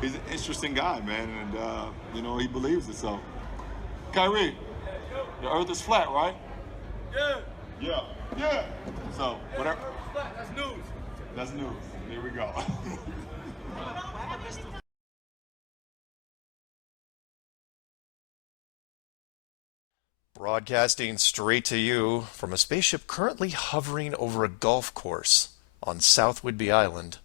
he's an interesting guy, man, and he believes it. So, Kyrie, the Earth is flat, right? Yeah. Yeah. Yeah. So whatever. That's news. That's news. Here we go. Broadcasting straight to you from a spaceship currently hovering over a golf course on South Whidbey Island.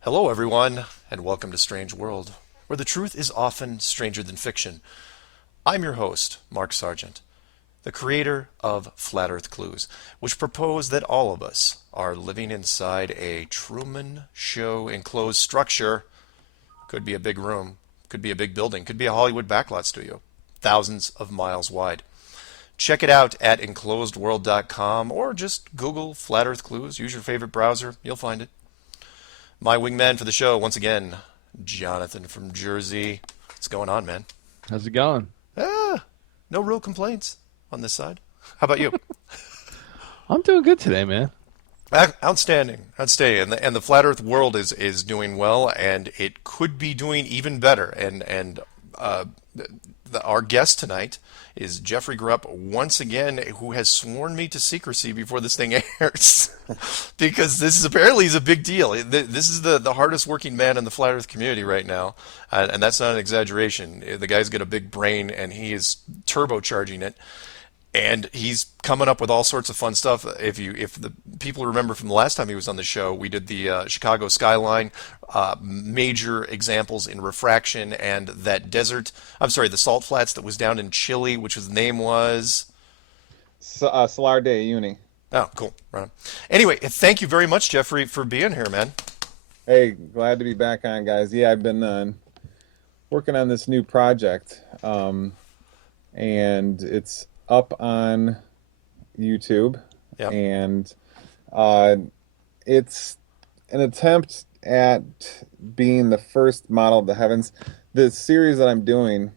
Hello, everyone, and welcome to Strange World, where the truth is often stranger than fiction. I'm your host, Mark Sargent, the creator of Flat Earth Clues, which propose that all of us are living inside a Truman Show enclosed structure. Could be a big room, could be a big building, could be a Hollywood backlot studio, thousands of miles wide. Check it out at enclosedworld.com or just Google Flat Earth Clues. Use your favorite browser. You'll find it. My wingman for the show, once again, Jonathan from Jersey. What's going on, man? How's it going? No real complaints on this side. How about you? I'm doing good today, man. Outstanding. Outstanding. And the Flat Earth world is doing well, and it could be doing even better. And our guest tonight is Jeffrey Grupp, once again, who has sworn me to secrecy before this thing airs, because this is apparently is a big deal. This is the hardest working man in the Flat Earth community right now, and that's not an exaggeration. The guy's got a big brain, and he is turbocharging it. And he's coming up with all sorts of fun stuff. If the people remember from the last time he was on the show, we did the Chicago skyline, major examples in refraction, and that the salt flats that was down in Chile, which his name was Salar de Uyuni. Oh, cool. Right on. Anyway, thank you very much, Jeffrey, for being here, man. Hey, glad to be back on, guys. Yeah, I've been working on this new project, and it's up on YouTube. Yep. And it's an attempt at being the first model of the heavens. The series that I'm doing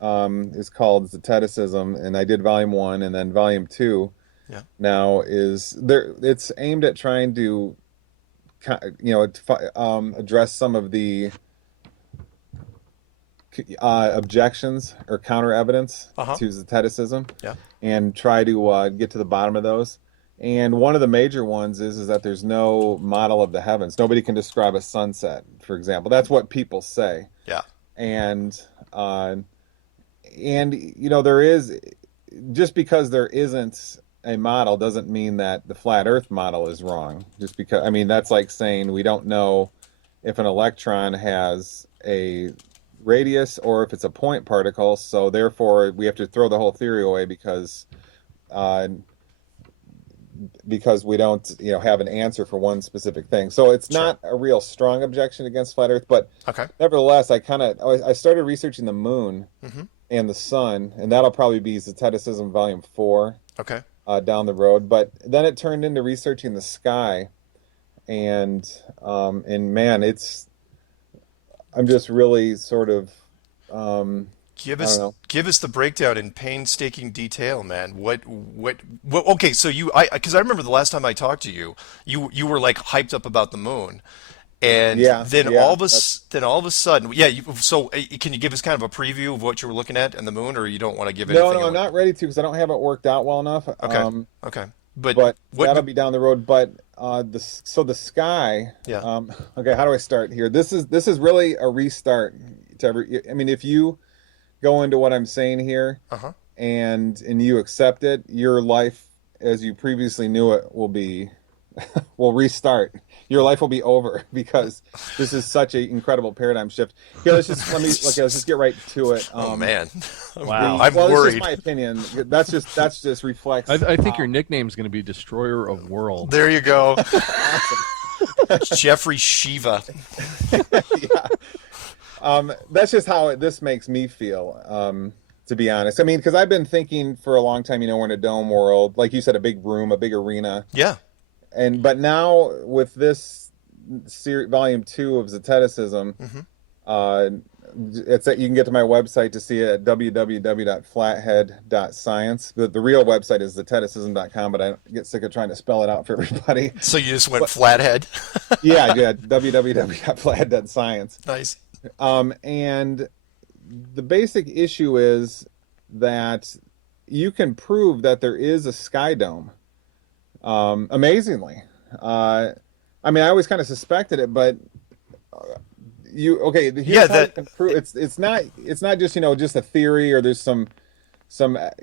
is called Zeticism, and I did volume 1, and then volume 2 now is there. It's aimed at trying to address some of the objections or counter evidence to Zeticism, and try to get to the bottom of those. And one of the major ones is that there's no model of the heavens. Nobody can describe a sunset, for example. That's what people say. Yeah. And there is, just because there isn't a model doesn't mean that the flat Earth model is wrong. Just because, that's like saying we don't know if an electron has a radius or if it's a point particle, so therefore we have to throw the whole theory away because we don't have an answer for one specific thing. So it's not a real strong objection against flat Earth, but nevertheless I started researching the moon and the sun, and that'll probably be Zeticism volume 4 down the road. But then it turned into researching the sky, and man, I'm just really sort of give us the breakdown in painstaking detail, man. What okay, so because I remember the last time I talked to you, you were like hyped up about the moon. And then all of a sudden, so can you give us kind of a preview of what you were looking at in the moon, or you don't want to give anything? No, I'm not ready to, because I don't have it worked out well enough. Okay. But that'll be down the road. But the sky. Yeah. Okay, how do I start here? This is really a restart to if you go into what I'm saying here, and you accept it, your life as you previously knew it will restart. Your life will be over, because this is such an incredible paradigm shift. Here, let's just get right to it. Oh man, wow! I'm worried. It's just my opinion. That's just reflects. I think your nickname is going to be Destroyer of Worlds. There you go. Jeffrey Shiva. That's just how this makes me feel. To be honest, because I've been thinking for a long time. We're in a dome world, like you said, a big room, a big arena. Yeah. But now with this volume 2 of Zeticism, You can get to my website to see it at www.flathead.science. The real website is zeticism.com, but I get sick of trying to spell it out for everybody. So you just went flathead? Yeah, www.flathead.science. Nice. And the basic issue is that you can prove that there is a sky dome. Amazingly. I always kind of suspected it, but here's how you can prove it's not just just a theory, or there's some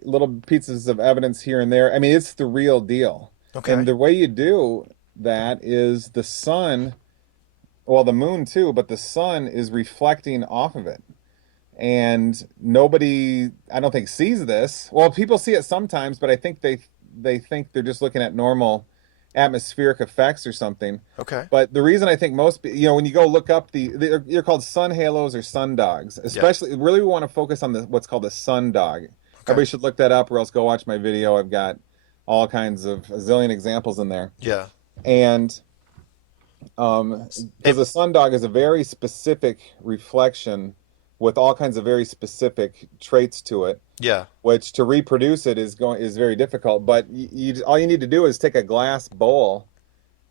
little pieces of evidence here and there. I mean, it's the real deal. Okay. And the way you do that is the sun, well, the moon too, but the sun is reflecting off of it. And nobody, I don't think, sees this. Well, people see it sometimes, but I think they think they're just looking at normal atmospheric effects or something. Okay. But the reason I think most, when you go look up they're called sun halos or sun dogs. Especially, really, we want to focus on what's called the sun dog. Okay. Everybody should look that up, or else go watch my video. I've got all kinds of a zillion examples in there. Yeah. And because the sun dog is a very specific reflection with all kinds of very specific traits to it. Yeah. Which to reproduce it is very difficult. But all you need to do is take a glass bowl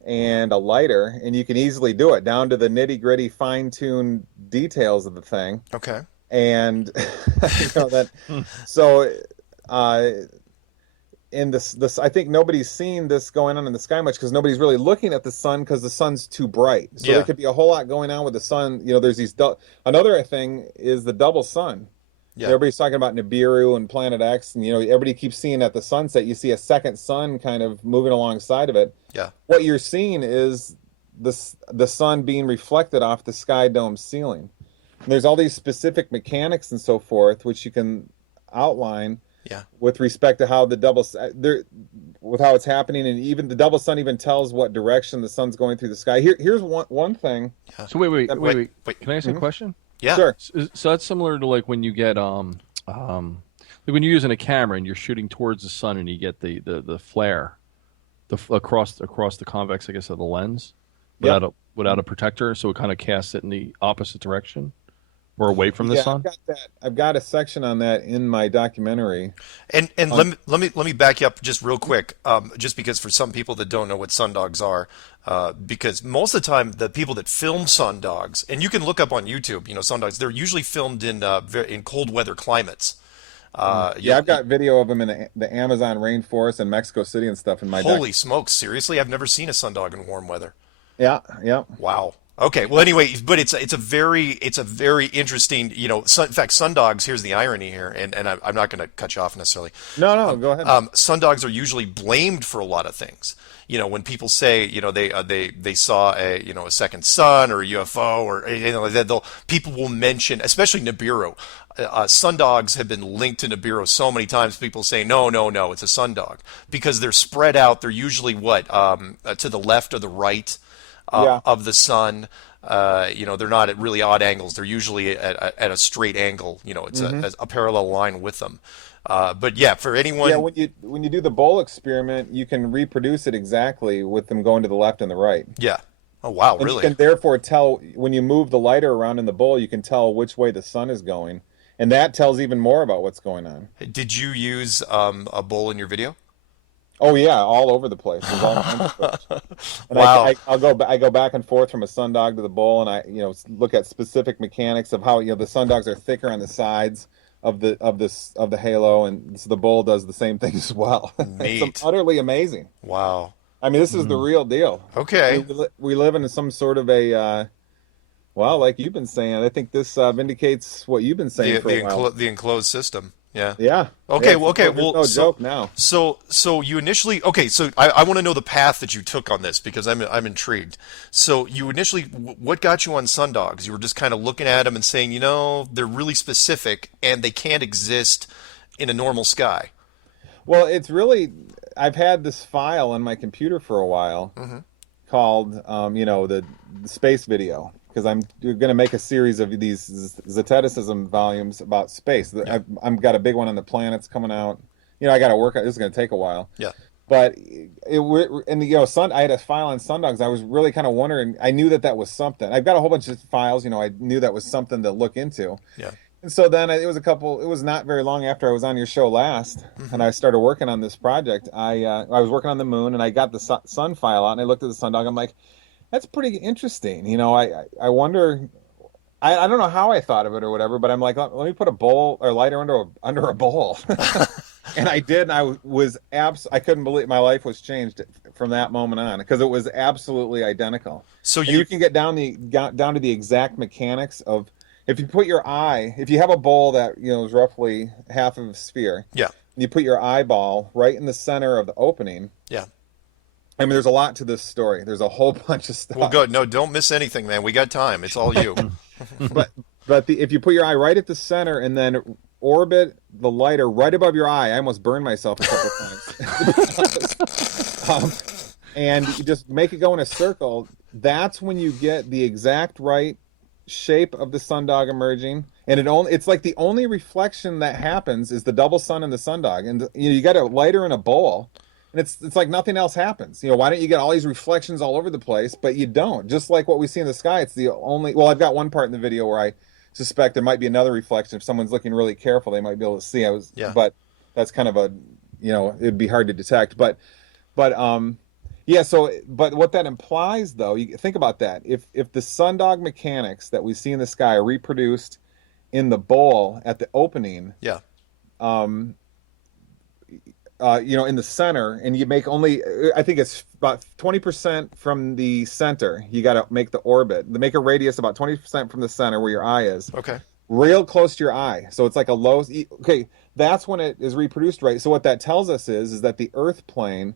and a lighter, and you can easily do it down to the nitty gritty, fine tuned details of the thing. Okay. And so. In this, I think nobody's seen this going on in the sky much because nobody's really looking at the sun because the sun's too bright. So there could be a whole lot going on with the sun. There's these. Another thing is the double sun. Yeah. Everybody's talking about Nibiru and Planet X, and everybody keeps seeing at the sunset. You see a second sun kind of moving alongside of it. Yeah. What you're seeing is the sun being reflected off the sky dome ceiling. And there's all these specific mechanics and so forth which you can outline. Yeah. With respect to how with how it's happening, and even the double sun even tells what direction the sun's going through the sky. Here's one thing. Yeah. So wait. Can I ask a question? Yeah. Sure. So that's similar to like when you get like when you're using a camera and you're shooting towards the sun and you get the flare, across the convex, I guess, of the lens without a protector, so it kind of casts it in the opposite direction. Or away from the sun? I've got a section on that in my documentary. And let me back you up just real quick, just because for some people that don't know what sundogs are, because most of the time the people that film sundogs, and you can look up on YouTube, sundogs, they're usually filmed in cold weather climates. I've got video of them in the Amazon rainforest and Mexico City and stuff in my. Holy smokes! Seriously, I've never seen a sundog in warm weather. Yeah. Wow. Okay. Well, anyway, but it's a very interesting, in fact, sundogs, here's the irony here, and I'm not going to cut you off necessarily. No, go ahead. Sundogs are usually blamed for a lot of things. When people say, they saw a second sun or a UFO or anything like that, people will mention, especially Nibiru. Sundogs have been linked to Nibiru so many times. People say, no, it's a sundog, because they're spread out. They're usually to the left or the right of the sun. They're not at really odd angles. They're usually at a straight angle. It's a parallel line with them. But yeah, for anyone. Yeah, when you do the bowl experiment, you can reproduce it exactly with them going to the left and the right. Yeah. Oh wow, and really? You can therefore tell when you move the lighter around in the bowl, you can tell which way the sun is going, and that tells even more about what's going on. Did you use a bowl in your video? Oh yeah, all over the place. There's all kinds of stuff. And wow. I go back and forth from a sundog to the bowl, and I look at specific mechanics of how the sundogs are thicker on the sides of the halo, and so the bowl does the same thing as well. Neat. It's utterly amazing. Wow. I mean, this is the real deal. Okay. We live in some sort of a like you've been saying. I think this vindicates what you've been saying for a while. The enclosed system. Yeah. Yeah. Okay. Yeah, Well. Okay. Well. No joke now. So you initially. Okay. So I want to know the path that you took on this, because I'm intrigued. So you initially, what got you on sundogs? You were just kind of looking at them and saying, they're really specific and they can't exist in a normal sky. Well, it's really. I've had this file on my computer for a while called, the space video. Because I'm going to make a series of these Zeticism volumes about space. I've got a big one on the planets coming out. I got to work on this. Is going to take a while. Yeah. But and I had a file on sundogs. I was really kind of wondering. I knew that was something. I've got a whole bunch of files. I knew that was something to look into. Yeah. And so then it was not very long after I was on your show last, and I started working on this project. I was working on the moon, and I got the sun file out, and I looked at the sundog. I'm like, that's pretty interesting. I wonder. I don't know how I thought of it or whatever, but I'm like, let me put a bowl or lighter under a bowl. And I did, and I couldn't believe my life was changed from that moment on, because it was absolutely identical. So you can get down to the exact mechanics of, if you have a bowl that is roughly half of a sphere, yeah, and you put your eyeball right in the center of the opening, yeah. I mean, there's a lot to this story. There's a whole bunch of stuff. Well, good. No, don't miss anything, man. We got time. It's all you. If you put your eye right at the center and then orbit the lighter right above your eye, I almost burned myself a couple times. And you just make it go in a circle. That's when you get the exact right shape of the sundog emerging. And it's like the only reflection that happens is the double sun and the sundog. And you got a lighter in a bowl. And it's like nothing else happens. Why don't you get all these reflections all over the place? But you don't. Just like what we see in the sky, it's the only. Well, I've got one part in the video where I suspect there might be another reflection. If someone's looking really careful, they might be able to see. But that's kind of it'd be hard to detect. But yeah. So, but what that implies, though, you think about that. If the sundog mechanics that we see in the sky are reproduced in the bowl at the opening, yeah. In the center, and you make only, I think it's about 20% from the center. You got to make the orbit. Make a radius about 20% from the center where your eye is. Okay. Real close to your eye. So it's like a low. Okay, that's when it is reproduced, right? So what that tells us is that the Earth plane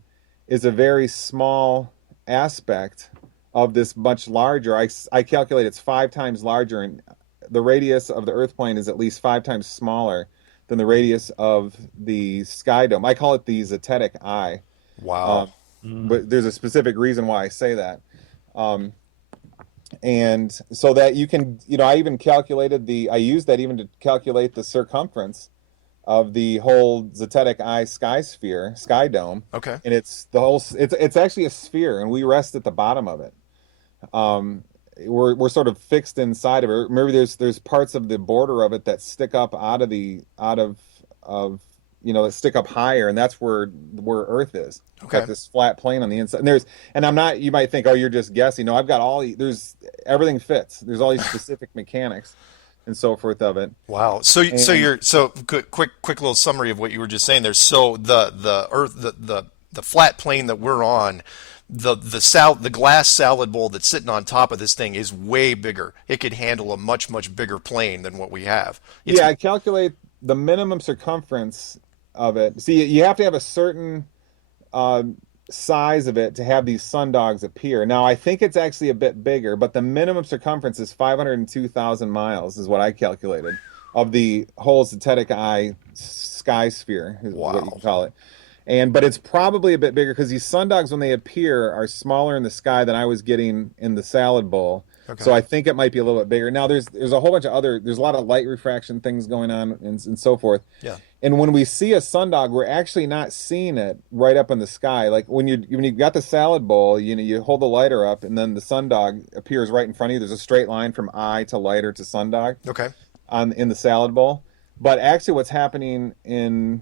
is a very small aspect of this much larger. I calculate it's 5 times larger, and the radius of the Earth plane is at least 5 times smaller than the radius of the sky dome. I call it the zetetic eye. Wow. But there's a specific reason why I say that. And so that you can, I even calculated I used that even to calculate the circumference of the whole zetetic eye sky dome. Okay. And it's actually a sphere, and we rest at the bottom of it. We're sort of fixed inside of it. Maybe there's parts of the border of it that stick up that stick up higher, and that's where Earth is. Okay. Got this flat plane on the inside. And I'm not. You might think, oh, you're just guessing. No, I've got everything fits. There's all these specific mechanics and so forth of it. Wow. So quick little summary of what you were just saying there. So the Earth, the flat plane that we're on, the glass salad bowl that's sitting on top of this thing is way bigger. It could handle a much bigger plane than what we have. I calculate the minimum circumference of it. See, you have to have a certain size of it to have these sundogs appear. Now, I think it's actually a bit bigger, but the minimum circumference is 502,000 miles is what I calculated of the whole zetetic eye sky sphere is what you can call it. But it's probably a bit bigger because these sundogs, when they appear, are smaller in the sky than I was getting in the salad bowl. Okay. So I think it might be a little bit bigger. Now there's a whole bunch of there's a lot of light refraction things going on and so forth. Yeah. And when we see a sundog, we're actually not seeing it right up in the sky. Like when you've got the salad bowl, you hold the lighter up, and then the sundog appears right in front of you. There's a straight line from eye to lighter to sundog. Okay. In the salad bowl. But actually, what's happening in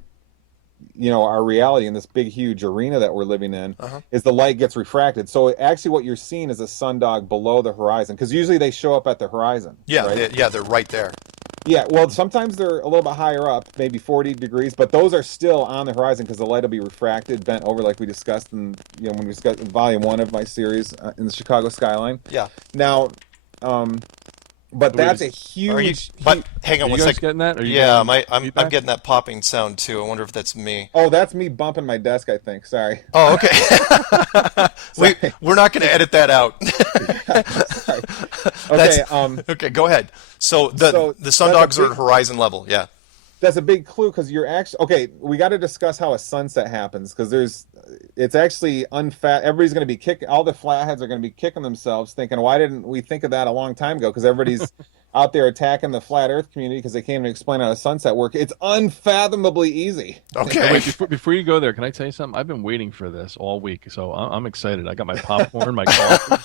our reality in this big huge arena that we're living in is the light gets refracted. So actually what you're seeing is a sundog below the horizon, because usually they show up at the horizon. Yeah, right? They're right there. Yeah, well, sometimes they're a little bit higher up, maybe 40 degrees, but those are still on the horizon because the light will be refracted, bent over, like we discussed when we discussed volume 1 of my series in the Chicago skyline. Yeah. Now, but that's a huge. But hang on one second. Getting that? I'm getting that popping sound too. I wonder if that's me. Oh, that's me bumping my desk, I think. Sorry. Oh, okay. We're not going to edit that out. Okay. Okay, go ahead. So the sundogs are at horizon level. Yeah. That's a big clue because you're actually we got to discuss how a sunset happens, because it's actually everybody's going to be all the flatheads are going to be kicking themselves thinking, why didn't we think of that a long time ago? Because everybody's out there attacking the flat Earth community because they can't even explain how a sunset works. It's unfathomably easy. Okay. Wait, before you go there, can I tell you something? I've been waiting for this all week, so I'm excited. I got my popcorn, my coffee.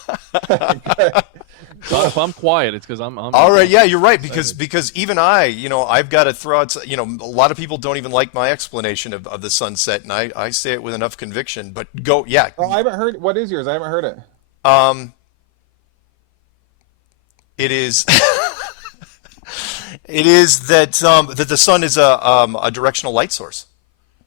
So if I'm quiet, it's because I'm all right. Yeah, you're right. Because even I've got to throw out. A lot of people don't even like my explanation of the sunset, and I say it with enough conviction. But go, yeah. Oh, I haven't heard. What is yours? I haven't heard it. It is. It is that the sun is a directional light source.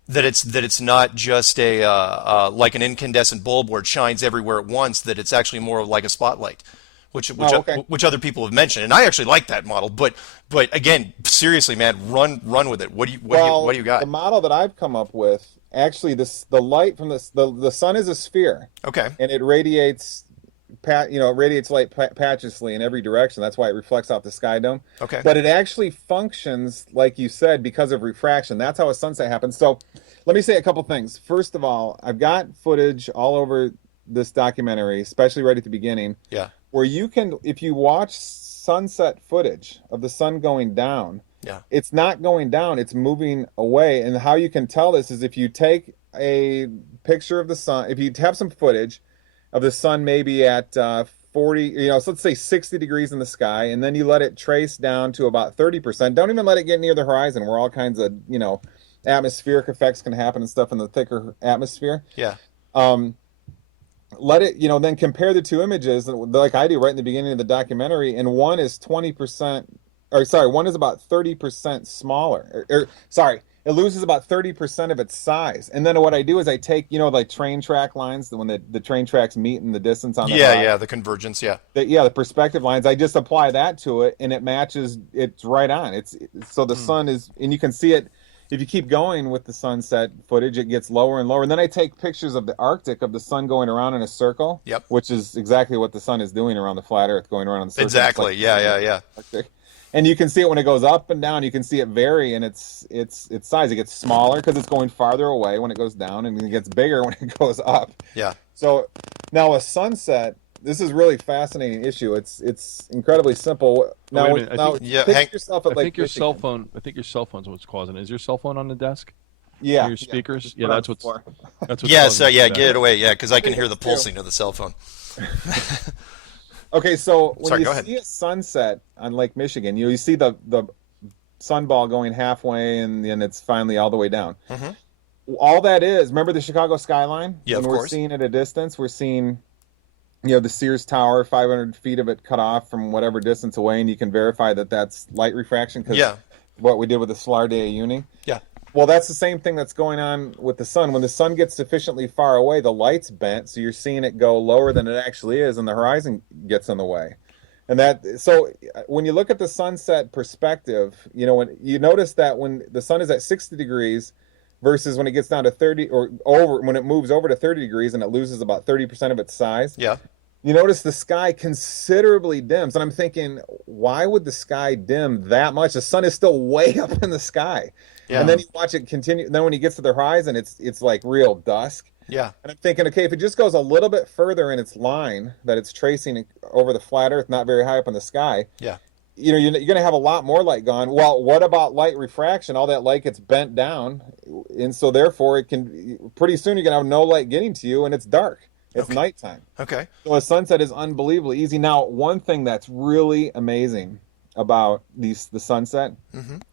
That it's not just like an incandescent bulb where it shines everywhere at once. That it's actually more like a spotlight, which other people have mentioned, and I actually like that model. But again, seriously, man, run with it. What do you got? The model that I've come up with, actually, the light from the sun is a sphere. Okay. And it radiates. It radiates light patchously in every direction. That's why it reflects off the sky dome. Okay. But it actually functions, like you said, because of refraction. That's how a sunset happens. So let me say a couple things. First of all, I've got footage all over this documentary, especially right at the beginning, where you can, if you watch sunset footage of the sun going down, it's not going down, it's moving away. And how you can tell this is if you take a picture of the sun, if you have some footage of the sun maybe at 40, so let's say 60 degrees in the sky, and then you let it trace down to about 30%. Don't even let it get near the horizon where all kinds of, atmospheric effects can happen and stuff in the thicker atmosphere. Yeah. Let it, then compare the two images like I do right in the beginning of the documentary, and one is 20%, one is about 30% smaller. It loses about 30% of its size. And then what I do is I take, like train track lines, when the train tracks meet in the distance on the the convergence, the perspective lines. I just apply that to it, and it matches. It's right on. So the sun is, and you can see it. If you keep going with the sunset footage, it gets lower and lower. And then I take pictures of the Arctic, of the sun going around in a circle. Yep. Which is exactly what the sun is doing around the flat Earth, going around in the circle. Exactly. Yeah. Arctic. And you can see it when it goes up and down. You can see it vary in its size. It gets smaller because it's going farther away when it goes down, and it gets bigger when it goes up. Yeah. So now a sunset. This is really fascinating issue. It's incredibly simple. Now, yourself at I think your cell phone. I think your cell phone's what's causing it. Is your cell phone on the desk? Yeah. Your speakers. Yeah, that's what's. Get it away. Yeah, because I can hear the pulsing of the cell phone. Okay, so when you see a sunset on Lake Michigan, you see the sunball going halfway, and then it's finally all the way down. Mm-hmm. All that is, remember the Chicago skyline? Yeah, of course. We're seeing at a distance, we're seeing, the Sears Tower, 500 feet of it cut off from whatever distance away, and you can verify that that's light refraction because what we did with the Solar Day Uni. Yeah. Well, that's the same thing that's going on with the sun. When the sun gets sufficiently far away, the light's bent, so you're seeing it go lower than it actually is, and the horizon gets in the way. So when you look at the sunset perspective, when you notice that when the sun is at 60 degrees versus when it gets down to 30 or over, when it moves over to 30 degrees and it loses about 30% of its size. Yeah. You notice the sky considerably dims, and I'm thinking, why would the sky dim that much? The sun is still way up in the sky. Yeah. And then you watch it continue. Then when he gets to the horizon, it's like real dusk. Yeah. And I'm thinking, okay, if it just goes a little bit further in its line that it's tracing over the flat Earth, not very high up in the sky. Yeah. You're going to have a lot more light gone. Well, what about light refraction? All that light gets bent down, and so therefore pretty soon you're going to have no light getting to you, and it's dark. It's nighttime. Okay. So a sunset is unbelievably easy. Now, one thing that's really amazing about the sunset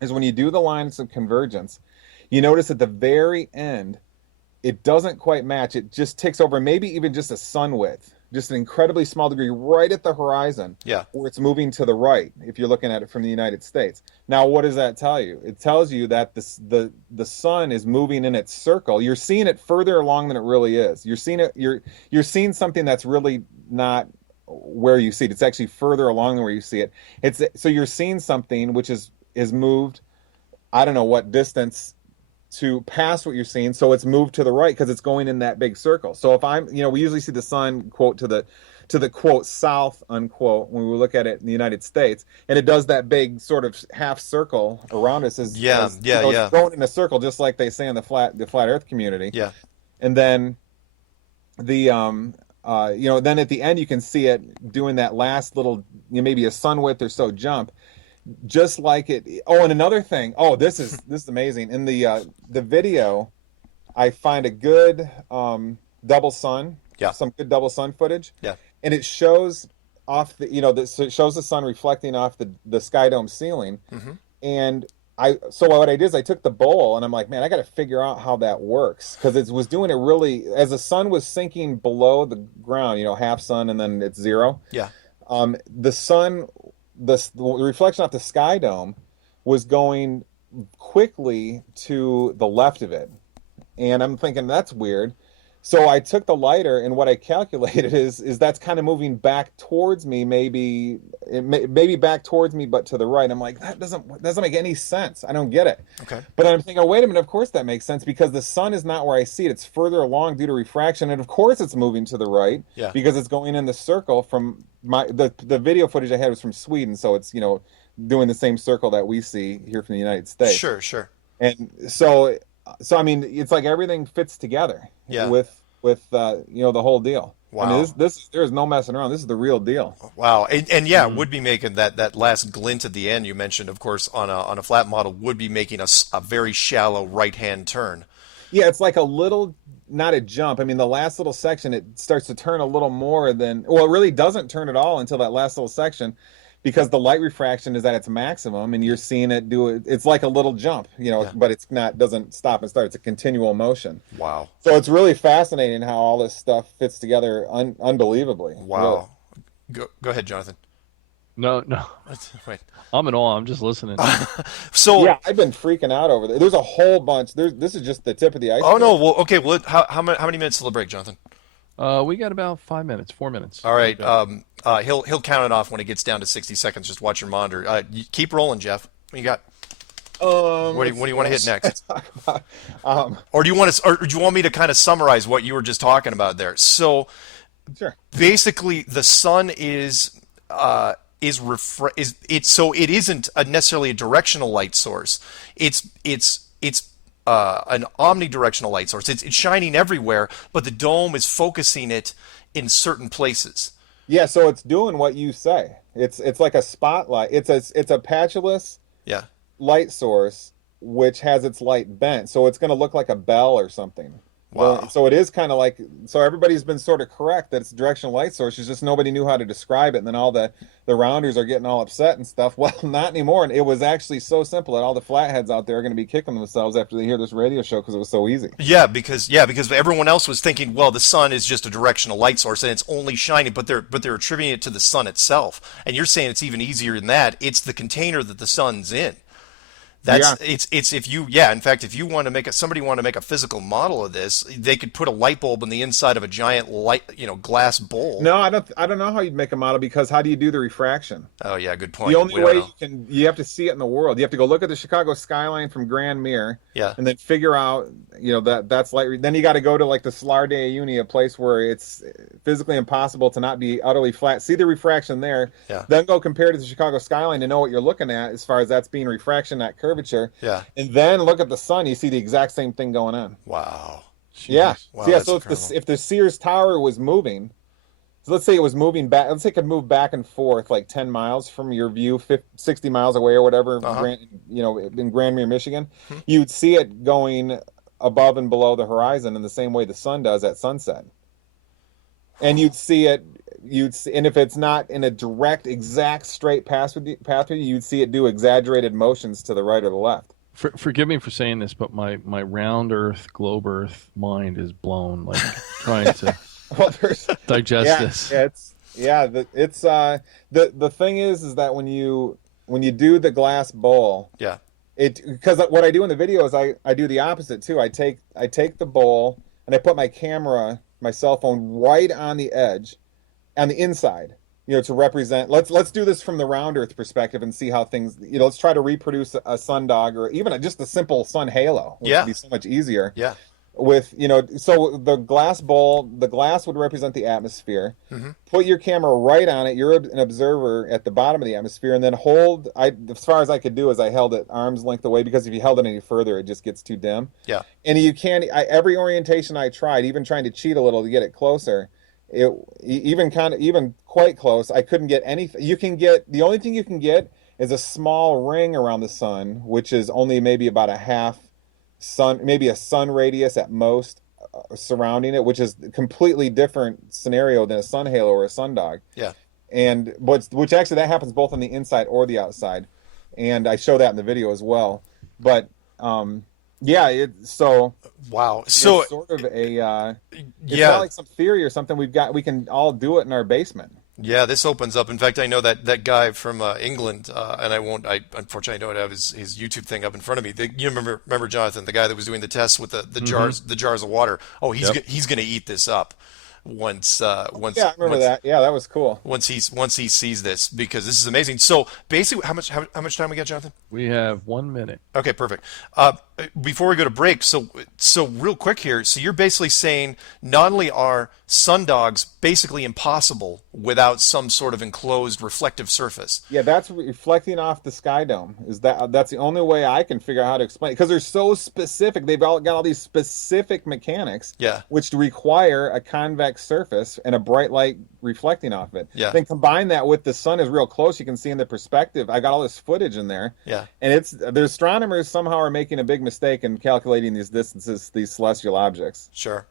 is when you do the lines of convergence, you notice at the very end, it doesn't quite match. It just ticks over maybe even just a sun width, just an incredibly small degree right at the horizon where it's moving to the right if you're looking at it from the United States. Now, what does that tell you? It tells you that the sun is moving in its circle. You're seeing it further along than it really is. You're seeing something that's really not where you see it. It's actually further along than where you see it. So you're seeing something which is moved, I don't know what distance to pass what you're seeing, so it's moved to the right because it's going in that big circle. So if we usually see the sun quote to the quote south unquote when we look at it in the United States, and it does that big sort of half circle around us as it's going in a circle just like they say in the flat Earth community. Yeah, and then then at the end you can see it doing that last little maybe a sun width or so jump, just like it. Oh, and another thing. Oh, this is amazing. In the video, I find a good double sun. Yeah. Some good double sun footage. Yeah. And it shows off the so it shows the sun reflecting off the sky dome ceiling. And so what I did is I took the bowl and I'm like, man, I got to figure out how that works, because it was doing it really as the sun was sinking below the ground, half sun and then it's zero. Yeah. The sun, the reflection off the sky dome was going quickly to the left of it, and I'm thinking that's weird. So I took the lighter, and what I calculated is that's kind of moving back towards me, maybe back towards me, but to the right. I'm like, that doesn't make any sense. I don't get it. Okay. But then I'm thinking, oh, wait a minute, of course that makes sense, because the sun is not where I see it. It's further along due to refraction, and of course it's moving to the right, because it's going in the circle from the video footage I had was from Sweden, so it's doing the same circle that we see here from the United States. Sure. And so I mean, it's like everything fits together. Yeah. With the whole deal. Wow. I mean, there's no messing around. This is the real deal. Wow. And yeah, would be making that last glint at the end you mentioned, of course, on a flat model, would be making a very shallow right-hand turn. Yeah, it's like a little, not a jump. I mean, the last little section, it starts to turn a little more than, well, it really doesn't turn at all until that last little section, because the light refraction is at its maximum, and you're seeing it do it. It's like a little jump, but it's not, doesn't stop and start. It's a continual motion. Wow. So it's really fascinating how all this stuff fits together unbelievably. Wow. Really. Go ahead, Jonathan. No. Wait. I'm in awe. I'm just listening. So yeah, I've been freaking out over there. There's a whole bunch. This is just the tip of the iceberg. Oh no. Well, okay. Well, how many minutes till the break, Jonathan? We got about 5 minutes, 4 minutes. All right. He'll count it off when it gets down to 60 seconds. Just watch your monitor. You keep rolling, Jeff. What you got? What do you want to hit next? Or do you want me to kind of summarize what you were just talking about there? So, sure. Basically, the sun so it isn't necessarily a directional light source. It's an omnidirectional light source. It's shining everywhere, but the dome is focusing it in certain places. Yeah, so it's doing what you say. It's like a spotlight. It's a patulous light source which has its light bent, so it's going to look like a bell or something. Wow. So it is kind of like, so everybody's been sort of correct that it's a directional light source. It's just nobody knew how to describe it, and then all the rounders are getting all upset and stuff. Well, not anymore. And it was actually so simple that all the flatheads out there are going to be kicking themselves after they hear this radio show, because it was so easy. Yeah, because everyone else was thinking, well, the sun is just a directional light source and it's only shining, but they're attributing it to the sun itself. And you're saying it's even easier than that. It's the container that the sun's in. In fact, if you want to make somebody want to make a physical model of this, they could put a light bulb in the inside of a giant glass bowl. No, I don't know how you'd make a model, because how do you do the refraction? Oh yeah, good point. The only way you have to see it in the world. You have to go look at the Chicago skyline from Grand Mirror, and then figure out, that's light. Then you got to go to like the Salar de Uyuni, a place where it's physically impossible to not be utterly flat. See the refraction there, then go compare it to the Chicago skyline to know what you're looking at as far as that's being refraction, not curvature. And then look at the sun, you see the exact same thing going on. Wow. Jeez. Yeah. Wow, so if the Sears Tower was moving, so let's say it was moving back, let's say it could move back and forth like 10 miles from your view, 60 miles away or whatever, in Grand Mirror, Michigan, you'd see it going above and below the horizon in the same way the sun does at sunset. And you'd see it, and if it's not in a direct, exact, straight pathway, you'd see it do exaggerated motions to the right or the left. Forgive me for saying this, but my round Earth, globe Earth mind is blown. Like trying to digest this. The thing is that when you do the glass bowl, because what I do in the video is I do the opposite too. I take the bowl and I put my cell phone right on the edge, on the inside, to represent. Let's do this from the round Earth perspective and see how things. Let's try to reproduce a sundog or even just a simple sun halo, which would be so much easier. Yeah. With so the glass bowl, the glass would represent the atmosphere. Put your camera right on it. You're an observer at the bottom of the atmosphere, and then hold. As far as I could do is I held it arm's length away, because if you held it any further, it just gets too dim. Yeah. And you can't. Every orientation I tried, even trying to cheat a little to get it closer, even quite close. I couldn't get anything. The only thing you can get is a small ring around the sun, which is only maybe about a half sun, maybe a sun radius at most, surrounding it, which is a completely different scenario than a sun halo or a sundog. Yeah. And which actually that happens both on the inside or the outside, and I show that in the video as well. But yeah, so wow, so it's sort of a it's yeah, not like some theory or something. We can all do it in our basement. Yeah, this opens up. In fact, I know that guy from England, and I unfortunately don't have his YouTube thing up in front of me. You remember Jonathan, the guy that was doing the tests with the jars of water. Oh, he's going to eat this up once. Yeah, I remember that. Yeah, that was cool. Once he sees this, because this is amazing. So basically, how much time we got, Jonathan? We have 1 minute. Okay, perfect. Before we go to break, so real quick here. So you're basically saying not only are sundogs basically impossible without some sort of enclosed reflective surface. Yeah, that's reflecting off the sky dome. That's the only way I can figure out how to explain it, because they're so specific. They've got all these specific mechanics, which require a convex surface and a bright light reflecting off it. Yeah. Then combine that with the sun is real close. You can see in the perspective. I got all this footage in there. Yeah. And the astronomers somehow are making a big mistake in calculating these distances, these celestial objects. Sure.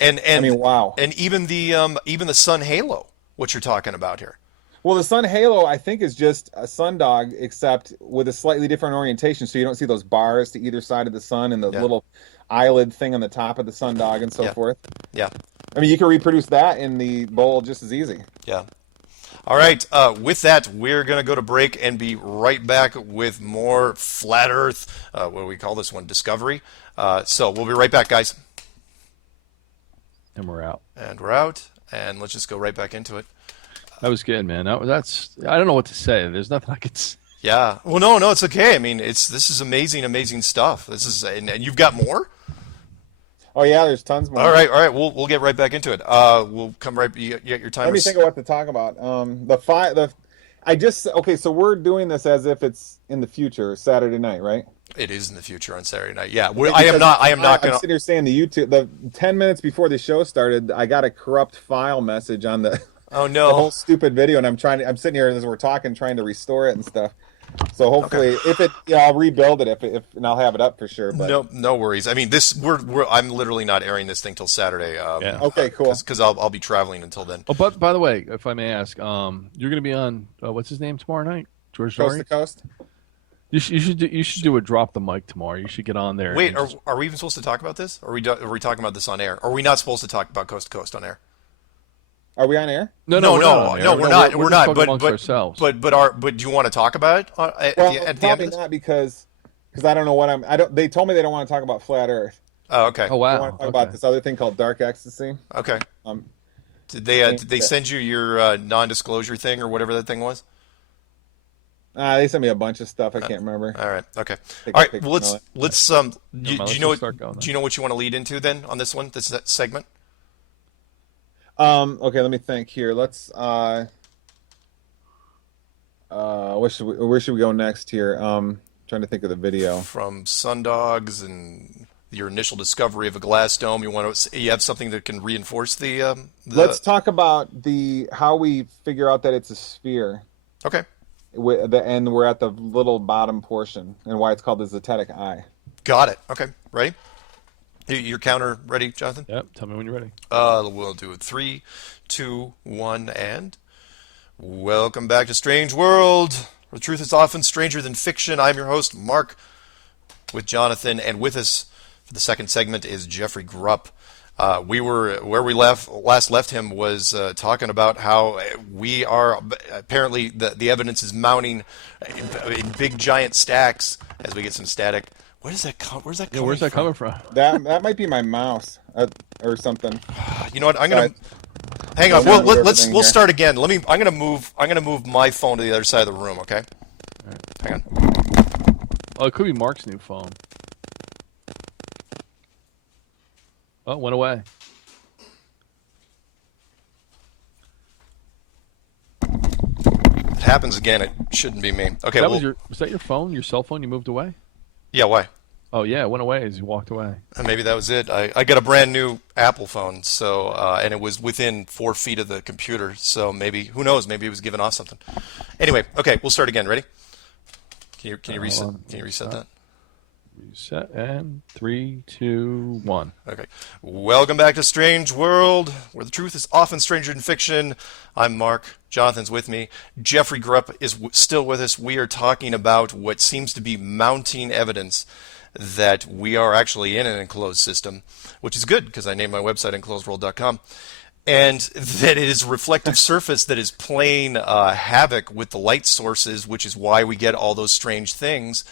And I mean, wow. And even the sun halo, what you're talking about here. Well, the sun halo, I think, is just a sundog, except with a slightly different orientation, so you don't see those bars to either side of the sun and the little eyelid thing on the top of the sundog and so forth. Yeah. I mean, you can reproduce that in the bowl just as easy. Yeah. All right. With that, we're going to go to break and be right back with more Flat Earth. What do we call this one? Discovery. So we'll be right back, guys. And we're out. And we're out. And let's just go right back into it. That was good, man. That's I don't know what to say. There's nothing I could say. Yeah. Well, no, it's okay. I mean, this is amazing stuff. This is, and you've got more. Oh yeah, there's tons more. All right. We'll get right back into it. We'll come right. You get your time. Let me think of what to talk about. So we're doing this as if it's in the future, Saturday night, right? It is in the future on Saturday night. Yeah, I am not going to. I'm sitting here saying the 10 minutes before the show started, I got a corrupt file message on the oh no the whole stupid video, and I'm sitting here as we're talking, trying to restore it and stuff. So hopefully, I'll rebuild it and I'll have it up for sure. But no worries. I mean, I'm literally not airing this thing till Saturday. Okay, cool. Because I'll be traveling until then. Oh, but by the way, if I may ask, you're going to be on what's his name tomorrow night? George Coast to Coast. You should do a drop the mic tomorrow. You should get on there. Wait, are we even supposed to talk about this? Are we talking about this on air? Are we not supposed to talk about Coast to Coast on air? Are we on air? No, we're not. We're not. But do you want to talk about it at the end of this? Not because I don't know what they told me they don't want to talk about Flat Earth. Oh, okay. Oh, wow. They want to talk about this other thing called dark ecstasy. Okay. Did they send you your non-disclosure thing or whatever that thing was? They sent me a bunch of stuff. I can't remember. All right. Okay. All right. Well, let's. Do you know what you want to lead into then on this one? This segment. Okay, let me think here. Let's where should we go next here? Trying to think of the video. From sundogs and your initial discovery of a glass dome, you have something that can reinforce the Let's talk about how we figure out that it's a sphere. Okay. And we're at the little bottom portion and why it's called the zetetic eye. Got it. Okay. Ready? Your counter ready, Jonathan? Yep. Tell me when you're ready. We'll do it. 3, 2, 1, and welcome back to Strange World, where the truth is often stranger than fiction. I'm your host, Mark, with Jonathan, and with us for the second segment is Jeffrey Grupp. Where we last left him was talking about how we are apparently the evidence is mounting in big giant stacks as we get some static. Where's that coming from? That might be my mouse or something. You know what? I'm gonna hang on. We'll start again. I'm gonna move my phone to the other side of the room. Okay. All right. Hang on. Oh, it could be Mark's new phone. Oh, it went away. It happens again. It shouldn't be me. Okay. Was that your phone? Your cell phone? You moved away? Yeah. Why? Oh yeah, it went away as you walked away. And maybe that was it. I got a brand new Apple phone, so and it was within 4 feet of the computer. So maybe, who knows? Maybe it was giving off something. Anyway, okay, we'll start again. Ready? Can you reset? Can you reset that? Reset and 3, 2, 1. Okay. Welcome back to Strange World, where the truth is often stranger than fiction. I'm Mark. Jonathan's with me. Jeffrey Grupp is still with us. We are talking about what seems to be mounting evidence that we are actually in an enclosed system, which is good because I named my website enclosedworld.com, and that it is a reflective surface that is playing havoc with the light sources, which is why we get all those strange things.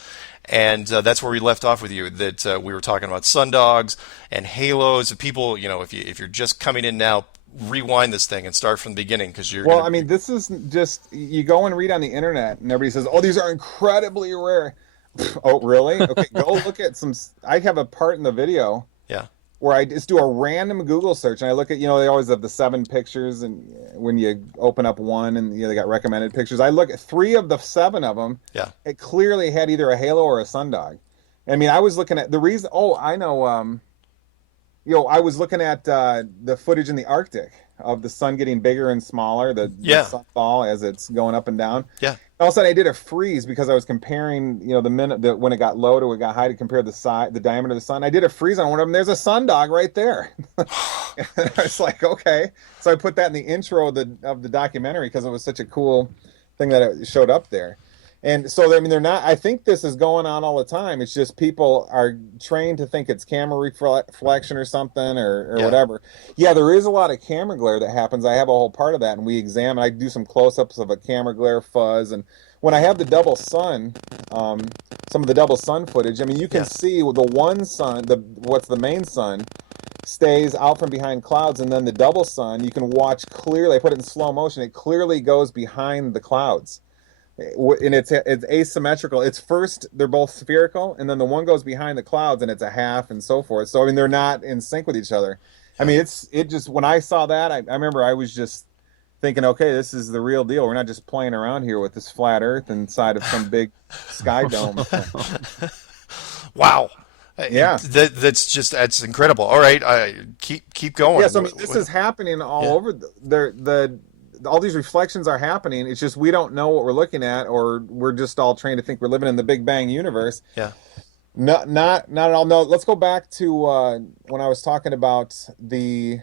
And that's where we left off with you, that we were talking about sundogs and halos. People, if you're just coming in now, rewind this thing and start from the beginning, because you're. Well, I mean, this is just, you go and read on the internet and everybody says, oh, these are incredibly rare. Oh, really? Okay, go look at some. I have a part in the video. Yeah. Where I just do a random Google search and I look at, they always have the 7 pictures, and when you open up one and they got recommended pictures, I look at 3 of the 7 of them. Yeah. It clearly had either a halo or a sundog. I mean, I was looking at the reason. Oh, I know. I was looking at the footage in the Arctic of the sun getting bigger and smaller, the sunfall as it's going up and down. Yeah. All of a sudden, I did a freeze because I was comparing, the minute when it got low to when it got high to compare the diameter of the sun. I did a freeze on one of them. There's a sundog right there. And I was like, okay. So I put that in the intro of the documentary because it was such a cool thing that it showed up there. And so, I mean, they're not. I think this is going on all the time. It's just people are trained to think it's camera reflection or something or whatever. Yeah, there is a lot of camera glare that happens. I have a whole part of that, and we examine. I do some close-ups of a camera glare fuzz, and when I have the double sun, some of the double sun footage. I mean, you can see the one sun, what's the main sun, stays out from behind clouds, and then the double sun, you can watch clearly. I put it in slow motion. It clearly goes behind the clouds. And it's asymmetrical. It's first they're both spherical, and then the one goes behind the clouds, and it's a half, and so forth. So I mean, they're not in sync with each other. I mean, it just when I saw that, I remember I was just thinking, okay, this is the real deal. We're not just playing around here with this flat Earth inside of some big sky dome. Wow. Yeah, that's incredible. All right, keep going. Yeah, so I mean, this is happening all over. All these reflections are happening. It's just we don't know what we're looking at, or we're just all trained to think we're living in the Big Bang universe. Yeah. Not at all. No, let's go back to when I was talking about the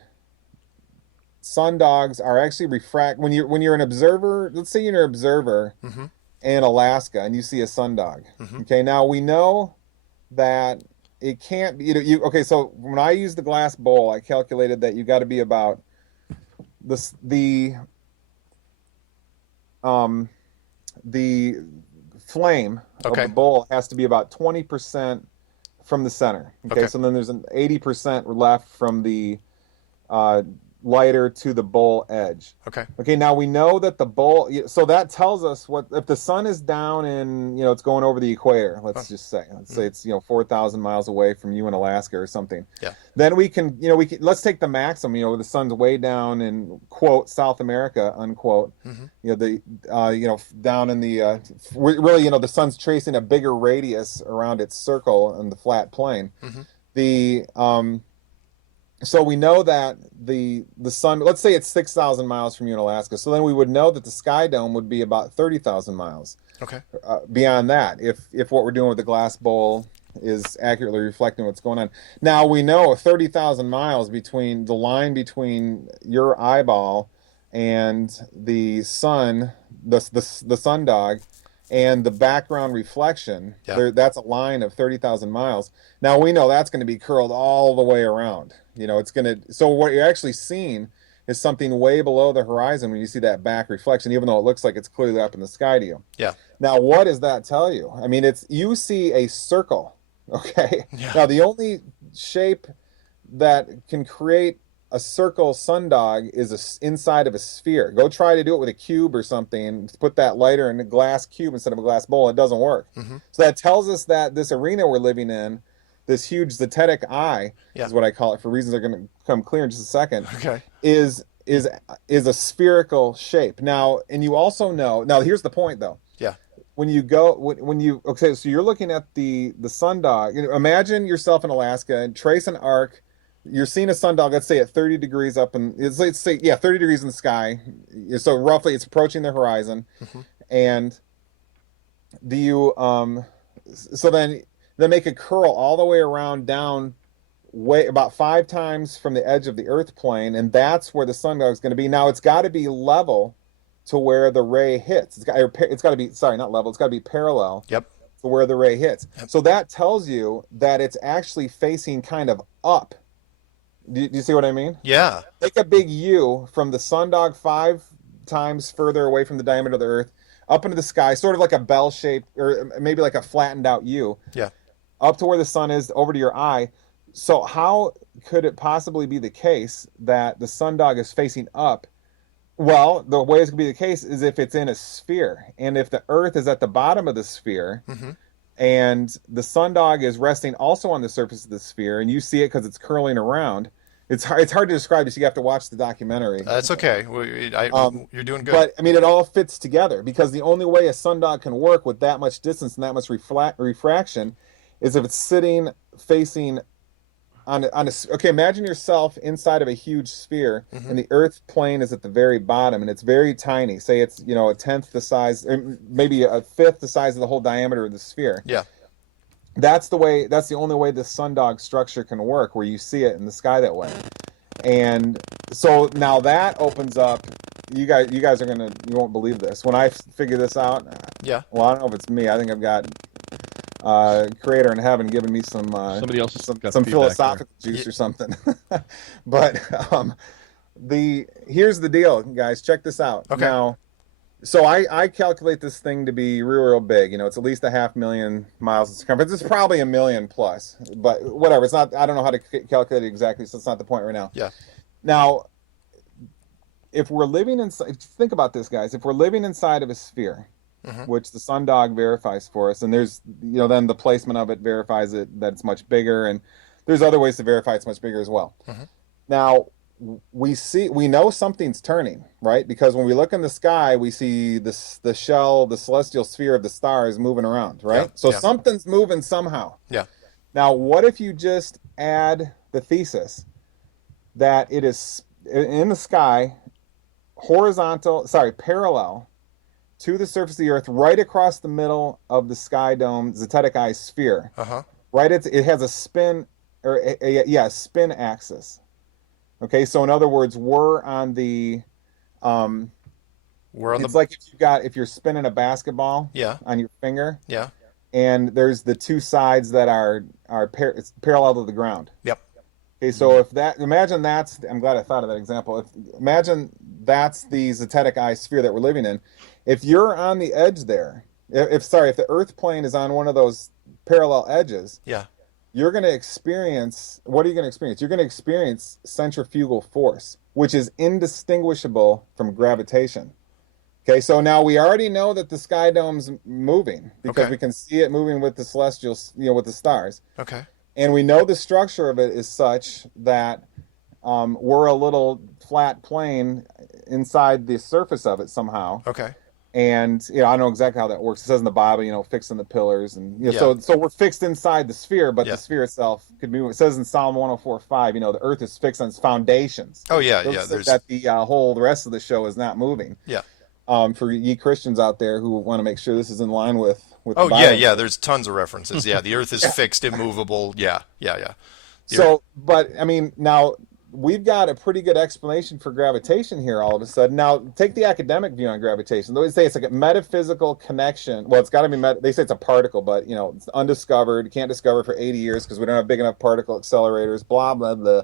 sundogs are actually when you're an observer. Let's say you're an observer in Alaska and you see a sundog. Okay, now we know that it can't be. Okay, so when I used the glass bowl, I calculated that you got to be about the flame of the bowl has to be about 20% from the center. Okay, so then there's an 80% left from the lighter to the bowl edge. Okay, now we know that the bowl, so that tells us what if the sun is down and it's going over the equator, let's say it's 4,000 miles away from you in Alaska or something. Yeah, then we can let's take the maximum, the sun's way down in quote South America unquote. Down in the really the sun's tracing a bigger radius around its circle on the flat plane. So we know that the sun, let's say it's 6,000 miles from you in Alaska. So then we would know that the sky dome would be about 30,000 miles. Beyond that, if what we're doing with the glass bowl is accurately reflecting what's going on. Now we know 30,000 miles between the line between your eyeball and the sun, the sundog, and the background reflection, that's a line of 30,000 miles. Now we know that's going to be curled all the way around. So what you're actually seeing is something way below the horizon when you see that back reflection, even though it looks like it's clearly up in the sky to you. Yeah. Now, what does that tell you? I mean, you see a circle, okay? Yeah. Now, the shape that can create a circle sundog is inside of a sphere. Go try to do it with a cube or something. Put that lighter in a glass cube instead of a glass bowl. It doesn't work. So that tells us that this arena we're living in, this huge zetetic eye, is what I call it for reasons that are going to come clear in just a second, is a spherical shape. Now, and you also know, now here's the point though. Yeah. okay, so you're looking at the sundog. Imagine yourself in Alaska and trace an arc. You're seeing a sundog, let's say at 30 degrees up, and let's say 30 degrees in the sky. So roughly, it's approaching the horizon, and so then make a curl all the way around down, way about 5 times from the edge of the Earth plane, and that's where the sundog is going to be. Now it's got to be level to where the ray hits. It's got to be, sorry, not level. It's got to be parallel. Yep. To where the ray hits. Yep. So that tells you that it's actually facing kind of up. Do you see what I mean? Yeah. Take a big U from the sundog 5 times further away from the diameter of the Earth, up into the sky, sort of like a bell shape, or maybe like a flattened out U. Yeah. Up to where the sun is, over to your eye. So how could it possibly be the case that the sundog is facing up? Well, the way it's going to be the case is if it's in a sphere, and if the Earth is at the bottom of the sphere, and the sundog is resting also on the surface of the sphere, and you see it because it's curling around. It's hard to describe this. You have to watch the documentary. That's okay. You're doing good. But I mean, it all fits together, because the only way a sundog can work with that much distance and that much refraction is if it's sitting facing on a. Okay, imagine yourself inside of a huge sphere, and the Earth plane is at the very bottom, and it's very tiny. Say it's 1/10 the size, or maybe 1/5 the size of the whole diameter of the sphere. Yeah. That's the only way the sundog structure can work, where you see it in the sky that way. And so now that opens up. You guys you won't believe this. When I figure this out, yeah. Well, I don't know if it's me. I think I've got Creator in heaven giving me some somebody else some philosophical juice or something. But here's the deal, guys. Check this out. Okay. Now, so I calculate this thing to be real big. It's at least 500,000 miles in circumference. It's probably 1 million plus, but whatever. It's not. I don't know how to calculate it exactly, so it's not the point right now. Yeah. Now, if we're living inside, think about this, guys. If we're living inside of a sphere, which the sundog verifies for us, and there's then the placement of it verifies that it's much bigger, and there's other ways to verify it's much bigger as well. Now, we know something's turning, right? Because when we look in the sky, we see the celestial sphere of the stars moving around, right? Yeah, so yeah. Something's moving somehow. Yeah. Now, what if you just add the thesis that it is in the sky, parallel to the surface of the Earth, right across the middle of the sky dome zetetic eye sphere. Right, it has a spin, or a spin axis. Okay, so in other words, we're on the. It's like if you're spinning a basketball. Yeah. On your finger. Yeah. And there's the 2 sides that are it's parallel to the ground. Yep. Okay, so imagine that's. I'm glad I thought of that example. Imagine that's the zetetic eye sphere that we're living in. If you're on the edge there, if the Earth plane is on one of those parallel edges. Yeah. You're going to experience, what are you going to experience? You're going to experience centrifugal force, which is indistinguishable from gravitation. Okay, so now we already know that the sky dome's moving, because we can see it moving with the celestials, with the stars. Okay. And we know the structure of it is such that we're a little flat plane inside the surface of it somehow. Okay. And I don't know exactly how that works. It says in the Bible, fixing the pillars, and so we're fixed inside the sphere, but the sphere itself could move. It says in Psalm 104:5, the Earth is fixed on its foundations. Oh yeah, yeah. There's that the rest of the show is not moving. Yeah. For ye Christians out there who want to make sure this is in line with the Oh Bible. yeah. There's tons of references. Yeah, the Earth is fixed, immovable. Yeah. So, but I mean, now we've got a pretty good explanation for gravitation here all of a sudden. Now, take the academic view on gravitation. They say it's like a metaphysical connection. Well, it's got to be they say it's a particle, but it's undiscovered. You can't discover for 80 years because we don't have big enough particle accelerators, blah, blah, blah.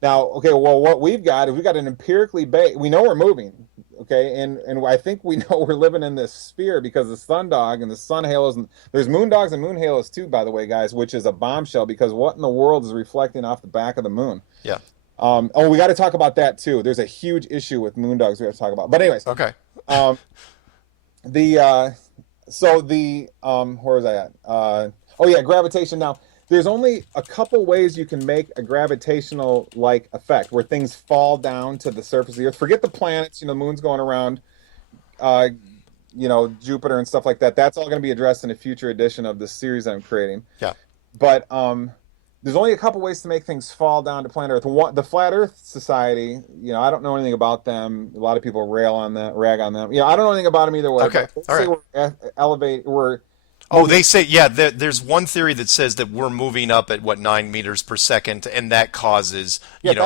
Now, okay, well, what we've got is an empirically we know we're moving, okay? And I think we know we're living in this sphere because the sundog and the sun halos, and there's moon dogs and moon halos too, by the way, guys, which is a bombshell, because what in the world is reflecting off the back of the moon? Yeah. We got to talk about that too. There's a huge issue with moon dogs we have to talk about. But anyways, okay. Where was I at? Gravitation. Now, there's only a couple ways you can make a gravitational like effect where things fall down to the surface of the Earth. Forget the planets. The moon's going around. Jupiter and stuff like that. That's all going to be addressed in a future edition of this series I'm creating. Yeah. But there's only a couple ways to make things fall down to planet Earth. One, the Flat Earth Society, I don't know anything about them. A lot of people rag on them. I don't know anything about them either way. Okay. All right. They say, there's one theory that says that we're moving up at 9 meters per second, and that causes, that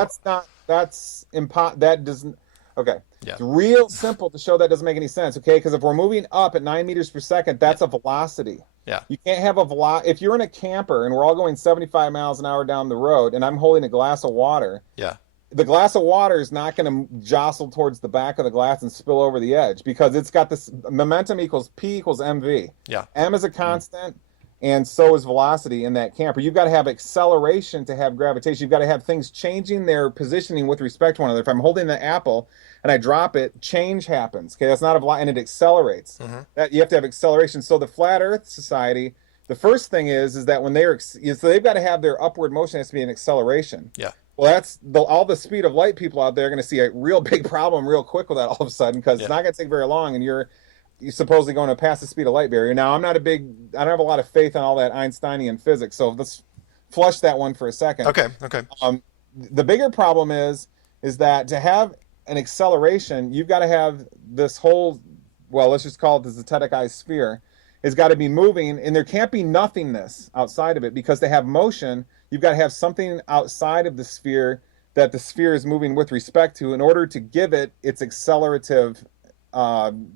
doesn't, okay. Yeah. It's real simple to show that doesn't make any sense, okay? Because if we're moving up at 9 meters per second, that's a velocity. Yeah. You can't have if you're in a camper and we're all going 75 miles an hour down the road and I'm holding a glass of water, the glass of water is not going to jostle towards the back of the glass and spill over the edge because it's got this momentum equals P equals mv. Yeah. M is a constant, and so is velocity in that camper. You've got to have acceleration to have gravitation. You've got to have things changing their positioning with respect to one another. If I'm holding the apple and I drop it, change happens. Okay, that's not a velocity, and it accelerates. That you have to have acceleration. So the Flat Earth Society, the first thing is that when so they've got to have their upward motion has to be an acceleration. Yeah. Well, that's all the speed of light people out there are going to see a real big problem real quick with that all of a sudden because it's not going to take very long, and you're supposedly going to pass the speed of light barrier. Now, I don't have a lot of faith in all that Einsteinian physics, so let's flush that one for a second. Okay. The bigger problem is that to have an acceleration, you've got to have this whole, let's just call it the zetetic sphere, has got to be moving, and there can't be nothingness outside of it because to have motion, you've got to have something outside of the sphere that the sphere is moving with respect to in order to give it its accelerative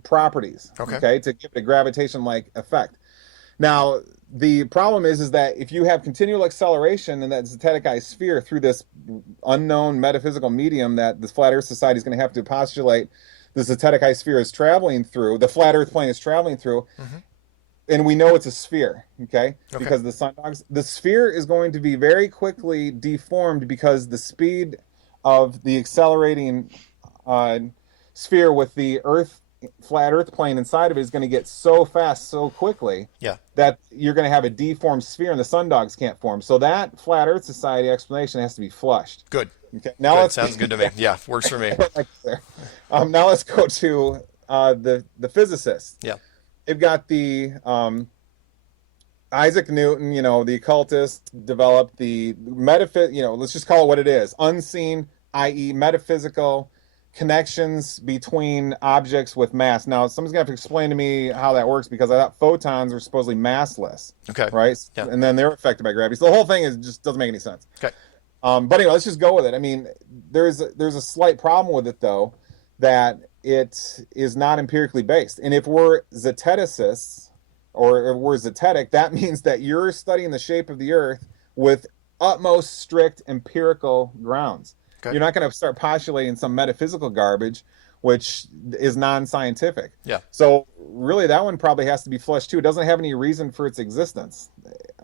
properties, okay, to give it a gravitation-like effect. Now, the problem is that if you have continual acceleration in that zetetic sphere through this unknown metaphysical medium that the Flat Earth Society is going to have to postulate the zetetic sphere is traveling through, the flat Earth plane is traveling through, and we know it's a sphere, okay? Because the sun dogs, the sphere is going to be very quickly deformed because the speed of the accelerating sphere with the flat Earth plane inside of it is going to get so fast so quickly that you're going to have a deformed sphere and the sundogs can't form. So that Flat Earth Society explanation has to be flushed. Good. Okay. Now sounds good to me. Yeah, works for me. Now let's go to the physicists. Yeah. They've got the Isaac Newton, the occultist, developed the let's just call it what it is. Unseen, i.e. metaphysical connections between objects with mass. Now, someone's going to have to explain to me how that works because I thought photons were supposedly massless. Okay. Right? Yeah. And then they're affected by gravity. So the whole thing just doesn't make any sense. Okay. But anyway, let's just go with it. I mean, there's a slight problem with it, though, that it is not empirically based. And if we're zeteticists, or if we're zetetic, that means that you're studying the shape of the Earth with utmost strict empirical grounds. Okay. You're not going to start postulating some metaphysical garbage, which is non-scientific. Yeah. So really, that one probably has to be flushed too. It doesn't have any reason for its existence.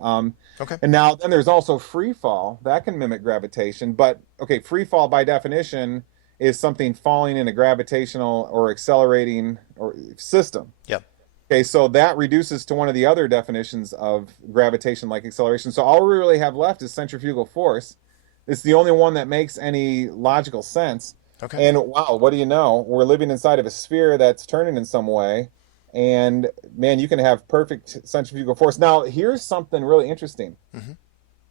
Okay. And now then there's also free fall that can mimic gravitation, but free fall by definition is something falling in a gravitational or accelerating or system. Yeah. Okay, so that reduces to one of the other definitions of gravitation-like acceleration. So all we really have left is centrifugal force. It's the only one that makes any logical sense. Okay. And wow, what do you know? We're living inside of a sphere that's turning in some way. And man, you can have perfect centrifugal force. Now, here's something really interesting. Mm-hmm.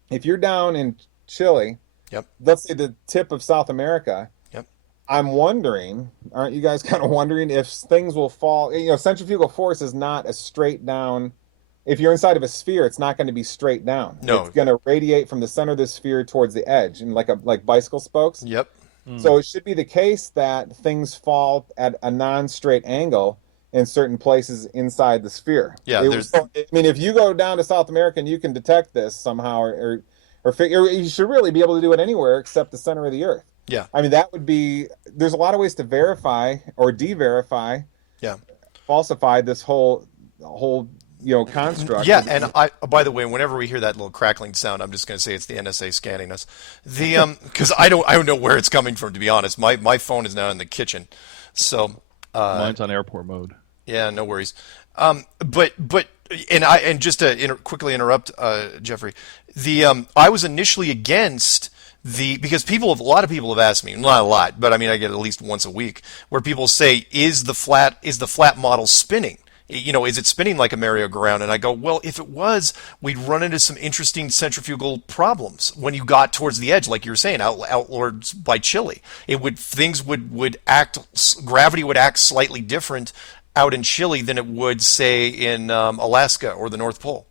If you're down in Chile, let's say the tip of South America, I'm wondering, aren't you guys kind of wondering if things will fall? Centrifugal force is not a straight down. If you're inside of a sphere, it's not going to be straight down. No. It's going to radiate from the center of the sphere towards the edge, and like bicycle spokes. Yep. So it should be the case that things fall at a non-straight angle in certain places inside the sphere. Yeah. If you go down to South America and you can detect this somehow, or you should really be able to do it anywhere except the center of the Earth. Yeah. I mean, that would be. There's a lot of ways to verify or de-verify. Yeah. Falsify this whole construct. Yeah, and by the way, whenever we hear that little crackling sound, I'm just going to say it's the NSA scanning us. Because I don't know where it's coming from, to be honest. My phone is now in the kitchen, so mine's on airport mode. Yeah, no worries. But just to quickly interrupt, Jeffrey, I was initially against Because a lot of people have asked me, not a lot, but I mean I get at least once a week, where people say, is the flat model spinning? Is it spinning like a merry-go-round? And I go, well, if it was, we'd run into some interesting centrifugal problems when you got towards the edge, like you were saying, outwards by Chile. Gravity would act slightly different out in Chile than it would, say, in Alaska or the North Pole,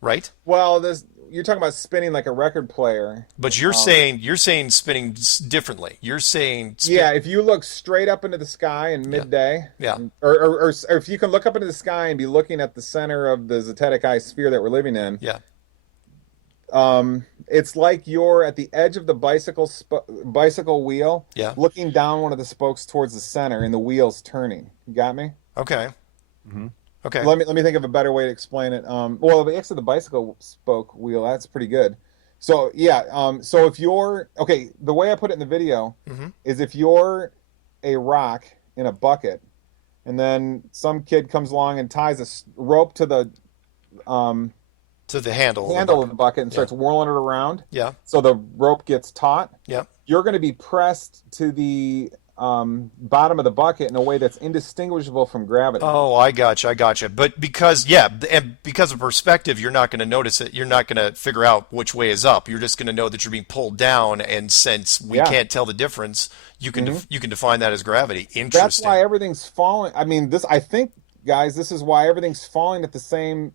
right? Well, you're talking about spinning like a record player. But you're saying spinning differently. You're saying yeah, if you look straight up into the sky in midday, yeah. Or if you can look up into the sky and be looking at the center of the zetetic eye sphere that we're living in, yeah. It's like you're at the edge of the bicycle wheel, yeah. looking down one of the spokes towards the center, and the wheel's turning. You got me? Okay. Mm-hmm. Okay. Let me think of a better way to explain it. Well, actually, the bicycle spoke wheel, that's pretty good. So yeah. So if you're the way I put it in the video is if you're a rock in a bucket, and then some kid comes along and ties a rope to the handle of the bucket and starts whirling it around. Yeah. So the rope gets taut. Yeah. You're going to be pressed to the bottom of the bucket in a way that's indistinguishable from gravity. Oh, I gotcha. But because of perspective, you're not going to notice it. You're not going to figure out which way is up. You're just going to know that you're being pulled down, and since we can't tell the difference, you can you can define that as gravity. Interesting. That's why everything's falling. I mean, I think, guys, this is why everything's falling at the same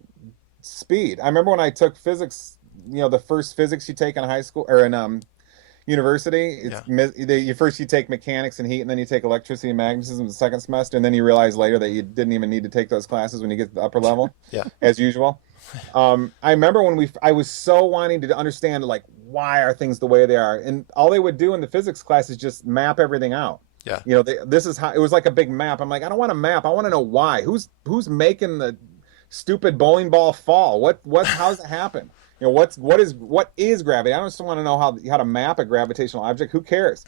speed. I remember when I took physics, the first physics you take in high school or in university, first you take mechanics and heat, and then you take electricity and magnetism the second semester, and then you realize later that you didn't even need to take those classes when you get to the upper level. As usual. I remember when I was so wanting to understand, like, why are things the way they are, and all they would do in the physics class is just map everything out. This is how it was, like a big map. I'm like, I don't want a map, I want to know why. Who's making the stupid bowling ball fall? How's it happen? What is gravity? I just want to know how to map a gravitational object. Who cares?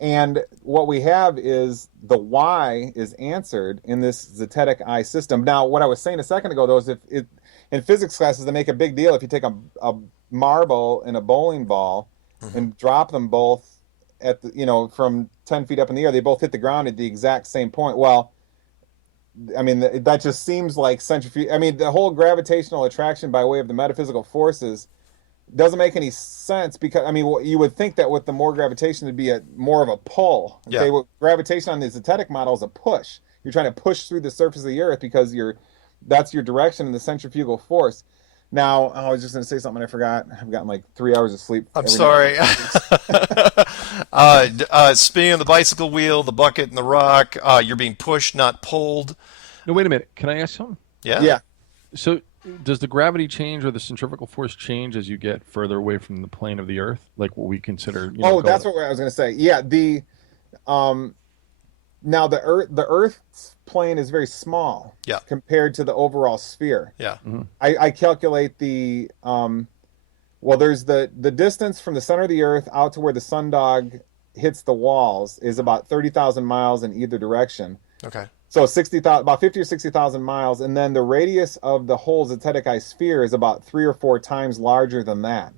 And what we have is the why is answered in this zetetic eye system. Now, what I was saying a second ago, though, is in physics classes, they make a big deal if you take a marble and a bowling ball and drop them both at from 10 feet up in the air, they both hit the ground at the exact same point. Well, I mean, that just seems like centrifuge. I mean, the whole gravitational attraction by way of the metaphysical forces doesn't make any sense, because, I mean, you would think that with the more gravitation, it'd be more of a pull. Okay, gravitation on the zetetic model is a push. You're trying to push through the surface of the Earth because that's your direction in the centrifugal force. Now, I was just going to say something I forgot. I've gotten like 3 hours of sleep. I'm sorry. Spinning on the bicycle wheel, the bucket, and the rock. You're being pushed, not pulled. No, wait a minute. Can I ask something? Yeah. Yeah. So, does the gravity change or the centrifugal force change as you get further away from the plane of the Earth, like what we consider? That's what I was going to say. Yeah. Now the Earth's plane is very small. Yeah. Compared to the overall sphere. Yeah. Mm-hmm. I calculate there's the distance from the center of the Earth out to where the sundog hits the walls is about 30,000 miles in either direction. Okay. So about 50 or 60,000 miles, and then the radius of the whole zetetic eye sphere is about 3 or 4 times larger than that.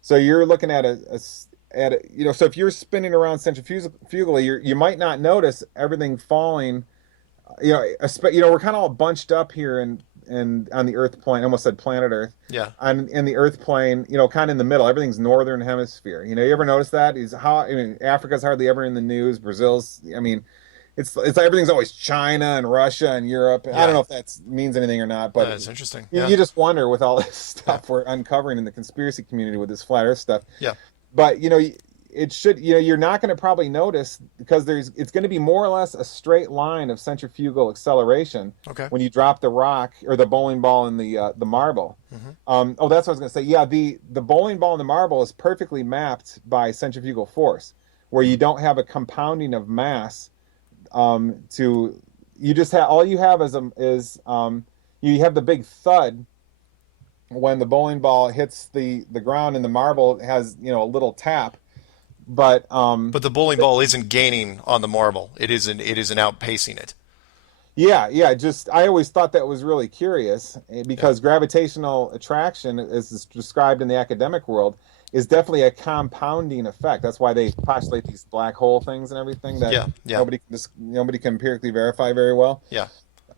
So you're looking at so if you're spinning around centrifugally, you might not notice everything falling. We're kind of all bunched up here and on the Earth plane. I almost said planet Earth. Yeah. In the Earth plane, kind of in the middle. Everything's northern hemisphere. You ever notice that? Africa's hardly ever in the news. Brazil's. It's like everything's always China and Russia and Europe. Yeah. I don't know if that means anything or not, but it's interesting. You just wonder with all this stuff we're uncovering in the conspiracy community with this flat Earth stuff. Yeah. But it should, you're not going to probably notice, because it's going to be more or less a straight line of centrifugal acceleration. Okay. When you drop the rock or the bowling ball and the marble. Mm-hmm. That's what I was going to say. Yeah, the bowling ball and the marble is perfectly mapped by centrifugal force, where you don't have a compounding of mass. You just have, all you have is you have the big thud when the bowling ball hits the ground, and the marble has a little tap. But the bowling ball isn't gaining on the marble. It isn't outpacing it. Yeah. I always thought that was really curious, because gravitational attraction, as is described in the academic world, is definitely a compounding effect. That's why they postulate these black hole things and everything that nobody can empirically verify very well. Yeah.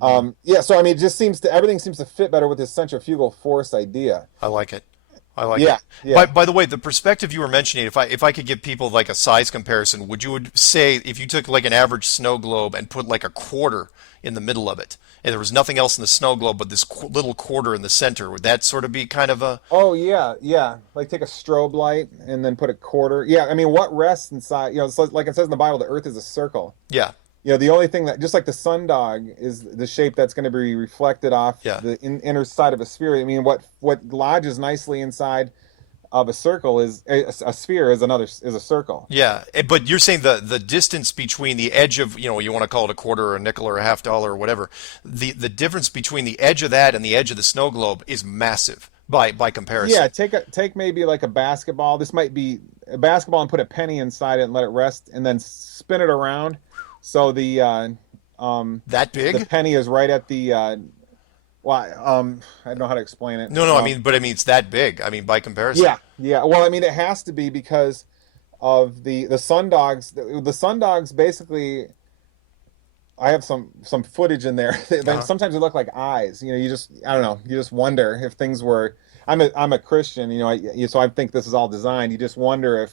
So I mean, it just everything seems to fit better with this centrifugal force idea. I like it. Yeah. By the way, the perspective you were mentioning, if I could give people like a size comparison, would say if you took like an average snow globe and put like a quarter in the middle of it, and there was nothing else in the snow globe but this little quarter in the center, would that sort of be kind of a? Oh yeah. Like take a strobe light and then put a quarter. Yeah, I mean, what rests inside? It's like it says in the Bible, the Earth is a circle. Yeah. The only thing that, just like the sundog is the shape that's going to be reflected off the inner side of a sphere. I mean, what lodges nicely inside of a circle is a sphere is a circle. Yeah, but you're saying the distance between the edge of, you want to call it a quarter or a nickel or a half dollar or whatever, the difference between the edge of that and the edge of the snow globe is massive by comparison. Yeah, take maybe like a basketball. This might be a basketball and put a penny inside it and let it rest, and then spin it around. So the that big? The penny is right at the I don't know how to explain it. No, I mean it's that big. I mean by comparison. Yeah. Well, I mean it has to be because of the sundogs. The sundogs basically. I have some footage in there. Sometimes they look like eyes. You just wonder if things were. I'm a Christian. So I think this is all designed. You just wonder if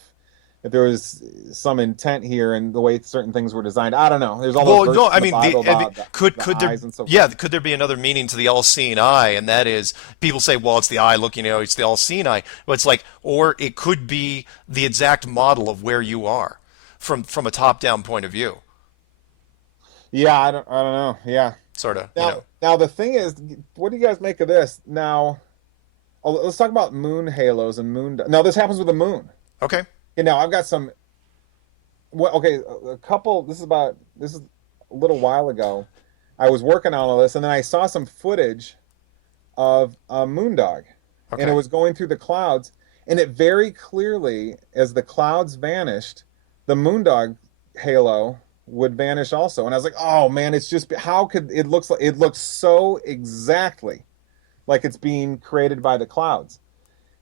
there was some intent here in the way certain things were designed. I don't know. There's all those verses in the Bible about the eyes and so forth. Could there be another meaning to the all-seeing eye? And that is, people say, well, it's the eye looking, it's the all-seeing eye. But it's like, or it could be the exact model of where you are from a top-down point of view. Yeah, I don't know. Yeah, sort of. Now the thing is, what do you guys make of this? Now, let's talk about moon halos and moon. Now this happens with the moon. Okay. Now I've got some. A couple. This is a little while ago. I was working on all this, and then I saw some footage of a moondog, and it was going through the clouds, and it very clearly, as the clouds vanished, the moondog halo would vanish also. And I was like, oh man, it's just how could it looks so exactly like it's being created by the clouds.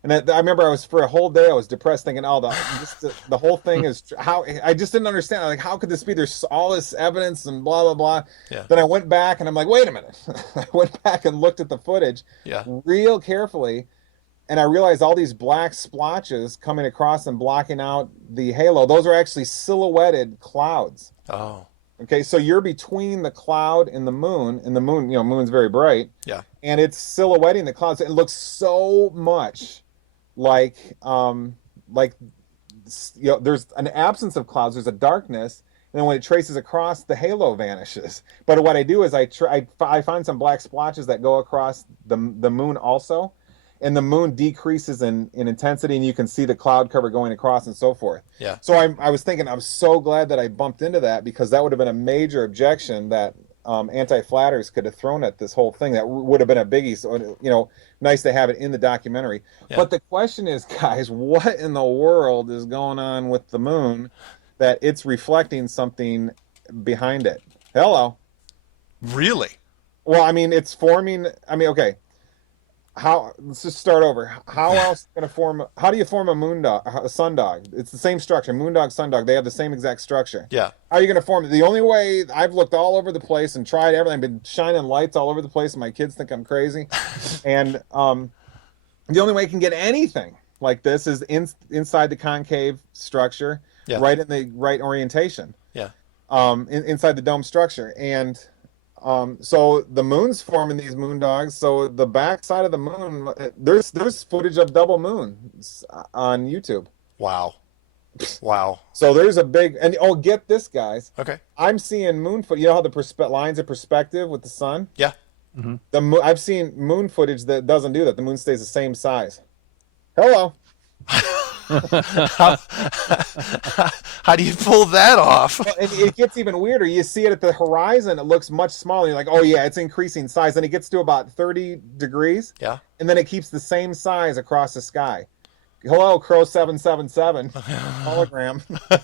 And I remember for a whole day I was depressed thinking, the whole thing is how I just didn't understand. Like, how could this be? There's all this evidence and blah blah blah. Yeah. Then I went back and I'm like, wait a minute. I went back and looked at the footage real carefully, and I realized all these black splotches coming across and blocking out the halo, those are actually silhouetted clouds. Oh. Okay, so you're between the cloud and the moon, moon's very bright. Yeah. And it's silhouetting the clouds. It looks so much like there's an absence of clouds, there's a darkness, and then when it traces across, the halo vanishes. But what I do is I find some black splotches that go across the moon also, and the moon decreases in intensity, and you can see the cloud cover going across and so forth. Yeah. So I was thinking, I'm so glad that I bumped into that, because that would have been a major objection that anti-flatters could have thrown at this whole thing. That would have been a biggie. So, nice to have it in the documentary. Yeah. But the question is, guys, what in the world is going on with the moon that it's reflecting something behind it? Hello. Really? Well, I mean, it's forming. I mean, okay. Let's just start over. How else going to form? How do you form a sundog? It's the same structure. Moondog, sundog. They have the same exact structure. Yeah. How are you going to form it? The only way, I've looked all over the place and tried everything. I've been shining lights all over the place, and my kids think I'm crazy. And the only way you can get anything like this is inside the concave structure, right in the right orientation. Yeah. Inside the dome structure. And so the moon's forming these moondogs. So the back side of the moon, there's footage of double moons on YouTube. Wow. So there's a big, and get this, guys. Okay. I'm seeing moon footage. You know how the lines of perspective with the sun? Yeah. Mm-hmm. I've seen moon footage that doesn't do that. The moon stays the same size. Hello. How do you pull that off? Well, it gets even weirder. You see it at the horizon, it looks much smaller. You're like, oh yeah, it's increasing size. Then it gets to about 30 degrees. Yeah. And then it keeps the same size across the sky. hello, Crow 777 hologram.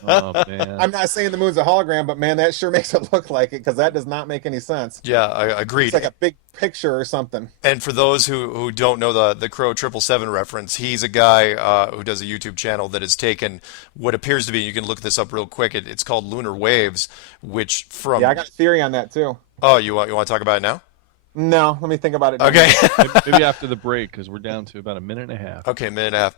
Oh man. I'm not saying the moon's a hologram, but man, that sure makes it look like it because that does not make any sense. Yeah, I agreed. It's like a big picture or something. And for those who don't know the Crow 777 reference, he's a guy who does a YouTube channel that has taken what appears to be, you can look this up real quick, it's called lunar waves, which from... Yeah, I got a theory on that too. Oh, you want to talk about it now? No, let me think about it. Okay. Maybe after the break, because we're down to about a minute and a half. Okay, minute and a half.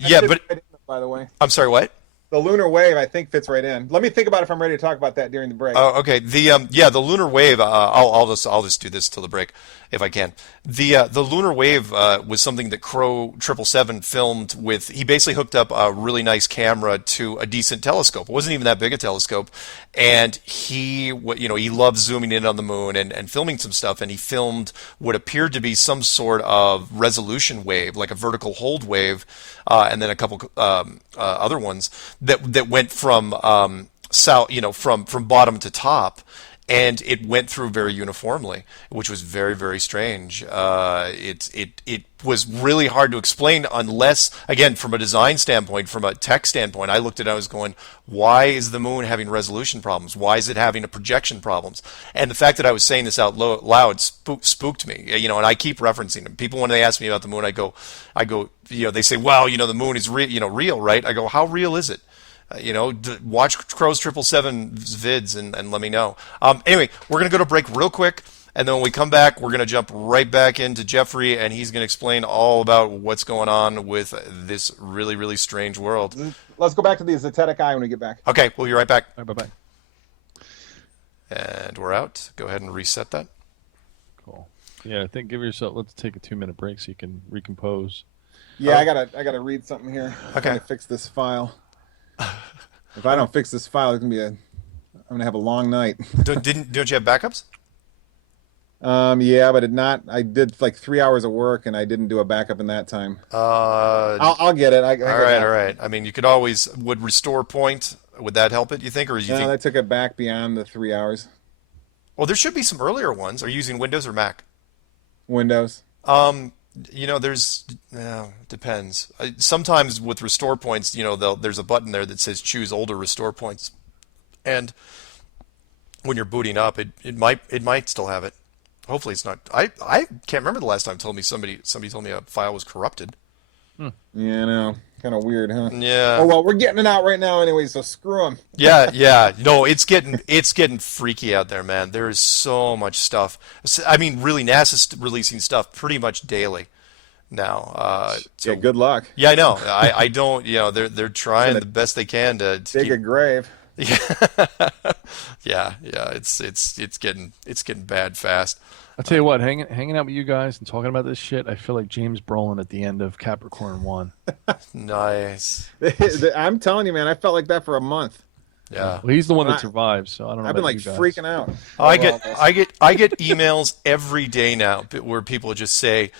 Yeah, but... Right in, by the way. I'm sorry, what? The lunar wave, I think, fits right in. Let me think about it if I'm ready to talk about that during the break. Oh, okay. The lunar wave. I'll just do this till the break if I can. The lunar wave was something that Crow 777 filmed with. He basically hooked up a really nice camera to a decent telescope. It wasn't even that big a telescope, and he loves zooming in on the moon and filming some stuff. And he filmed what appeared to be some sort of resolution wave, like a vertical hold wave, and then a couple other ones that went from south, from bottom to top, and it went through very uniformly, which was very, very strange. It was really hard to explain unless, again, from a design standpoint, from a tech standpoint, I looked at it, I was going, why is the moon having resolution problems? Why is it having a projection problems? And the fact that I was saying this out loud spooked me, and I keep referencing them. People, when they ask me about the moon, I go, they say, well, the moon is real, right? I go, how real is it? Watch Crow's 777's vids and let me know. Anyway, we're going to go to break real quick, and then when we come back, we're going to jump right back into Jeffrey, and he's going to explain all about what's going on with this really, really strange world. Let's go back to the Zetetic Eye when we get back. Okay, we'll be right back. All right, bye-bye. And we're out. Go ahead and reset that. Cool. Yeah, I think let's take a 2-minute break so you can recompose. Yeah, I gotta read something here. Okay. I'm gonna fix this file. If I don't fix this file, I'm gonna have a long night. Don't you have backups? Yeah, but I did like 3 hours of work, and I didn't do a backup in that time. I'll get it. All right. I mean, you could always would restore point. Would that help it? You think, or I took it back beyond the 3 hours. Well, there should be some earlier ones. Are you using Windows or Mac? Windows. Depends. Sometimes with restore points, there's a button there that says choose older restore points, and when you're booting up, it might still have it. Hopefully, it's not. I can't remember the last time somebody told me a file was corrupted. Yeah, no, kind of weird, huh? Yeah. Oh well, we're getting it out right now anyway, so screw them. Yeah. No, it's getting freaky out there, man. There is so much stuff. I mean, really, NASA's releasing stuff pretty much daily now. Yeah, good luck. Yeah, I know. I don't. They're trying the best they can to dig a grave. Yeah. It's getting bad fast. I'll tell you what, hanging out with you guys and talking about this shit, I feel like James Brolin at the end of Capricorn 1. Nice. I'm telling you, man, I felt like that for a month. Yeah. Well, he's the one that survives, so I don't know. I've been like freaking out. I get emails every day now where people just say,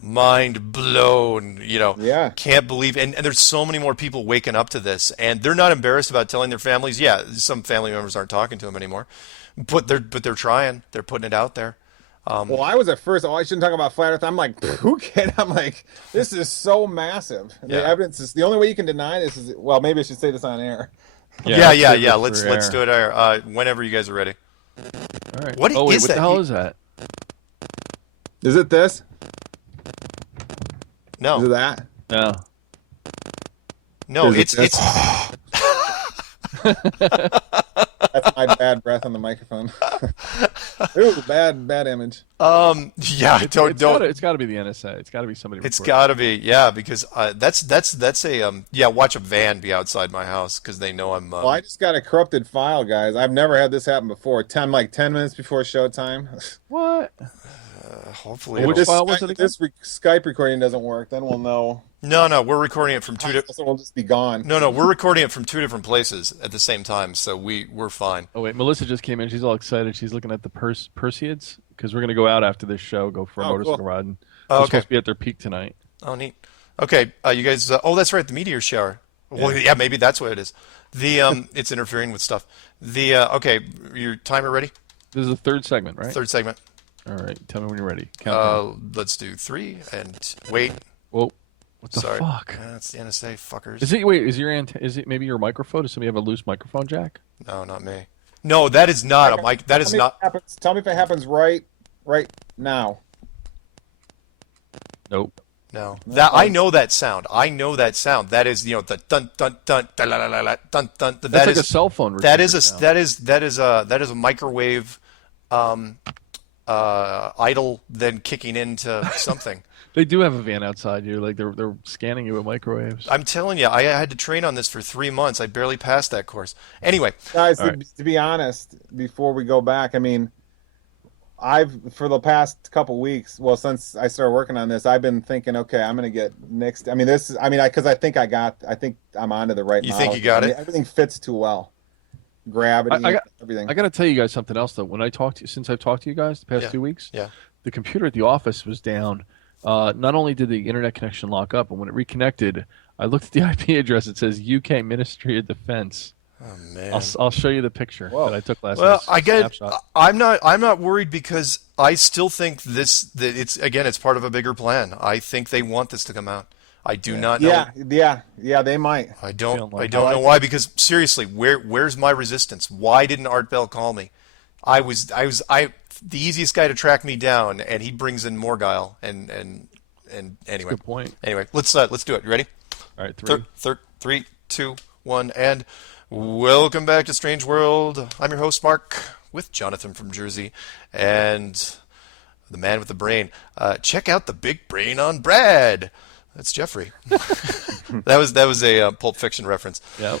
mind blown, Yeah. can't believe, and there's so many more people waking up to this, and they're not embarrassed about telling their families. Yeah, some family members aren't talking to them anymore, but they're trying. They're putting it out there. Well, I was at first, I shouldn't talk about flat Earth. I'm like, who can? I'm like, this is so massive. Yeah. The evidence is the only way you can deny this is, well, maybe I should say this on air. Yeah. Let's do it whenever you guys are ready. All right. What what that? the hell is that? Is it this? No. Is it that? No, Is it it's That's my bad breath on the microphone. Ooh, bad image. Yeah, It's got to be the NSA. It's got to be somebody. It's got to be, yeah, because that's a watch a van be outside my house because they know I'm. Well, I just got a corrupted file, guys. I've never had this happen before. 10 minutes before showtime. What? Hopefully, which file was it again? This Skype recording doesn't work. Then we'll know. No, we're recording it from two different. We'll just be gone. No, we're recording it from two different places at the same time, so we're fine. Oh wait, Melissa just came in. She's all excited. She's looking at the Perseids because we're gonna go out after this show, go for a motorcycle ride. And they're supposed to be at their peak tonight. Oh, neat. Okay, you guys. That's right, the meteor shower. Well, yeah, maybe that's what it is. The it's interfering with stuff. The okay, your timer ready? This is the third segment, right? Third segment. All right, tell me when you're ready. Count down. Let's do 3 and wait. Whoa. What the Sorry. fuck? That's the NSA fuckers. Is it maybe your microphone? Does somebody have a loose microphone jack? No, not me. No, that is not a mic. That is not. Tell me if it happens right now. Nope. No. That I know that sound. I know that sound. That is, the dun dun dun dun dun dun dun dun. That's like a cell phone. That is a microwave idle then kicking into something. They do have a van outside you. Like they're scanning you with microwaves. I'm telling you, I had to train on this for 3 months. I barely passed that course. Anyway, guys, to be honest, before we go back, I mean, for the past couple weeks, well, since I started working on this, I've been thinking, okay, I'm going to get mixed. I mean, because I think I'm onto the right. You model. think you got it? Everything fits too well. Gravity, everything. I got to tell you guys something else though. When I talked to you, since I've talked to you guys the past 2 weeks, the computer at the office was down. Not only did the internet connection lock up, but when it reconnected, I looked at the IP address. It says UK Ministry of Defense. Oh man! I'll show you the picture that I took last night. Well, I get. I'm not worried because I still think that it's part of a bigger plan. I think they want this to come out. I do not know. Yeah, they might. I don't know why. Because seriously, where's my resistance? Why didn't Art Bell call me? I was the easiest guy to track me down, and he brings in more guile. And anyway, good point. Anyway, let's do it. You ready? All right, 3, 2, 1, and welcome back to Strange World. I'm your host Mark with Jonathan from Jersey and the man with the brain. Check out the big brain on Brad. That's Jeffrey. that was a Pulp Fiction reference. Yep.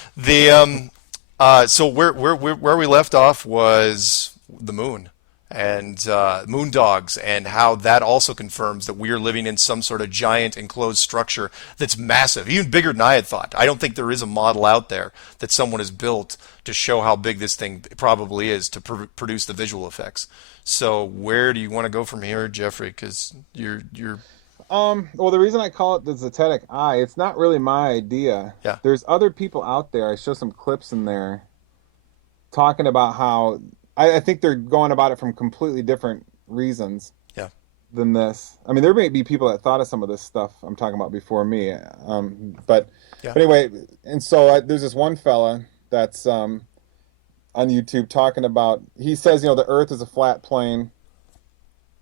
So where we left off was the moon and moon dogs, and how that also confirms that we are living in some sort of giant enclosed structure that's massive, even bigger than I had thought. I don't think there is a model out there that someone has built to show how big this thing probably is to produce the visual effects. So where do you want to go from here, Jeffrey? Because you're well, the reason I call it the Zetetic Eye, it's not really my idea. Yeah. There's other people out there. I show some clips in there talking about how I think they're going about it from completely different reasons. Yeah. Than this. I mean, there may be people that thought of some of this stuff I'm talking about before me. But anyway, and so there's this one fella that's on YouTube talking about. He says, the Earth is a flat plane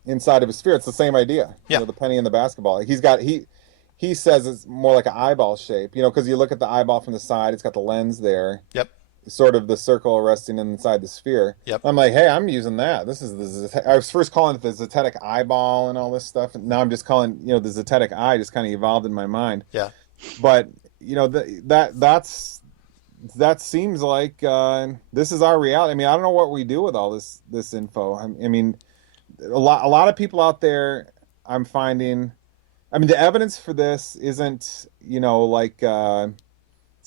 inside of a sphere. It's the same idea. Yeah. The penny and the basketball. He says it's more like an eyeball shape. Because you look at the eyeball from the side, it's got the lens there. Yep. Sort of the circle resting inside the sphere. Yep. I'm like, hey, I'm using that. This is I was first calling it the Zetetic eyeball and all this stuff, and now I'm just calling the Zetetic eye. Just kind of evolved in my mind. Yeah. But that seems like this is our reality. I mean, I don't know what we do with all this info. I mean, a lot of people out there, I'm finding. I mean, the evidence for this isn't like.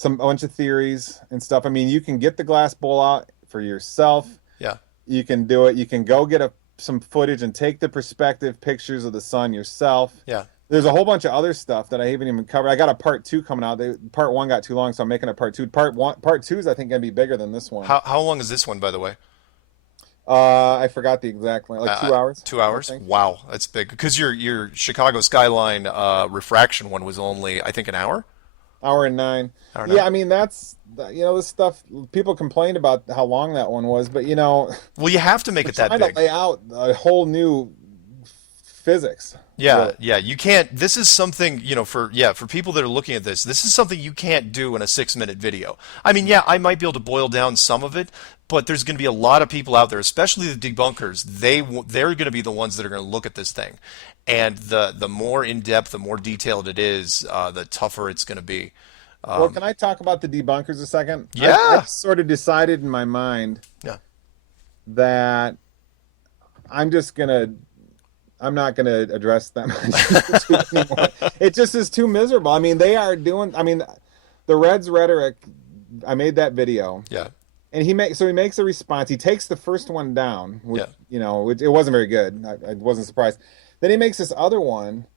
A bunch of theories and stuff. I mean, you can get the glass bowl out for yourself. Yeah. You can do it. You can go get some footage and take the perspective pictures of the sun yourself. Yeah. There's a whole bunch of other stuff that I haven't even covered. I got a part 2 coming out. Part 1 got too long, so I'm making a part 2. Part 2 is, I think, going to be bigger than this one. How long is this one, by the way? I forgot the exact length. Like 2 hours. 2 hours? Wow, that's big. Because your Chicago skyline refraction one was only, I think, an hour? Hour and 9. Yeah, I mean, that's this stuff. People complained about how long that one was, but well, you have to make it that big. Trying to lay out a whole new physics. Yeah, really. Yeah. You can't. This is something for people that are looking at this. This is something you can't do in a 6-minute video. I mean, I might be able to boil down some of it, but there's going to be a lot of people out there, especially the debunkers. They're going to be the ones that are going to look at this thing, and the more in depth, the more detailed it is, the tougher it's going to be. Well, can I talk about the debunkers a second? Yeah. I've sort of decided in my mind that I'm not going to address them anymore. It just is too miserable. I mean, the Reds rhetoric, I made that video. Yeah. And he makes a response. He takes the first one down, which, it wasn't very good. I wasn't surprised. Then he makes this other one,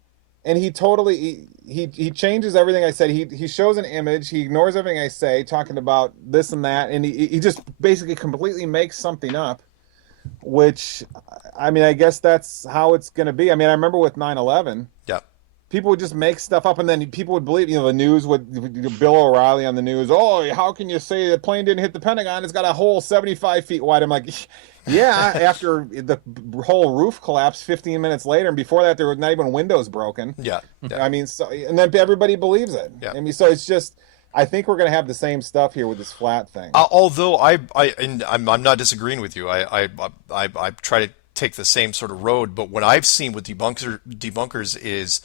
and he totally he changes everything I said. He shows an image. He ignores everything I say, talking about this and that, and he just basically completely makes something up. Which, I mean, I guess that's how it's going to be. I mean, I remember with 9/11. Yeah. people would just make stuff up, and then people would believe. The news would Bill O'Reilly on the news. Oh, how can you say the plane didn't hit the Pentagon? It's got a hole 75 feet wide. I'm like, yeah. After the whole roof collapsed 15 minutes later, and before that, there were not even windows broken. Yeah. I mean, and then everybody believes it. Yeah. I mean, so it's just. I think we're going to have the same stuff here with this flat thing. Although I'm not disagreeing with you. I try to take the same sort of road, but what I've seen with debunkers is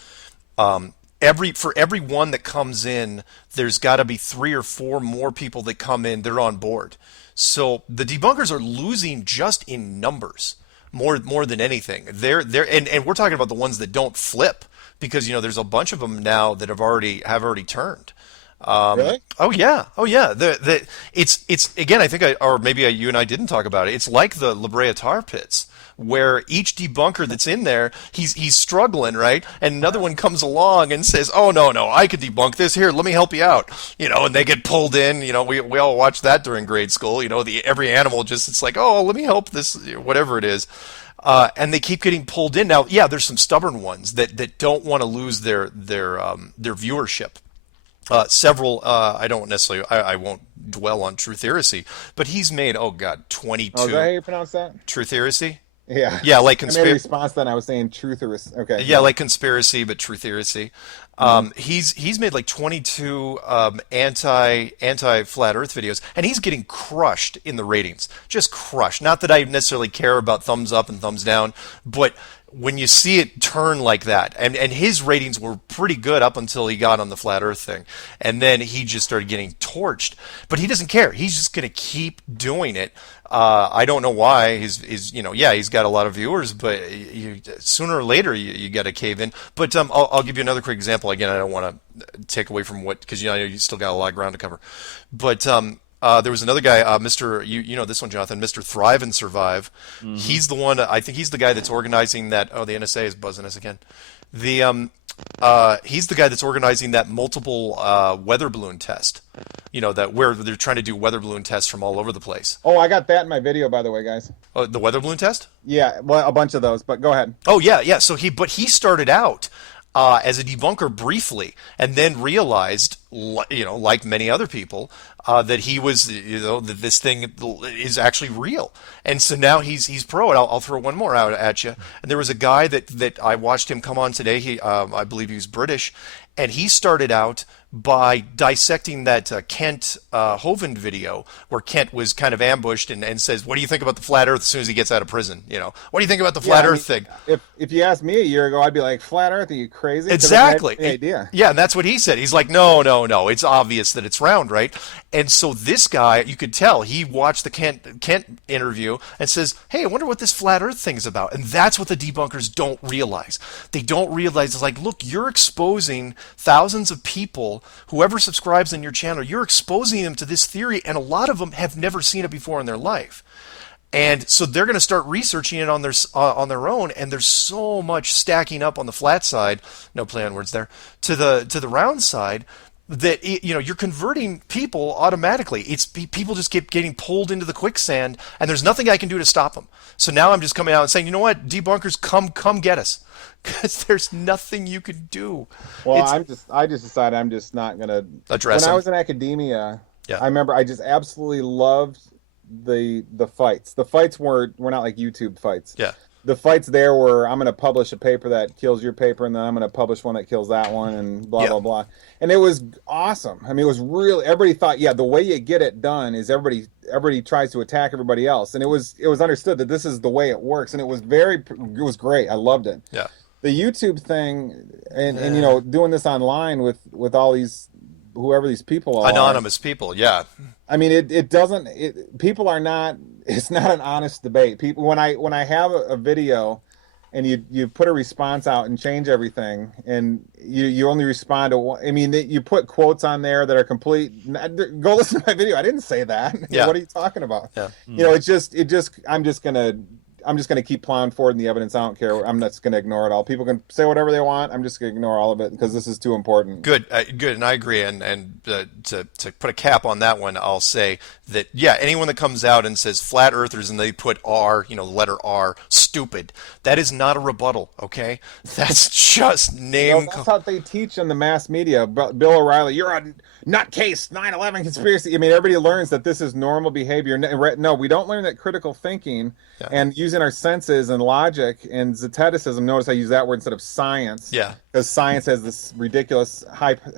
for every one that comes in, there's got to be 3 or 4 more people that come in. They're on board. So the debunkers are losing just in numbers more than anything. And we're talking about the ones that don't flip, because there's a bunch of them now that have already turned. Really? Oh yeah. It's again. I think you and I didn't talk about it. It's like the La Brea tar pits, where each debunker that's in there, he's struggling, right? And another one comes along and says, "Oh no, I could debunk this. Here, let me help you out." And they get pulled in. We all watched that during grade school. Every animal it's like, "Oh, let me help this," whatever it is. And they keep getting pulled in. Now, yeah, there's some stubborn ones that don't want to lose their viewership. Several, I don't necessarily, I won't dwell on Truth Heresy, but he's made, 22. Oh, is that how you pronounce that? Truth Heresy? Yeah. Yeah, like conspiracy. I made a response then. I was saying Truth Heresy. Okay. Yeah, like conspiracy, but Truth Heresy. He's made like 22 anti flat Earth videos, and he's getting crushed in the ratings. Just crushed. Not that I necessarily care about thumbs up and thumbs down, but when you see it turn like that, and his ratings were pretty good up until he got on the flat Earth thing, and then he just started getting torched. But he doesn't care. He's just going to keep doing it. I don't know why. He's got a lot of viewers, but sooner or later you got to cave in. But I'll give you another quick example. Again, I don't want to take away from because you still got a lot of ground to cover. But there was another guy, Mr. You know this one, Jonathan, Mr. Thrive and Survive. Mm-hmm. He's the one. I think he's the guy that's organizing that. Oh, the NSA is buzzing us again. He's the guy that's organizing that multiple weather balloon test. That where they're trying to do weather balloon tests from all over the place. Oh, I got that in my video, by the way, guys. Oh, the weather balloon test? Yeah, well, a bunch of those, but go ahead. Oh, yeah. So he started out as a debunker briefly, and then realized, like many other people, that he was, that this thing is actually real. And so now he's pro. And I'll throw one more out at you. And there was a guy that I watched him come on today. I believe he was British, and he started out by dissecting that Kent Hovind video where Kent was kind of ambushed and says, "What do you think about the flat Earth?" as soon as he gets out of prison. What do you think about the flat Earth thing? If you asked me a year ago, I'd be like, "Flat Earth? Are you crazy?" Exactly. I had no idea. Yeah, and that's what he said. He's like, no. It's obvious that it's round, right? And so this guy, you could tell, he watched the Kent interview and says, "Hey, I wonder what this flat Earth thing is about." And that's what the debunkers don't realize. They don't realize, it's like, look, you're exposing thousands of people. Whoever subscribes on your channel, you're exposing them to this theory, and a lot of them have never seen it before in their life. And so they're going to start researching it on their own, and there's so much stacking up on the flat side, no play on words there, to the round side, that you're converting people automatically. It's people just keep getting pulled into the quicksand, and there's nothing I can do to stop them. So now I'm just coming out and saying, you know what, debunkers, come get us, because there's nothing you can do. Well, I just decided I'm just not gonna address. When I was in academia, yeah. I remember I just absolutely loved the fights. The fights were not like YouTube fights. Yeah. The fights there were, I'm going to publish a paper that kills your paper, and then I'm going to publish one that kills that one, and blah, blah, blah. And it was awesome. I mean, it was really, everybody thought, yeah, the way you get it done is everybody tries to attack everybody else. And it was understood that this is the way it works. And it was great. I loved it. Yeah. The YouTube thing, and doing this online with all these, whoever these people are. Anonymous people, yeah. I mean, people are not, it's not an honest debate. People, when I have a video and you put a response out and change everything, and you only respond to one, I mean, you put quotes on there that are complete, go listen to my video. I didn't say that. Yeah. What are you talking about? Yeah. I'm just gonna keep plowing forward in the evidence. I don't care. I'm not gonna ignore it all. People can say whatever they want. I'm just gonna ignore all of it because this is too important. Good, and I agree. And to put a cap on that one, I'll say that anyone that comes out and says flat earthers and they put R, the letter R, stupid. That is not a rebuttal, okay? That's just name. That's how they teach in the mass media. Bill O'Reilly, you're a nutcase, 9/11 conspiracy. I mean, everybody learns that this is normal behavior. No, we don't learn that critical thinking and using our senses and logic and Zeteticism. Notice I use that word instead of science. Yeah. Because science has this ridiculous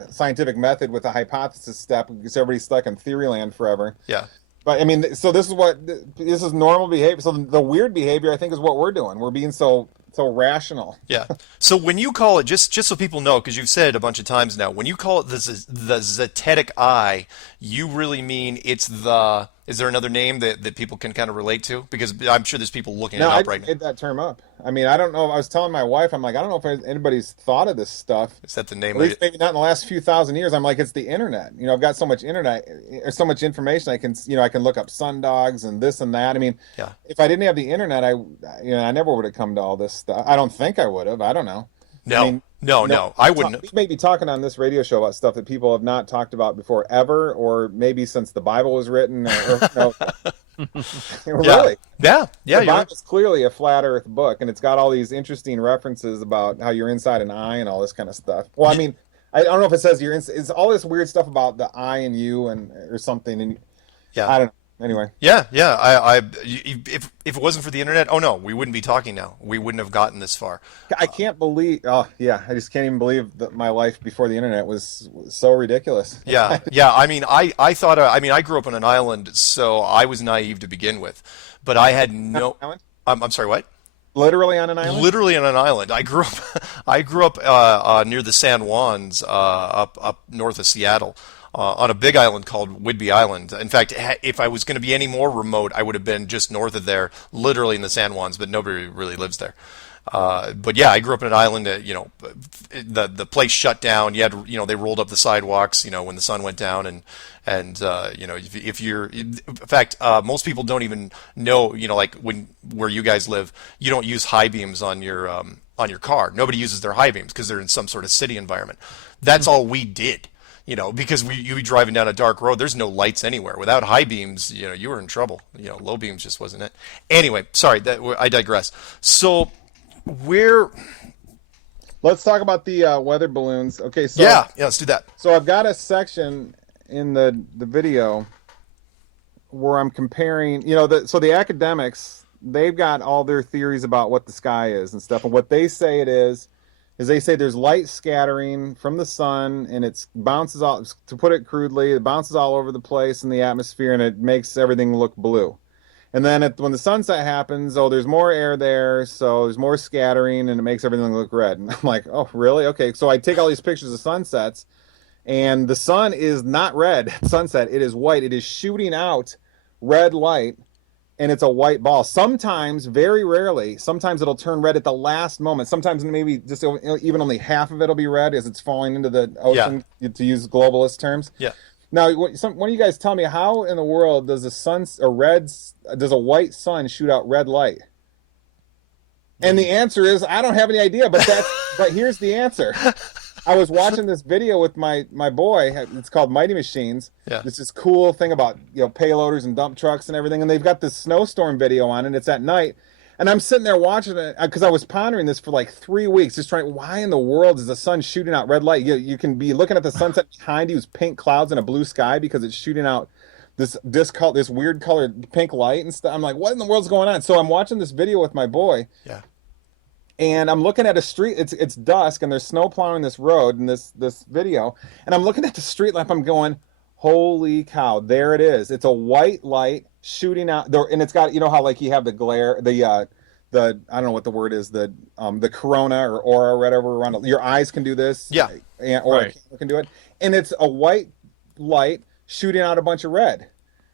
scientific method with a hypothesis step because everybody's stuck in theory land forever. Yeah. But I mean, so this is normal behavior. So the weird behavior, I think, is what we're doing. We're being so rational. Yeah. So when you call it, just so people know, because you've said it a bunch of times now, when you call it the zetetic eye, you really mean it's the. Is there another name that people can kind of relate to? Because I'm sure there's people looking it up right now. I made that term up. I mean, I don't know. I was telling my wife, I'm like, I don't know if anybody's thought of this stuff. Is that the name At least maybe not in the last few thousand years. I'm like, it's the internet. You know, I've got so much internet, or so much information. I can look up sundogs and this and that. I mean, if I didn't have the internet, I never would have come to all this stuff. I don't think I would have. I don't know. No. I mean, No, I wouldn't. We may be talking on this radio show about stuff that people have not talked about before ever, or maybe since the Bible was written. Really? Yeah. The Bible's clearly a flat Earth book, and it's got all these interesting references about how you're inside an eye and all this kind of stuff. Well, I mean, I don't know if it says it's all this weird stuff about the I and you or something. And I don't know. Anyway. Yeah. If it wasn't for the internet, oh no, we wouldn't be talking now. We wouldn't have gotten this far. I can't believe. Oh yeah, I just can't even believe that my life before the internet was so ridiculous. Yeah. I mean, I thought. I mean, I grew up on an island, so I was naive to begin with, but I had no. I'm sorry. What? Literally on an island. Literally on an island. I grew up near the San Juans, up north of Seattle. On a big island called Whidbey Island. In fact, if I was going to be any more remote, I would have been just north of there, literally in the San Juans, but nobody really lives there. But yeah, I grew up in an island. The place shut down. You had, they rolled up the sidewalks, when the sun went down, and if you're, in fact, most people don't even know, like where you guys live, you don't use high beams on your car. Nobody uses their high beams because they're in some sort of city environment. That's all we did. Because you'd be driving down a dark road, there's no lights anywhere. Without high beams, you were in trouble. Low beams just wasn't it. Anyway, sorry, I digress. So, let's talk about the weather balloons. Okay, so yeah, let's do that. So I've got a section in the video where I'm comparing. So the academics, they've got all their theories about what the sky is and stuff, and what they say it is they say there's light scattering from the sun, and it bounces off, to put it crudely, it bounces all over the place in the atmosphere, and it makes everything look blue. And then when the sunset happens, there's more air there, so there's more scattering, and it makes everything look red. And I'm like, oh, really? Okay, so I take all these pictures of sunsets, and the sun is not red at sunset. It is white. It is shooting out red light, and it's a white ball. Sometimes, very rarely, sometimes it'll turn red at the last moment. Sometimes maybe just even only half of it'll be red as it's falling into the ocean, to use globalist terms. Yeah. Now, one of you guys tell me, how in the world does a white sun shoot out red light? And the answer is, I don't have any idea, but here's the answer. I was watching this video with my boy. It's called Mighty Machines. Yeah. It's this cool thing about payloaders and dump trucks and everything, and they've got this snowstorm video on, and it's at night. And I'm sitting there watching it because I was pondering this for like 3 weeks, just trying. Why in the world is the sun shooting out red light? You can be looking at the sunset behind you, pink clouds and a blue sky, because it's shooting out this weird colored pink light and stuff. I'm like, what in the world's going on? So I'm watching this video with my boy. Yeah. And I'm looking at a street. It's dusk, and there's snow plowing this road in this video. And I'm looking at the street lamp. I'm going, holy cow! There it is. It's a white light shooting out there, and it's got, how like you have the glare, the I don't know what the word is, the corona or aura or whatever around it. Your eyes can do this. Yeah. Or a camera can do it, and it's a white light shooting out a bunch of red.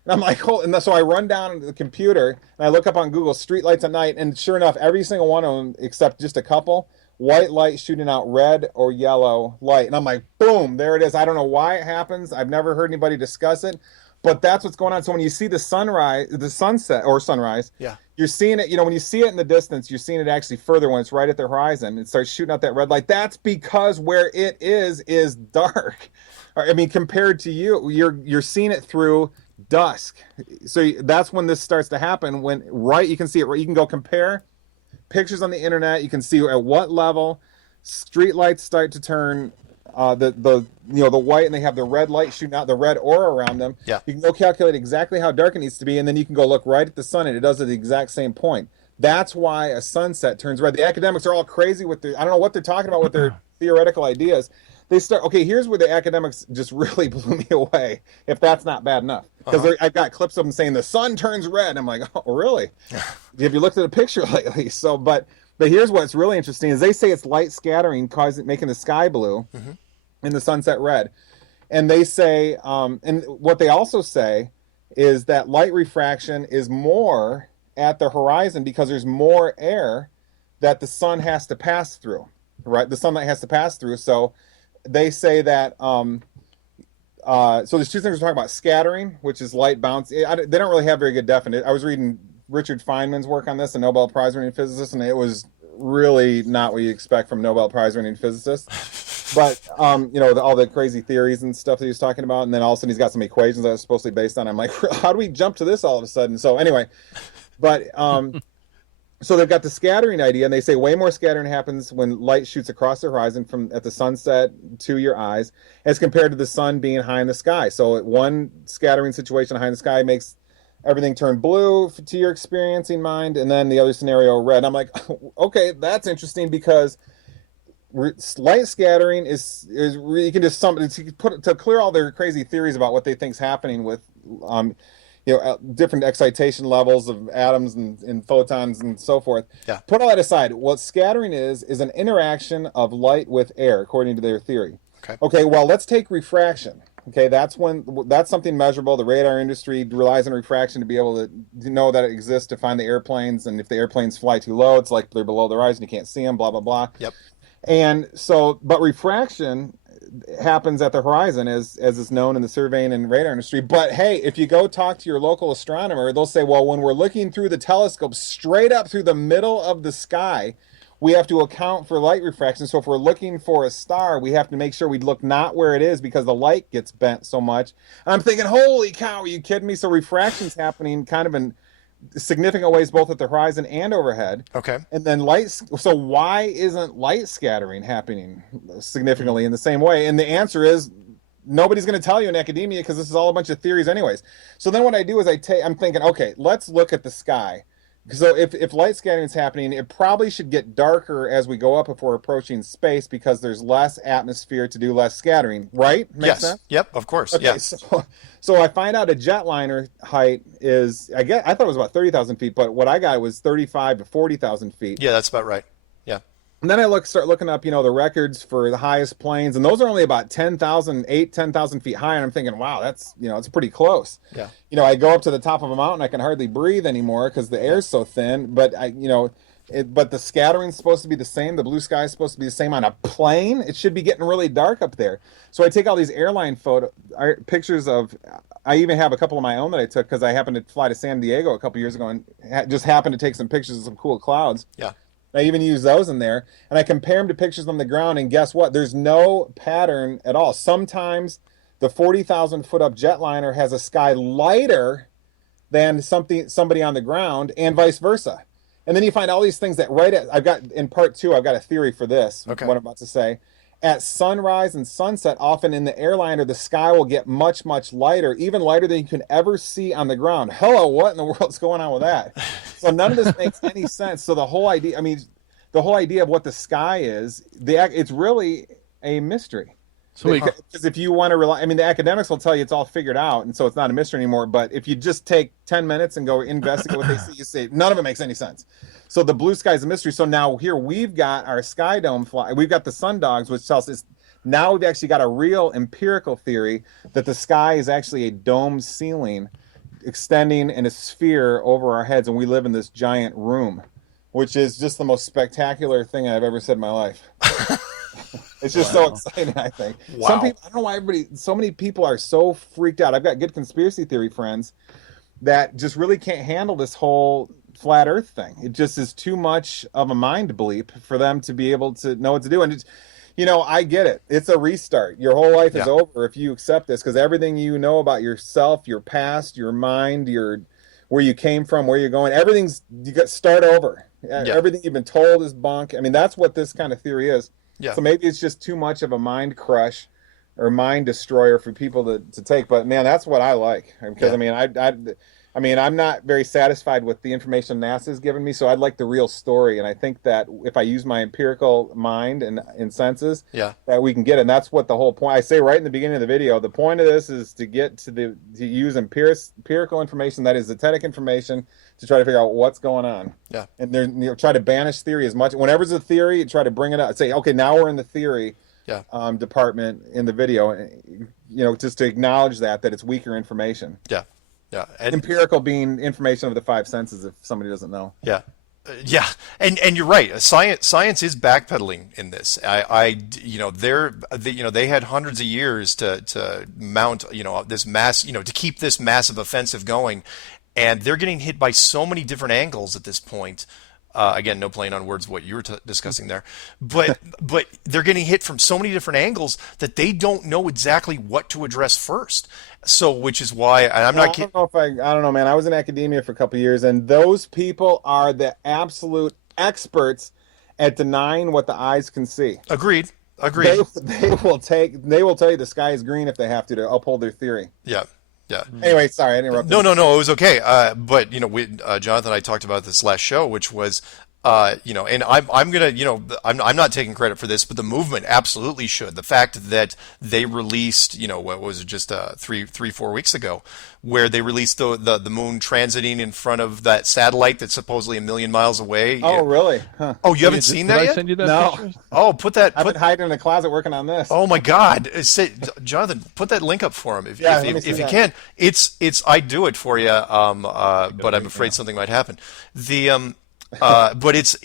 And I'm like, so I run down to the computer and I look up on Google street lights at night, and sure enough, every single one of them, except just a couple, white light shooting out red or yellow light. And I'm like, boom, there it is. I don't know why it happens. I've never heard anybody discuss it, but that's what's going on. So when you see the sunset or sunrise, yeah, you're seeing it, when you see it in the distance, you're seeing it actually further when it's right at the horizon. It starts shooting out that red light. That's because where it is dark. I mean, compared to you're seeing it through dusk. So that's when this starts to happen. You can see it. You can go compare pictures on the internet. You can see at what level street lights start to turn the white, and they have the red light shooting out, the red aura around them. Yeah. You can go calculate exactly how dark it needs to be, and then you can go look right at the sun, and it does it at the exact same point. That's why a sunset turns red. The academics are all crazy with their, I don't know what they're talking about with their theoretical ideas. They start, okay, here's where the academics just really blew me away, if that's not bad enough. Because I've got clips of them saying the sun turns red. I'm like, oh, really? Have you looked at a picture lately? So, but here's what's really interesting is they say it's light scattering making the sky blue and the sunset red. And they say, and what they also say is that light refraction is more at the horizon because there's more air that the sun has to pass through, right? The sunlight has to pass through. So they say that, so there's two things we're talking about: scattering, which is light bounce. They don't really have very good definition. I was reading Richard Feynman's work on this, a Nobel Prize winning physicist, and it was really not what you expect from Nobel Prize winning physicists. But, all the crazy theories and stuff that he was talking about. And then all of a sudden he's got some equations that it's supposed to be based on. I'm like, how do we jump to this all of a sudden? So anyway, but, so they've got the scattering idea, and they say way more scattering happens when light shoots across the horizon at the sunset to your eyes as compared to the sun being high in the sky. So one scattering situation high in the sky makes everything turn blue to your experiencing mind, and then the other scenario red. I'm like, okay, that's interesting because light scattering is you can just to clear all their crazy theories about what they think's happening with different excitation levels of atoms and photons and so forth. Yeah. Put all that aside. What scattering is an interaction of light with air, according to their theory. Okay, well, let's take refraction. Okay, that's something measurable. The radar industry relies on refraction to be able to know that it exists, to find the airplanes, and if the airplanes fly too low, it's like they're below the horizon, you can't see them, blah, blah, blah. Yep. And so, but refraction happens at the horizon, as is known in the surveying and radar industry. But hey, if you go talk to your local astronomer, they'll say, well, when we're looking through the telescope straight up through the middle of the sky, we have to account for light refraction. So if we're looking for a star, we have to make sure we look not where it is because the light gets bent so much. And I'm thinking, holy cow, are you kidding me? So refraction's happening kind of in significant ways, both at the horizon and overhead. Okay. And then so why isn't light scattering happening significantly in the same way? And the answer is nobody's going to tell you in academia because this is all a bunch of theories anyways. So then what I do is I'm thinking, okay, let's look at the sky. So if light scattering is happening, it probably should get darker as we go up if we're approaching space because there's less atmosphere to do less scattering, right? Makes sense? Yep, of course. Okay, yes. So I find out a jetliner height is, I thought it was about 30,000 feet, but what I got was 35 to 40,000 feet. Yeah, that's about right. Yeah. And then I start looking up, the records for the highest planes, and those are only about 10,000 feet high, and I'm thinking, wow, that's, it's pretty close. Yeah. I go up to the top of a mountain, I can hardly breathe anymore because the air's so thin, but but the scattering's supposed to be the same. The blue sky is supposed to be the same on a plane. It should be getting really dark up there. So I take all these airline pictures of, I even have a couple of my own that I took because I happened to fly to San Diego a couple years ago and just happened to take some pictures of some cool clouds. Yeah. I even use those in there, and I compare them to pictures on the ground, and guess what? There's no pattern at all. Sometimes the 40,000 foot up jetliner has a sky lighter than somebody on the ground, and vice versa. And then you find all these things that I've got in part 2, I've got a theory for this, what I'm about to say. At sunrise and sunset, often in the airliner, the sky will get much, much lighter, even lighter than you can ever see on the ground. Hello, what in the world's going on with that? So none of this makes any sense. So the whole idea of what the sky is, it's really a mystery. So because if you want to rely, the academics will tell you it's all figured out, and so it's not a mystery anymore. But if you just take 10 minutes and go investigate what they see, you see none of it makes any sense. So the blue sky is a mystery. So now here we've got our sky dome fly. We've got the sundogs, which tells us now we've actually got a real empirical theory that the sky is actually a dome ceiling extending in a sphere over our heads, and we live in this giant room, which is just the most spectacular thing I've ever said in my life. It's just so exciting, I think. Wow. Some people, I don't know why so many people are so freaked out. I've got good conspiracy theory friends that just really can't handle this whole flat earth thing. It just is too much of a mind bleep for them to be able to know what to do. And it's, I get it. It's a restart. Your whole life is over if you accept this, because everything you know about yourself, your past, your mind, where you came from, where you're going. Everything's, you got start over. Everything you've been told is bunk. I mean, that's what this kind of theory is. Yeah. So maybe it's just too much of a mind crush or mind destroyer for people to take. But man, that's what I like, because I mean, I'm not very satisfied with the information NASA's given me, so I'd like the real story. And I think that if I use my empirical mind and senses, that we can get it. And that's what the whole point. I say right in the beginning of the video, the point of this is to get to use empirical information, that is zetetic information, to try to figure out what's going on. Yeah. And then try to banish theory as much. Whenever there's a theory, try to bring it up. Say, okay, now we're in the theory department in the video. Just to acknowledge that it's weaker information. Yeah. Yeah, and empirical being information of the five senses. If somebody doesn't know. Yeah, and you're right. Science is backpedaling in this. They had hundreds of years to mount this mass to keep this massive offensive going, and they're getting hit by so many different angles at this point. Again, no playing on words what you were discussing there, but they're getting hit from so many different angles that they don't know exactly what to address first. So, which is why I'm not. I don't know, man. I was in academia for a couple of years, and those people are the absolute experts at denying what the eyes can see. Agreed. They will tell you the sky is green if they have to uphold their theory. Yeah. Yeah. Anyway, sorry, I interrupted. No, it was okay. But Jonathan and I talked about this last show, which was, and I'm gonna, I'm not taking credit for this, but the movement absolutely should. The fact that they released, what was it, just 3-4 weeks ago, where they released the moon transiting in front of that satellite that's supposedly 1 million miles away. Oh, really? Huh. Oh, you haven't seen that yet? Did I send you that picture? Oh, I've been hiding in the closet working on this. Oh my God, Jonathan, put that link up for him if you can. It's I'd do it for you, but I'm afraid something might happen. But it's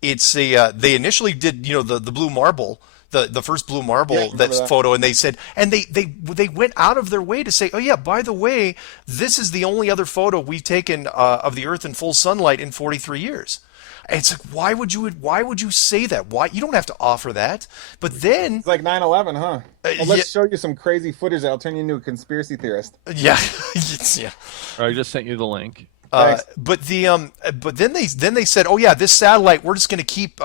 they initially did the blue marble. The first blue marble that photo, and they said, and they went out of their way to say, oh yeah, by the way, this is the only other photo we've taken of the Earth in full sunlight in 43 years. And it's like, why would you say that? Why? You don't have to offer that. But then it's like 9/11, huh? Well, let's show you some crazy footage that'll turn you into a conspiracy theorist. Yeah, yeah. I just sent you the link. But then they said, oh yeah, this satellite, we're just going to keep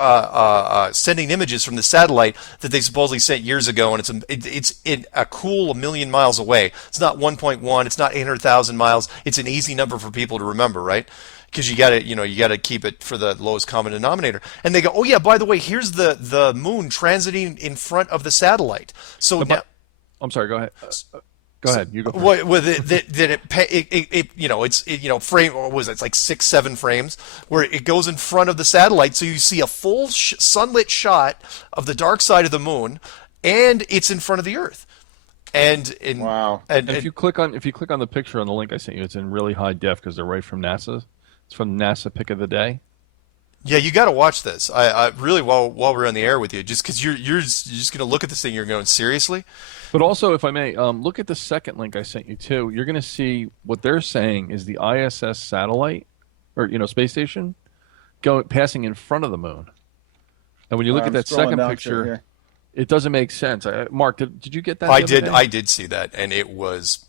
sending images from the satellite that they supposedly sent years ago, and it's a cool 1 million miles away. It's not 1.1, it's not 800,000 miles. It's an easy number for people to remember, right? Because you got to keep it for the lowest common denominator. And they go, oh yeah, by the way, here's the moon transiting in front of the satellite. So now, I'm sorry, go ahead. Go ahead. You go. Frame. What was it? It's like 6-7 frames where it goes in front of the satellite, so you see a full sunlit shot of the dark side of the moon, and it's in front of the Earth. Wow. And if you click on the picture on the link I sent you, it's in really high def because they're right from NASA. It's from NASA Pick of the Day. Yeah, you got to watch this. I really, while we're on the air with you, just because you're just going to look at this thing, you're going, seriously? But also, if I may, look at the second link I sent you too. You're going to see what they're saying is the ISS satellite, or space station, passing in front of the moon. And when you look at that second picture, it doesn't make sense. Mark, did you get that? I did see that, and it was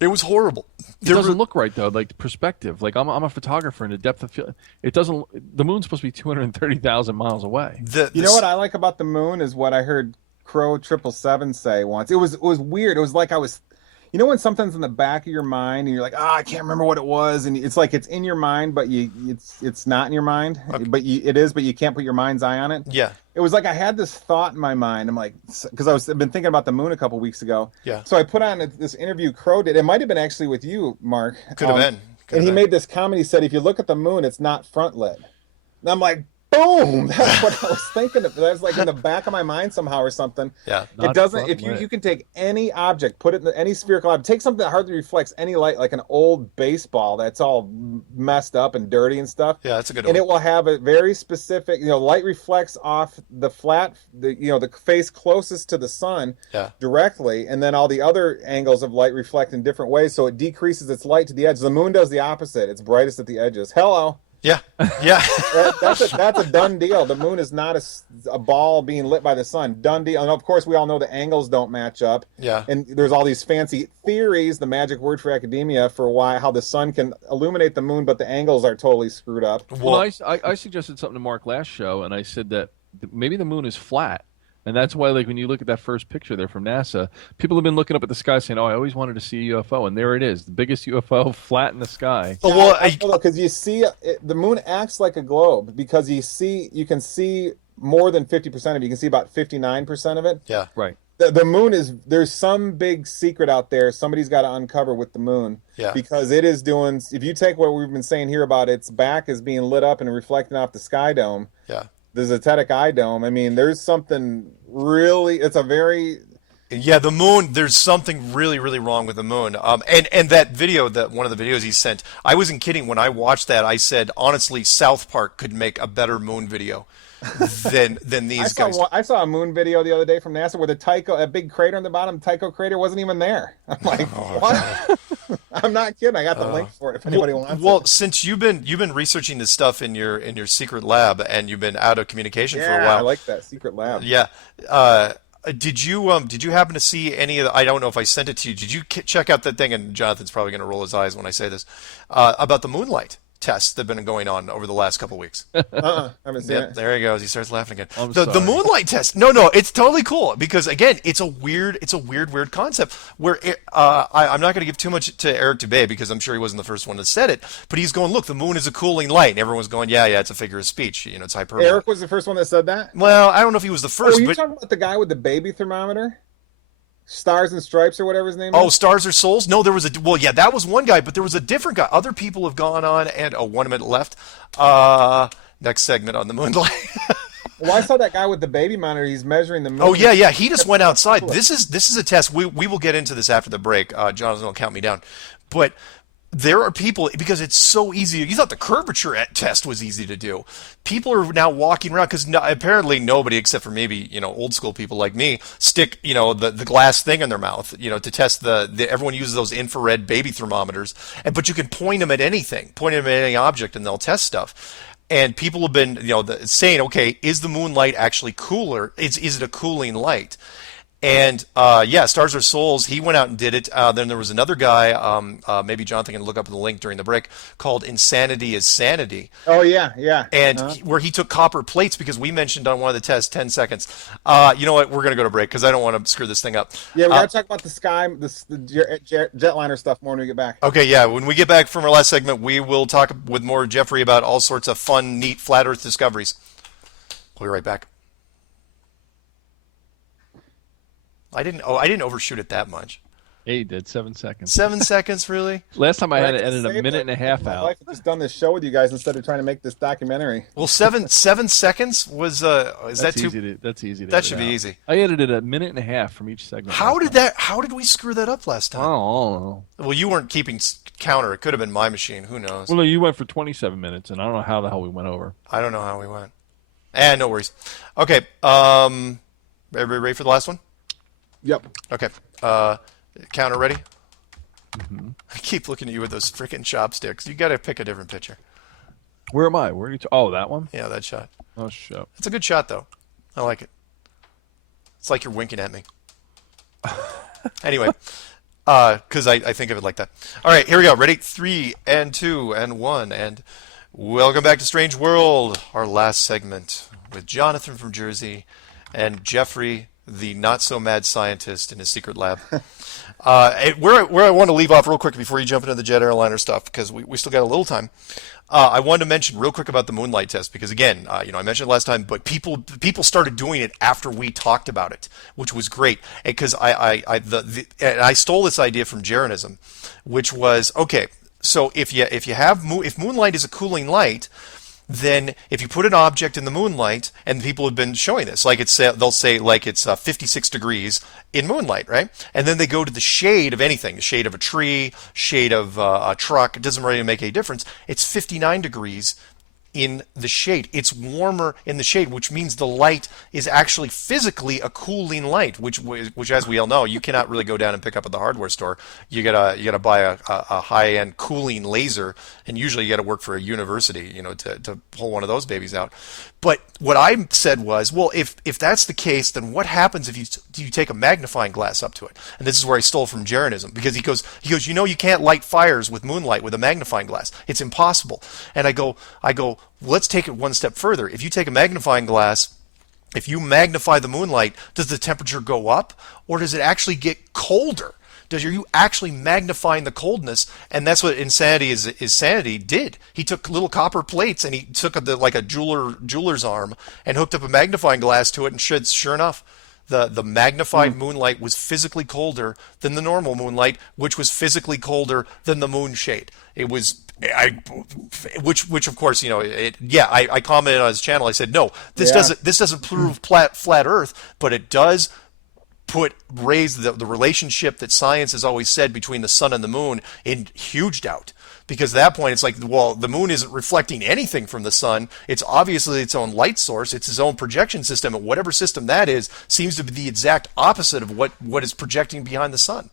horrible. It doesn't look right though. Like the perspective. Like I'm a photographer, and the depth of field. It doesn't. The moon's supposed to be 230,000 miles away. You know what I like about the moon is what I heard Crow 777 say once. It was weird. It was like I was, when something's in the back of your mind and you're like, I can't remember what it was, and it's like it's in your mind, but it's not in your mind, okay. But you can't put your mind's eye on it. Yeah. It was like I had this thought in my mind. I'm like, because I've been thinking about the moon a couple weeks ago. Yeah. So I put on this interview Crow did. It might have been actually with you, Mark. Could have been. And he made this comment. He said, if you look at the moon, it's not front lit. And I'm like, boom! That's what I was thinking of. That was like in the back of my mind somehow or something. Yeah. It doesn't. If you can take any object, put it in any spherical object, take something that hardly reflects any light, like an old baseball that's all messed up and dirty and stuff. Yeah, that's a good one. And it will have a very specific. Light reflects off the the face closest to the sun. Yeah. Directly, and then all the other angles of light reflect in different ways, so it decreases its light to the edge. The moon does the opposite. It's brightest at the edges. Hello. Yeah, yeah. That's a done deal. The moon is not a ball being lit by the sun. Done deal. And of course, we all know the angles don't match up. Yeah. And there's all these fancy theories, the magic word for academia, for how the sun can illuminate the moon, but the angles are totally screwed up. Well, I suggested something to Mark last show, and I said that maybe the moon is flat. And that's why, like, when you look at that first picture there from NASA, people have been looking up at the sky saying, "Oh, I always wanted to see a UFO," and there it is, the biggest UFO flat in the sky. Well, because you see, the moon acts like a globe because you can see more than 50% of it. You can see about 59% of it. Yeah, right. The moon there's some big secret out there somebody's got to uncover with the moon. Yeah. Because it is doing, if you take what we've been saying here about its back is being lit up and reflecting off the sky dome. Yeah. The Zetetic eye dome. I mean, there's something really. It's a very. Yeah, the moon. There's something really, really wrong with the moon. And that video, one of the videos he sent, I wasn't kidding when I watched that. I said, honestly, South Park could make a better moon video than these guys. I saw a moon video the other day from NASA where a big crater on the bottom, Tycho crater, wasn't even there. I'm like, what? I'm not kidding. I got the link for it if anybody wants it. Well, since you've been researching this stuff in your secret lab and you've been out of communication for a while. I like that secret lab. Yeah. Did you happen to see any of the, I don't know if I sent it to you. Did you check out that thing? And Jonathan's probably going to roll his eyes when I say this about the moonlight tests that have been going on over the last couple of weeks. I haven't seen it. There he goes. He starts laughing again. The moonlight test. No, it's totally cool because again, it's a weird concept where I'm not going to give too much to Eric Dubay because I'm sure he wasn't the first one that said it, but he's going, look, the moon is a cooling light, and everyone's going, yeah, it's a figure of speech. It's hyperbole. Eric was the first one that said that. Well, I don't know if he was the first. Oh, you talking about the guy with the baby thermometer? Stars and Stripes or whatever his name is? Oh, Stars or Souls? No, there was that was one guy, but there was a different guy. Other people have gone on, and 1 minute left. Next segment on the moonlight. Well, I saw that guy with the baby monitor. He's measuring the moon. Oh, yeah. He just went outside. This is a test. We will get into this after the break. Jonathan will count me down. But there are people, because it's so easy. You thought the curvature test was easy to do. People are now walking around because apparently nobody, except for maybe old school people like me, stick the glass thing in their mouth to test everyone uses those infrared baby thermometers, but you can point them at anything, point them at any object, and they'll test stuff. And people have been saying, okay, is the moonlight actually cooler? Is it a cooling light? And Stars or Souls, he went out and did it. Then there was another guy, maybe Jonathan can look up the link during the break, called Insanity is Sanity. Oh, yeah. And where he took copper plates, because we mentioned on one of the tests, 10 seconds. You know what? We're going to go to break because I don't want to screw this thing up. Yeah, we got to talk about the sky, the jetliner stuff more when we get back. Okay, yeah. When we get back from our last segment, we will talk with more Jeffrey about all sorts of fun, neat flat Earth discoveries. We'll be right back. I didn't overshoot it that much. Yeah, you did. 7 seconds. 7 seconds, really? Last time I had to edit a minute and a half out. I've just done this show with you guys instead of trying to make this documentary. Well, 7 seconds was is that too? That's easy. That should be easy. I edited a minute and a half from each segment. How did we screw that up last time? I don't know. Well, you weren't keeping counter. It could have been my machine. Who knows? Well, no, you went for 27 minutes, and I don't know how the hell we went over. I don't know how we went. No worries. Okay. Everybody ready for the last one? Yep. Okay. Counter ready? Mm-hmm. I keep looking at you with those freaking chopsticks. You got to pick a different picture. Where am I? Where are you? Oh, that one? Yeah, that shot. Oh, shit. It's a good shot, though. I like it. It's like you're winking at me. Anyway, because I think of it like that. All right, here we go. Ready? 3 and 2 and 1. And welcome back to Strange World, our last segment with Jonathan from Jersey and Jeffrey, the not-so-mad scientist in his secret lab. Where I want to leave off real quick before you jump into the jet airliner stuff, because we still got a little time, I wanted to mention real quick about the moonlight test, because again, I mentioned it last time, but people started doing it after we talked about it, which was great, because I stole this idea from Jeranism, which was, okay, so if moonlight is a cooling light, then if you put an object in the moonlight, and people have been showing this, like they'll say like it's 56 degrees in moonlight, right? And then they go to the shade of anything, the shade of a tree, shade of a truck, it doesn't really make any difference. It's 59 degrees in the shade. It's warmer in the shade, which means the light is actually physically a cooling light, which as we all know, you cannot really go down and pick up at the hardware store. You gotta buy a high-end cooling laser, and usually you gotta work for a university, to pull one of those babies out. But what I said was, well, if that's the case, then what happens if you take a magnifying glass up to it? And this is where I stole from Jeranism, because he goes, you can't light fires with moonlight with a magnifying glass. It's impossible. And I go, let's take it one step further. If you take a magnifying glass, if you magnify the moonlight, does the temperature go up, or does it actually get colder? Are you actually magnifying the coldness? And that's what Insanity is Sanity did. He took little copper plates and he took like a jeweler's arm and hooked up a magnifying glass to it, and sure enough, the magnified moonlight was physically colder than the normal moonlight, which was physically colder than the moon shade. It was which of course, I commented on his channel. I said, no, this doesn't prove flat Earth, but it does raise the relationship that science has always said between the sun and the moon in huge doubt. Because at that point, it's like, well, the moon isn't reflecting anything from the sun. It's obviously its own light source. It's its own projection system. And whatever system that is seems to be the exact opposite of what is projecting behind the sun.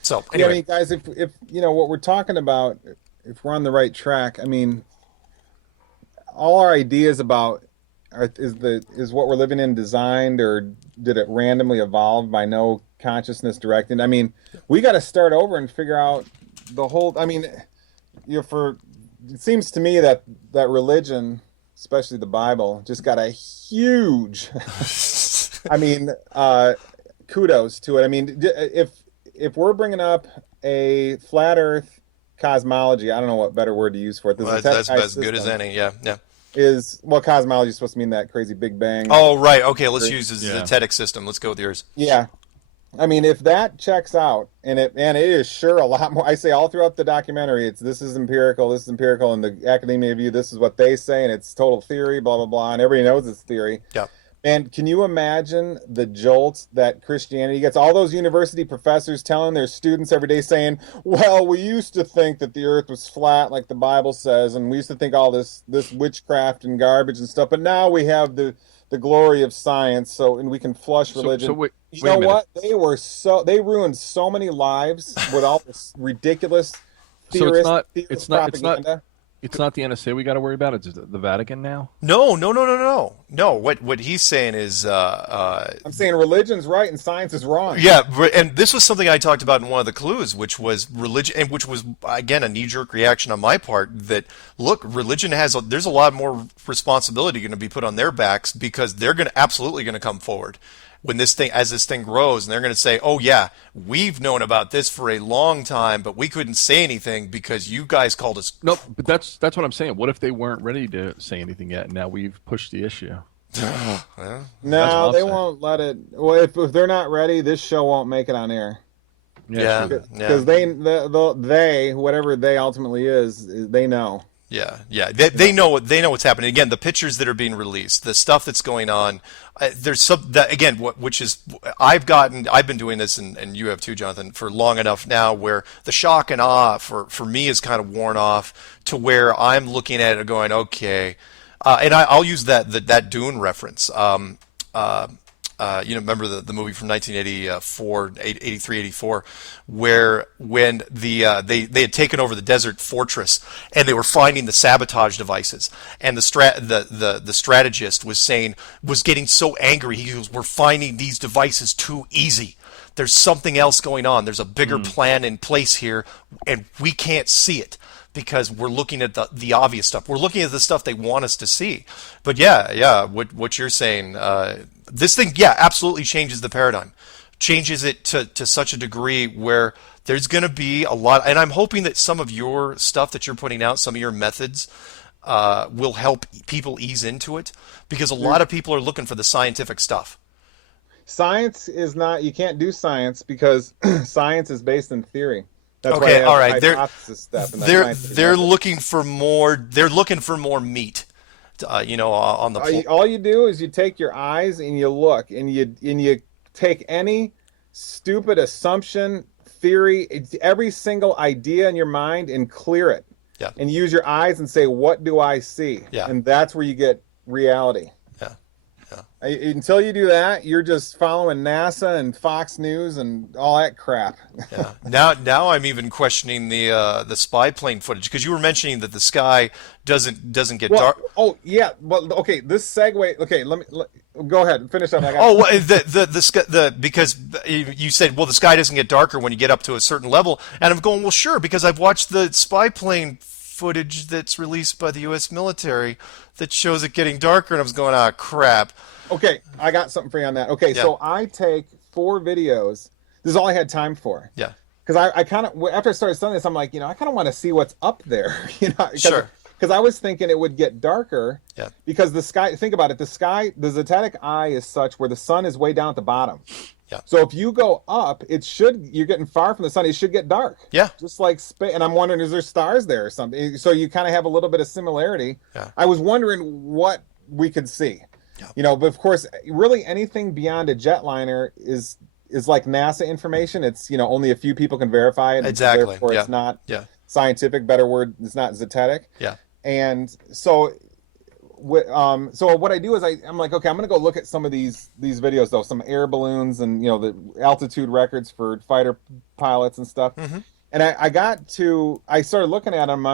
So, anyway. Yeah, I mean, guys, if what we're talking about, if we're on the right track, I mean, all our ideas about is what we're living in designed, or did it randomly evolve by no consciousness directed? I mean, we got to start over and figure out the whole. I mean, it seems to me that religion, especially the Bible, just got a huge. I mean, kudos to it. I mean, if we're bringing up a flat Earth cosmology, I don't know what better word to use for it. That's as good as any. Yeah. Cosmology is supposed to mean that crazy Big Bang. Oh, right. Okay, let's use the TEDx system. Let's go with yours. Yeah. I mean, if that checks out, and it is sure a lot more. I say all throughout the documentary, this is empirical, and the academia view, this is what they say, and it's total theory, blah, blah, blah, and everybody knows it's theory. Yeah. And can you imagine the jolt that Christianity gets? All those university professors telling their students every day saying, well, we used to think that the earth was flat like the Bible says, and we used to think all this witchcraft and garbage and stuff, but now we have the glory of science, and we can flush religion. You know what? They ruined so many lives with all this ridiculous theorist propaganda. It's not the NSA we got to worry about. It's the Vatican now. No. What he's saying is, I'm saying religion's right and science is wrong. Yeah, and this was something I talked about in one of the clues, which was religion, and which was again a knee-jerk reaction on my part. That look, religion there's a lot more responsibility going to be put on their backs, because they're absolutely going to come forward when this thing grows, and they're going to say, oh yeah, we've known about this for a long time, but we couldn't say anything because you guys called us. Nope, but that's what I'm saying. What if they weren't ready to say anything yet, and now we've pushed the issue? No, they won't let it. Well, if they're not ready, this show won't make it on air. Yeah, because they whatever they ultimately is, they know. Yeah. They know what's happening. Again, the pictures that are being released, the stuff that's going on. There's some that again, which is I've been doing this, and you have too, Jonathan, for long enough now, where the shock and awe for me is kind of worn off to where I'm looking at it and going, okay, and I'll use that Dune reference. Remember the movie from 1984, 83, 84, where when they had taken over the desert fortress and they were finding the sabotage devices, and the strategist was getting so angry. He goes, "We're finding these devices too easy. There's something else going on. There's a bigger plan in place here, and we can't see it." Because we're looking at the obvious stuff. We're looking at the stuff they want us to see. But what you're saying, this thing, absolutely changes the paradigm. Changes it to such a degree where there's going to be a lot, and I'm hoping that some of your stuff that you're putting out, some of your methods, will help people ease into it, because a lot of people are looking for the scientific stuff. Science is not, you can't do science because science is based in theory. That's okay, all right. They're looking for more. They're looking for more meat. On the. All you do is you take your eyes and you look, and you take any stupid assumption, theory, every single idea in your mind, and clear it. Yeah. and use your eyes and say, what do I see? Yeah. And that's where you get reality. Yeah. Until you do that, you're just following NASA and Fox News and all that crap. Yeah. Now I'm even questioning the spy plane footage, because you were mentioning that the sky doesn't get dark. Oh yeah. Well, okay. This segue. Okay, let me go ahead and finish up. Because you said, well, the sky doesn't get darker when you get up to a certain level, and I'm going, well, sure, because I've watched the spy plane footage that's released by the U.S. military that shows it getting darker, and I was going, ah, crap. Okay, I got something for you on that. Okay, Yeah. so I take 4 videos. This is all I had time for. Yeah. Because I kind of, after I started studying this, I'm like, I kind of want to see what's up there. Sure. Because I was thinking it would get darker. Yeah. Because the sky, think about it, the zetetic eye is such where the sun is way down at the bottom. Yeah. So if you go up, you're getting far from the sun, it should get dark. Yeah. Just like space. And I'm wondering, is there stars there or something? So you kind of have a little bit of similarity. Yeah. I was wondering what we could see. Yeah. But of course, really anything beyond a jetliner is like NASA information. It's, only a few people can verify it. Exactly. Therefore, Yeah. it's not Yeah. scientific. Better word, it's not zetetic. Yeah. And so what I do is I'm like, okay, I'm going to go look at some of these videos, though, some air balloons and, the altitude records for fighter pilots and stuff. Mm-hmm. And I started looking at them,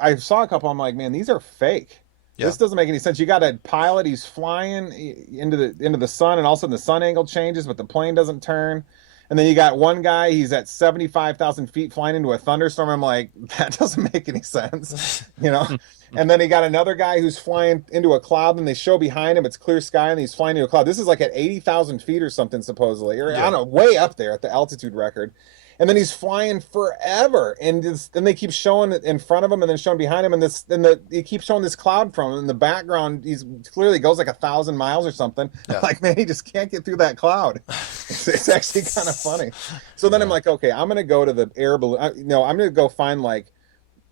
I saw a couple, I'm like, man, these are fake. Yeah. This doesn't make any sense. You got a pilot, he's flying into the sun, and all of a sudden the sun angle changes, but the plane doesn't turn. And then you got one guy, he's at 75,000 feet flying into a thunderstorm. I'm like, that doesn't make any sense, And then you got another guy who's flying into a cloud, and they show behind him, it's clear sky, and he's flying into a cloud. This is like at 80,000 feet or something, supposedly. Or, I don't know, way up there at the altitude record. And then he's flying forever, and then they keep showing it in front of him, and then showing behind him, and he keeps showing this cloud from him. In the background, he's clearly goes like 1,000 miles or something. Yeah. Like, man, he just can't get through that cloud. It's actually kind of funny. So then I'm like, okay, I'm gonna go to the air balloon. I'm gonna go find like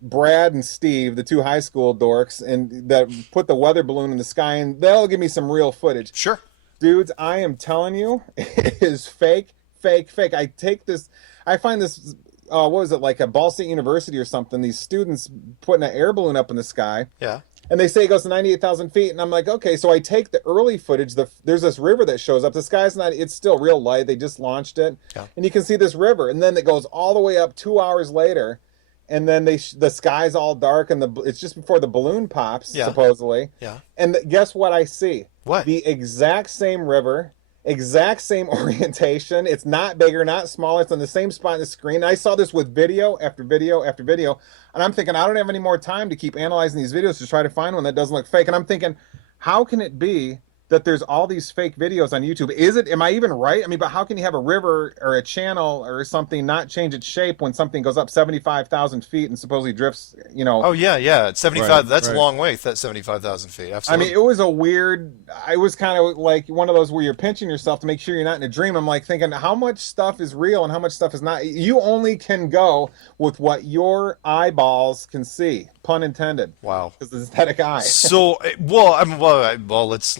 Brad and Steve, the 2 high school dorks, and that put the weather balloon in the sky, and they'll give me some real footage. Sure. Dudes, I am telling you, it is fake. I find this, what was it, like a Ball State University or something, these students putting an air balloon up in the sky. Yeah. And they say it goes to 98,000 feet. And I'm like, okay, so I take the early footage. There's this river that shows up. The sky's it's still real light. They just launched it. Yeah. And you can see this river. And then it goes all the way up 2 hours later. And then the sky's all dark, and it's just before the balloon pops, supposedly. Yeah. And guess what I see? What? The exact same river. Exact same orientation. It's not bigger, not smaller. It's on the same spot on the screen. And I saw this with video after video after video. And I'm thinking, I don't have any more time to keep analyzing these videos to try to find one that doesn't look fake. And I'm thinking, how can it be that there's all these fake videos on YouTube? Am I even right? I mean, but how can you have a river or a channel or something not change its shape when something goes up 75,000 feet and supposedly drifts, Oh, yeah. It's 75. Right, that's right. a long way, that's 75,000 feet. Absolutely. I mean, I was kind of like one of those where you're pinching yourself to make sure you're not in a dream. I'm like thinking, how much stuff is real and how much stuff is not? You only can go with what your eyeballs can see, pun intended. Wow. Because the aesthetic eye. So,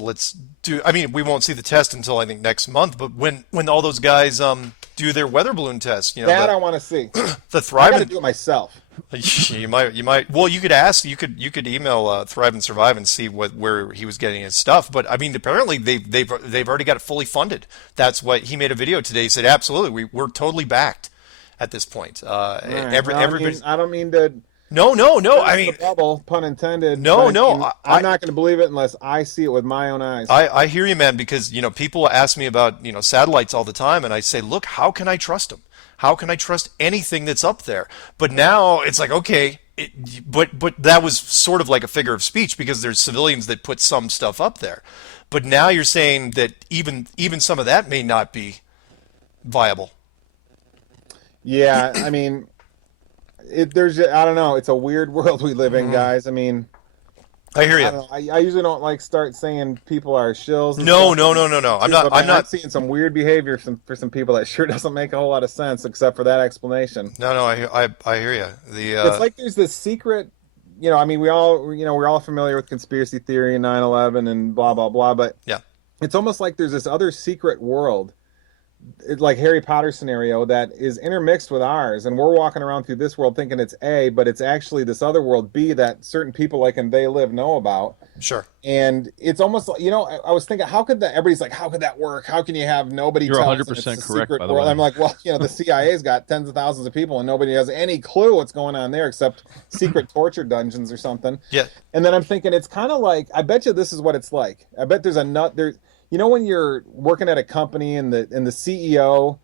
let's do. I mean, we won't see the test until I think next month. But when all those guys do their weather balloon test, I want to see. The I Thrive. got to do it myself. You might. Well, you could ask. You could email Thrive and Survive and see where he was getting his stuff. But I mean, apparently they've already got it fully funded. That's what he made a video today. He said, absolutely, we're totally backed at this point. Right. Everybody. I don't mean to. No. I mean, bubble, pun intended. No. I'm not going to believe it unless I see it with my own eyes. I hear you, man, because people ask me about satellites all the time, and I say, look, how can I trust them? How can I trust anything that's up there? But now it's like, okay, but that was sort of like a figure of speech because there's civilians that put some stuff up there. But now you're saying that even some of that may not be viable. Yeah, I mean. I don't know. It's a weird world we live in, guys. I mean, I hear you. I usually don't start saying people are shills. No. I'm not seeing some weird behavior for some people that sure doesn't make a whole lot of sense, except for that explanation. No. I hear you. It's like there's this secret. I mean, we're all familiar with conspiracy theory and 9/11 and blah blah blah, but yeah, it's almost like there's this other secret world like Harry Potter scenario that is intermixed with ours, and we're walking around through this world thinking it's A, but it's actually this other world B that certain people like in They Live know about. Sure. And it's almost like, I was thinking, how could that? Everybody's like, how could that work? How can you have nobody? You're tell 100% correct, by the world? way. I'm like, well, the CIA's got tens of thousands of people, and nobody has any clue what's going on there except secret torture dungeons or something. Yeah. And then I'm thinking, it's kind of like, I bet you this is what it's like. I bet there's a nut there. When you're working at a company and the CEO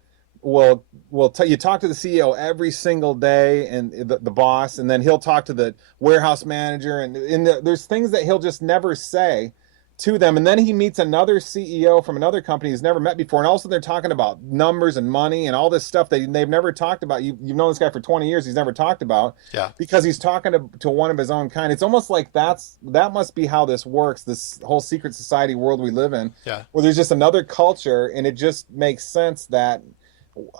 you talk to the CEO every single day, and the boss, and then he'll talk to the warehouse manager, and there's things that he'll just never say to them, and then he meets another CEO from another company he's never met before, and all of a sudden they're talking about numbers and money and all this stuff that they've never talked about. You've known this guy for 20 years, he's never talked about, because he's talking to one of his own kind. It's almost like that must be how this works, this whole secret society world we live in, where there's just another culture, and it just makes sense that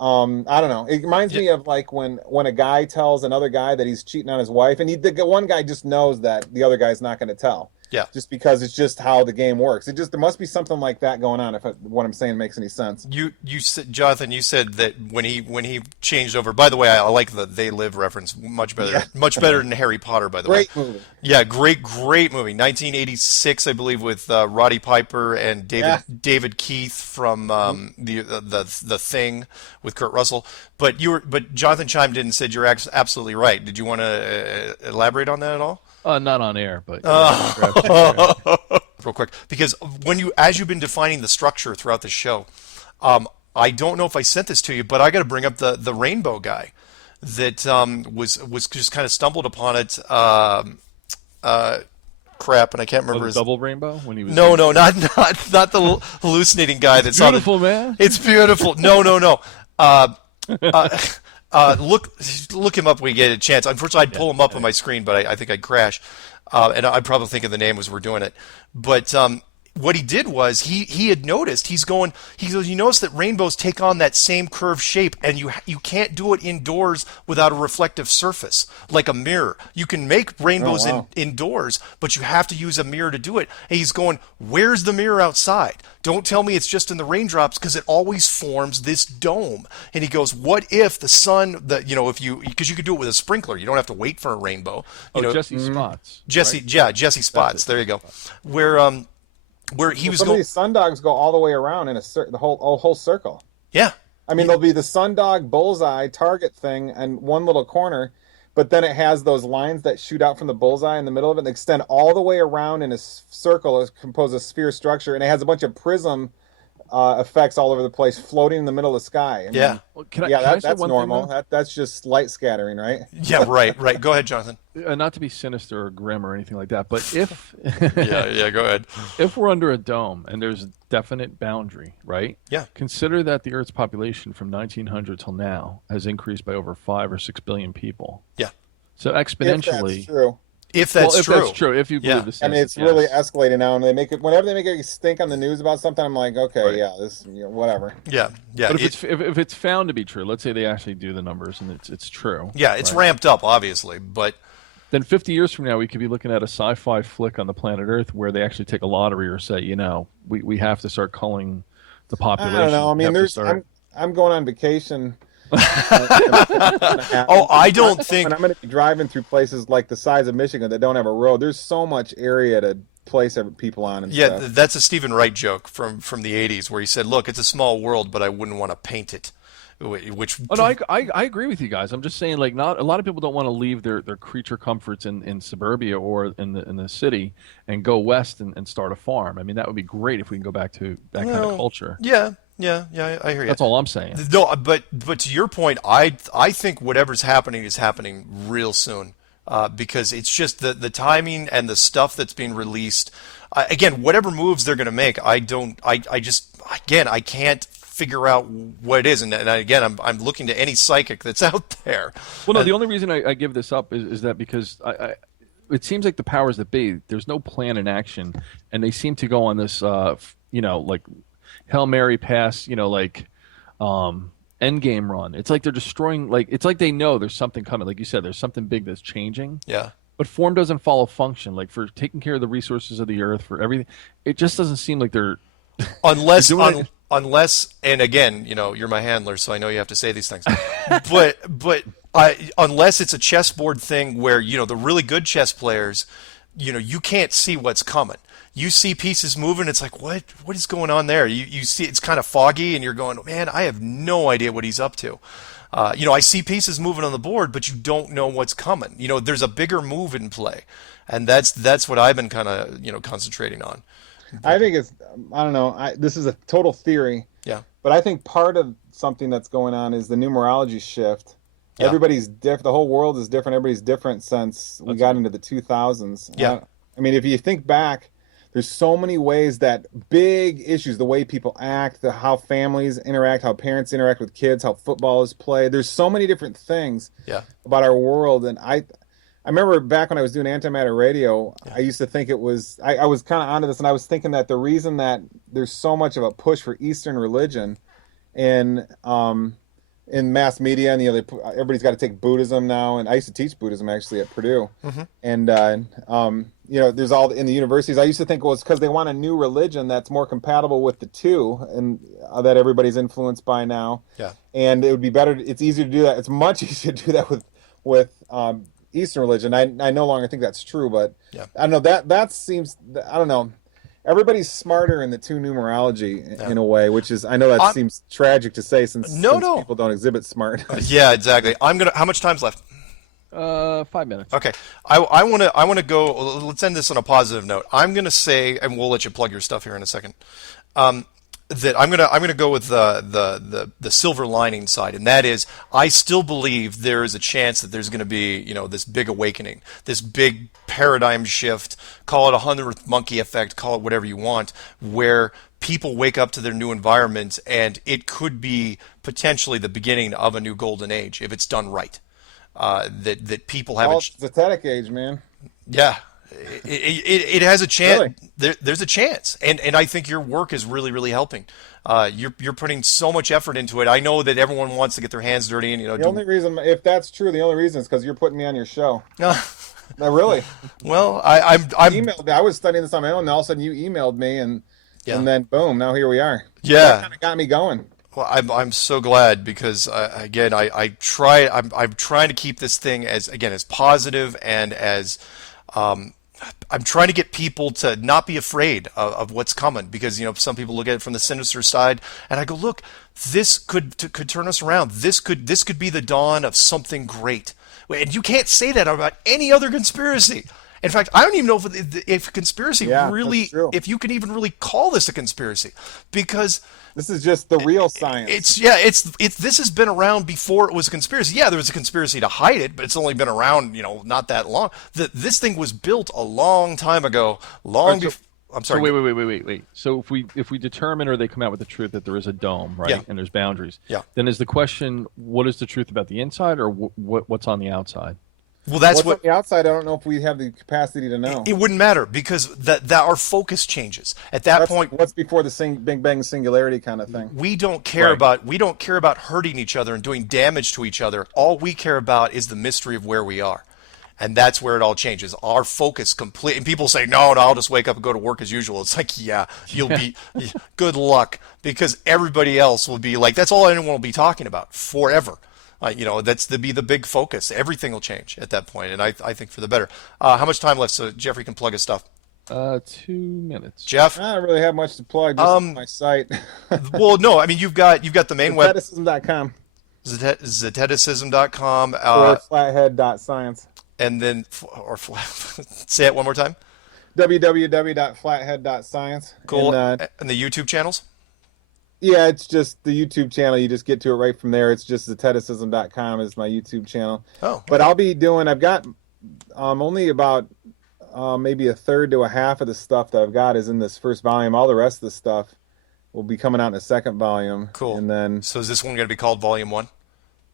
I don't know. It reminds me of like when a guy tells another guy that he's cheating on his wife, and the one guy just knows that the other guy's not going to tell. Yeah. Just because it's just how the game works. There must be something like that going on. If what I'm saying makes any sense. You said, Jonathan, you said that when he changed over. By the way, I like the They Live reference much better, much better than Harry Potter. By the way, great movie. Yeah, great movie. 1986, I believe, with Roddy Piper and David Keith from the Thing with Kurt Russell. But Jonathan chimed in and said you're absolutely right. Did you want to elaborate on that at all? Not on air, but real quick, because as you've been defining the structure throughout the show, I don't know if I sent this to you, but I got to bring up the rainbow guy that was just kind of stumbled upon it. Crap, and I can't remember his double rainbow when he was not the hallucinating guy that's beautiful, man. It's beautiful. No. Look him up when you get a chance. Unfortunately, I'd pull him up on my screen, but I think I'd crash. And I'd probably think of the name as we're doing it. But what he did was he had noticed. He goes, you notice that rainbows take on that same curved shape, and you can't do it indoors without a reflective surface, like a mirror. You can make rainbows indoors, but you have to use a mirror to do it. And he's going, where's the mirror outside? Don't tell me it's just in the raindrops, because it always forms this dome. And he goes, what if the sun, because you could do it with a sprinkler. You don't have to wait for a rainbow. Jesse Spots. Jesse Spots. There you go. Where he was some of these sundogs go all the way around in the whole circle. Yeah. I mean, there'll be the sundog bullseye target thing and one little corner, but then it has those lines that shoot out from the bullseye in the middle of it and extend all the way around in a circle, compose a sphere structure, and it has a bunch of prism effects all over the place, floating in the middle of the sky. That's normal. That's just light scattering, right? Yeah, right. Go ahead, Jonathan. Not to be sinister or grim or anything like that, but if go ahead. If we're under a dome and there's a definite boundary, right? Yeah. Consider that the Earth's population from 1900 till now has increased by over 5 or 6 billion people. Yeah. So exponentially. If that's true. If that's true. If you believe this. I mean, it's really escalating now, and whenever they make a stink on the news about something, I'm like, okay, this, whatever. Yeah. But if it's found to be true, let's say they actually do the numbers and it's true. Yeah, it's ramped up, obviously, but then 50 years from now, we could be looking at a sci-fi flick on the planet Earth where they actually take a lottery or say, we have to start culling the population. I don't know. I mean, I'm going on vacation. I don't think. And I'm going to be driving through places like the size of Michigan that don't have a road. There's so much area to place people on. And stuff. That's a Stephen Wright joke from the 80s where he said, look, it's a small world, but I wouldn't want to paint it. I agree with you guys. I'm just saying, not a lot of people don't want to leave their creature comforts in suburbia or in the city and go west and start a farm. I mean, that would be great if we can go back to that kind of culture. Yeah, I hear you. That's all I'm saying. No, but to your point, I think whatever's happening is happening real soon, because it's just the timing and the stuff that's being released. Again, whatever moves they're going to make, I can't figure out what it is, and again, I'm looking to any psychic that's out there. Well, no, the only reason I give this up is that because it seems like the powers that be, there's no plan in action, and they seem to go on this, Hail Mary pass, endgame run. It's like they're destroying, it's like they know there's something coming. Like you said, there's something big that's changing. Yeah. But form doesn't follow function. Like for taking care of the resources of the earth, for everything, it just doesn't seem like they're unless unless, and again, you're my handler, so I know you have to say these things. but unless it's a chessboard thing where the really good chess players, you can't see what's coming. You see pieces moving, it's like, what is going on there? You see it's kind of foggy, and you're going, man, I have no idea what he's up to. I see pieces moving on the board, but you don't know what's coming. There's a bigger move in play, and that's what I've been kind of concentrating on. I think I don't know. This is a total theory. Yeah. But I think part of something that's going on is the numerology shift. Yeah. Everybody's different. The whole world is different. Everybody's different since we got into the 2000s. Yeah. I mean, if you think back, there's so many ways that big issues, the way people act, how families interact, how parents interact with kids, how football is played. There's so many different things about our world. And I remember back when I was doing antimatter radio, I used to think it was, I was kind of onto this, and I was thinking that the reason that there's so much of a push for Eastern religion in mass media, and everybody's got to take Buddhism now, and I used to teach Buddhism actually at Purdue, and there's all in the universities. I used to think it was because they want a new religion that's more compatible with the two, and that everybody's influenced by now. Yeah, and it would be better. It's easier to do that. It's much easier to do that with Eastern religion. I no longer think that's true, but I don't know, that seems, I don't know. Everybody's smarter in the two numerology in a way, which is, I know that seems tragic to say since people don't exhibit smart. Yeah, exactly. How much time's left? 5 minutes. Okay. I want to go, let's end this on a positive note. I'm going to say, and we'll let you plug your stuff here in a second. That I'm gonna go with the silver lining side, and that is, I still believe there is a chance that there's going to be this big awakening, this big paradigm shift. Call it a 100th monkey effect, call it whatever you want, where people wake up to their new environment, and it could be potentially the beginning of a new golden age if it's done right. That people have the Zetetic age, man. Yeah. It has a chance. Really? There's a chance, and I think your work is really, really helping. You're putting so much effort into it. I know that everyone wants to get their hands dirty, and the only reason, if that's true, the only reason is because you're putting me on your show. No, really. Well, I'm emailed. I was studying this on my own, and all of a sudden you emailed me, and then boom, now here we are. Yeah, that kind of got me going. Well, I'm so glad, because again, I'm trying to keep this thing as positive and as I'm trying to get people to not be afraid of what's coming, because some people look at it from the sinister side, and I go, look, this could turn us around. This could be the dawn of something great, and you can't say that about any other conspiracy. In fact, I don't even know if conspiracy really, if you can even really call this a conspiracy, because this is just the real science. This has been around before it was a conspiracy. Yeah, there was a conspiracy to hide it, but it's only been around, not that long. This thing was built a long time ago, before. I'm sorry. So wait. So if we determine, or they come out with the truth that there is a dome, right, and there's boundaries, then is the question, what is the truth about the inside, or what's on the outside? Well, that's what's on the outside. I don't know if we have the capacity to know. It wouldn't matter, because that our focus changes at that point. What's before the Big Bang singularity kind of thing? We don't care about hurting each other and doing damage to each other. All we care about is the mystery of where we are, and that's where it all changes. Our focus complete. And people say, no, I'll just wake up and go to work as usual. It's like, you'll be good luck, because everybody else will be like, that's all anyone will be talking about forever. That's the big focus. Everything will change at that point, and I think for the better. How much time left so Jeffrey can plug his stuff? 2 minutes. Jeff? I don't really have much to plug. Just my site. Well, no, I mean, you've got the main web. Zeteticism.com. Zeteticism.com. Or flathead.science. And then, say it one more time. www.flathead.science. Cool. And the YouTube channels? Yeah, it's just the YouTube channel. You just get to it right from there. It's just zeteticism.com is my YouTube channel. Oh. But I've got only about maybe a third to a half of the stuff that I've got is in this first volume. All the rest of the stuff will be coming out in a second volume. Cool. And then, so is this one going to be called Volume 1?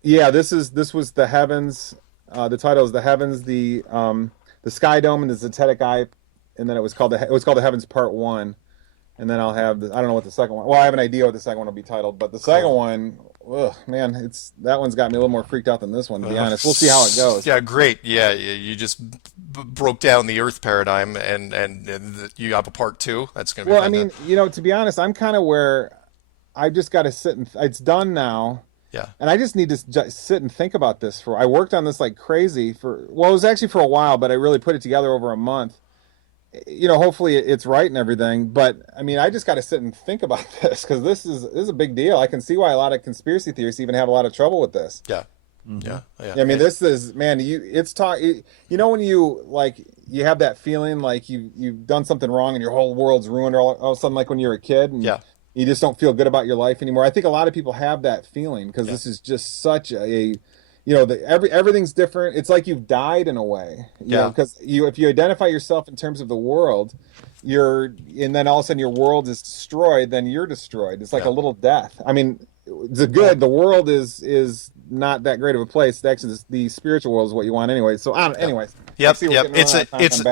Yeah, this was the heavens. The title is the heavens, the sky dome, and the zetetic eye, and then it was called the heavens part 1. and then I'll have I don't know what the second one. Well, I have an idea what the second one will be titled, but the second one, ugh, man, that one's got me a little more freaked out than this one. To be honest, we'll see how it goes. Yeah, great. Yeah, you just broke down the Earth paradigm, and you have a part two. That's gonna be. Well, I mean, to be honest, I'm kind of where I just got to sit and it's done now. Yeah. And I just need to sit and think about this I worked on this like crazy it was actually for a while, but I really put it together over a month. Hopefully it's right and everything, but I mean, I just got to sit and think about this because this is a big deal. I can see why a lot of conspiracy theorists even have a lot of trouble with this. Yeah. Mm-hmm. Yeah. I mean, this is, man, when you have that feeling like you've done something wrong and your whole world's ruined all of a sudden, like when you're a kid and you just don't feel good about your life anymore. I think a lot of people have that feeling because this is just such everything's different. It's like you've died in a way, because if you identify yourself in terms of the world, and then all of a sudden your world is destroyed, then you're destroyed. It's like a little death. I mean, the world is not that great of a place. Actually, the spiritual world is what you want anyway. So anyways. Yep. It's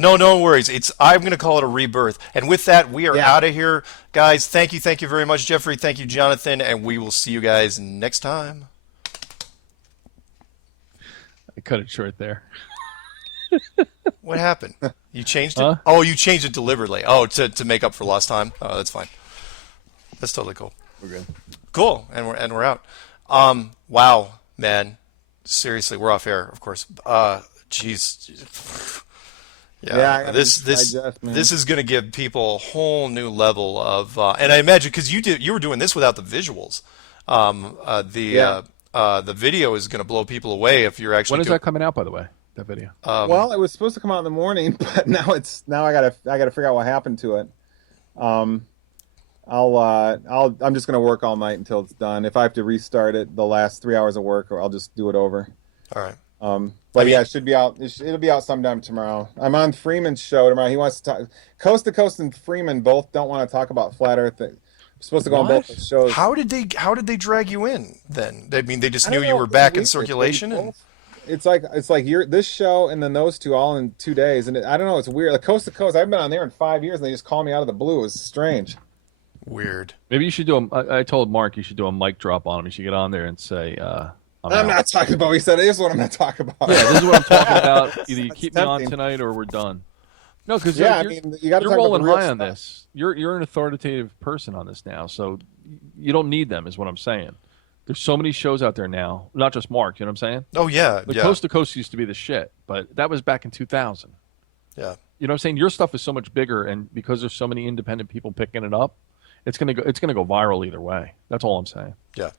no worries. I'm going to call it a rebirth. And with that, we are out of here, guys. Thank you very much, Jeffrey. Thank you, Jonathan, and we will see you guys next time. I cut it short there. What happened? You changed it? Huh? Oh, you changed it deliberately. Oh, to make up for lost time. Oh, that's fine. That's totally cool. We're good. Cool, and we're out. Wow, man. Seriously, we're off air, of course. Jeez. Yeah. This is going to give people a whole new level of, and I imagine because you were doing this without the visuals. The video is going to blow people away if you're actually. When is that coming out, by the way? That video. Well, it was supposed to come out in the morning, but now I gotta figure out what happened to it. I'm just gonna work all night until it's done. If I have to restart it, the last 3 hours of work, or I'll just do it over. All right. It should be out. It'll be out sometime tomorrow. I'm on Freeman's show tomorrow. He wants to talk. Coast to Coast and Freeman both don't want to talk about flat Earth. I'm supposed to go on both the shows. How did they drag you in then? I mean, they just knew you were back in circulation, and it's like this show and then those two all in 2 days, and I don't know. It's weird. Like Coast to Coast, I've been on there in 5 years, and they just call me out of the blue. It was strange. Weird. Maybe you should do I told Mark you should do a mic drop on him. You should get on there and say, I'm not talking about what he said. This is what I'm not talking about. Yeah, this is what I'm talking about. Either you keep me on tonight or we're done. No, because you're rolling high on this. You're an authoritative person on this now, so you don't need them, is what I'm saying. There's so many shows out there now, not just Mark, you know what I'm saying? Oh, yeah. Coast to Coast used to be the shit, but that was back in 2000. Yeah. You know what I'm saying? Your stuff is so much bigger, and because there's so many independent people picking it up, it's gonna go viral either way. That's all I'm saying. Yeah.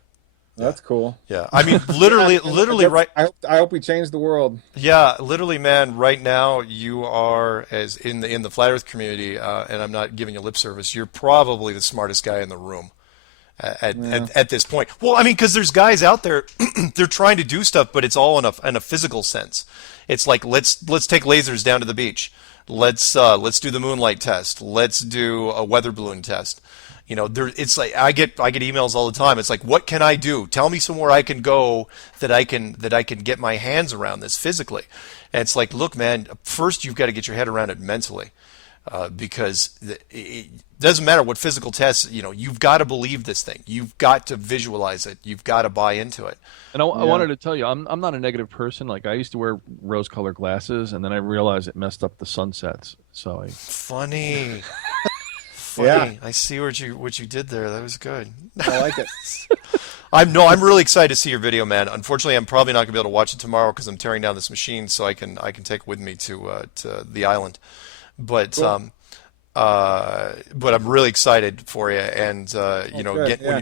That's cool. Yeah, I mean, literally, right. I hope we change the world. Yeah, literally, man. Right now, you are as in the flat Earth community, and I'm not giving you lip service. You're probably the smartest guy in the room at this point. Well, I mean, because there's guys out there, they're trying to do stuff, but it's all in a physical sense. It's like let's take lasers down to the beach. Let's do the moonlight test. Let's do a weather balloon test. You know, it's like I get emails all the time. It's like, what can I do? Tell me somewhere I can go that I can get my hands around this physically. And it's like, look, man, first you've got to get your head around it mentally, because it doesn't matter what physical tests. You know, you've got to believe this thing. You've got to visualize it. You've got to buy into it. And I wanted to tell you, I'm not a negative person. Like I used to wear rose-colored glasses, and then I realized it messed up the sunsets. So funny. Yeah, I see what you did there. That was good. I like it. I'm really excited to see your video, man. Unfortunately, I'm probably not gonna be able to watch it tomorrow because I'm tearing down this machine, so I can take it with me to the island. But cool. But I'm really excited for you, and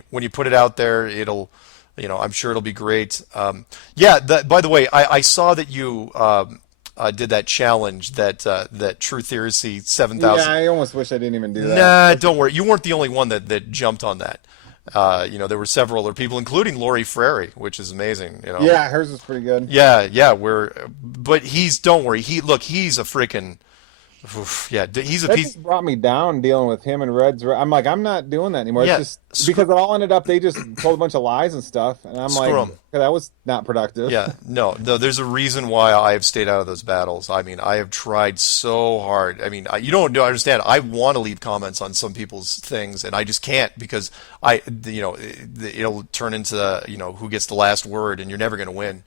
when you put it out there, it'll, I'm sure it'll be great. By the way, I saw that you did that challenge, that Truth Heresy 7,000. Yeah, I almost wish I didn't even do that. Nah, don't worry. You weren't the only one that jumped on that. There were several other people, including Lori Frary, which is amazing. Yeah, hers was pretty good. Yeah. But don't worry. He's a freaking Oof, yeah, he's a That piece. just brought me down dealing with him and Red's. I'm like, I'm not doing that anymore. Yeah, It's just because it all ended up, they just told a bunch of lies and stuff. And I'm like, Screw 'em. that was not productive. Yeah, no, there's a reason why I have stayed out of those battles. I mean, I have tried so hard. I mean, you don't understand. I want to leave comments on some people's things, and I just can't because it'll turn into, who gets the last word, and you're never going to win.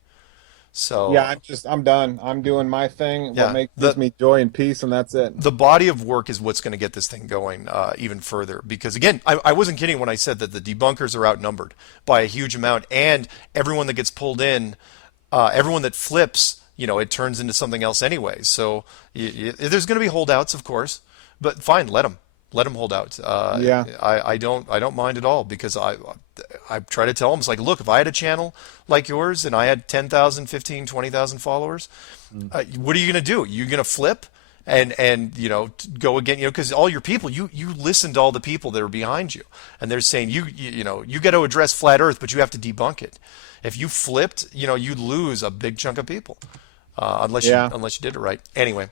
So Yeah, I'm done. I'm doing my thing. Yeah, What gives me joy and peace, and that's it. the body of work is what's going to get this thing going even further. Because again, I wasn't kidding when I said that the debunkers are outnumbered by a huge amount, and everyone that gets pulled in, everyone that flips, it turns into something else anyway. So there's going to be holdouts, of course, but fine, let them hold out. Yeah. I don't mind at all because I try to tell them, it's like, look, if I had a channel like yours and I had 10,000, 15, 20,000 followers, what are you going to do? You're going to flip and go again, because all your people, you listen to all the people that are behind you, and they're saying you got to address flat Earth, but you have to debunk it. If you flipped, you'd lose a big chunk of people unless you did it right. Anyway.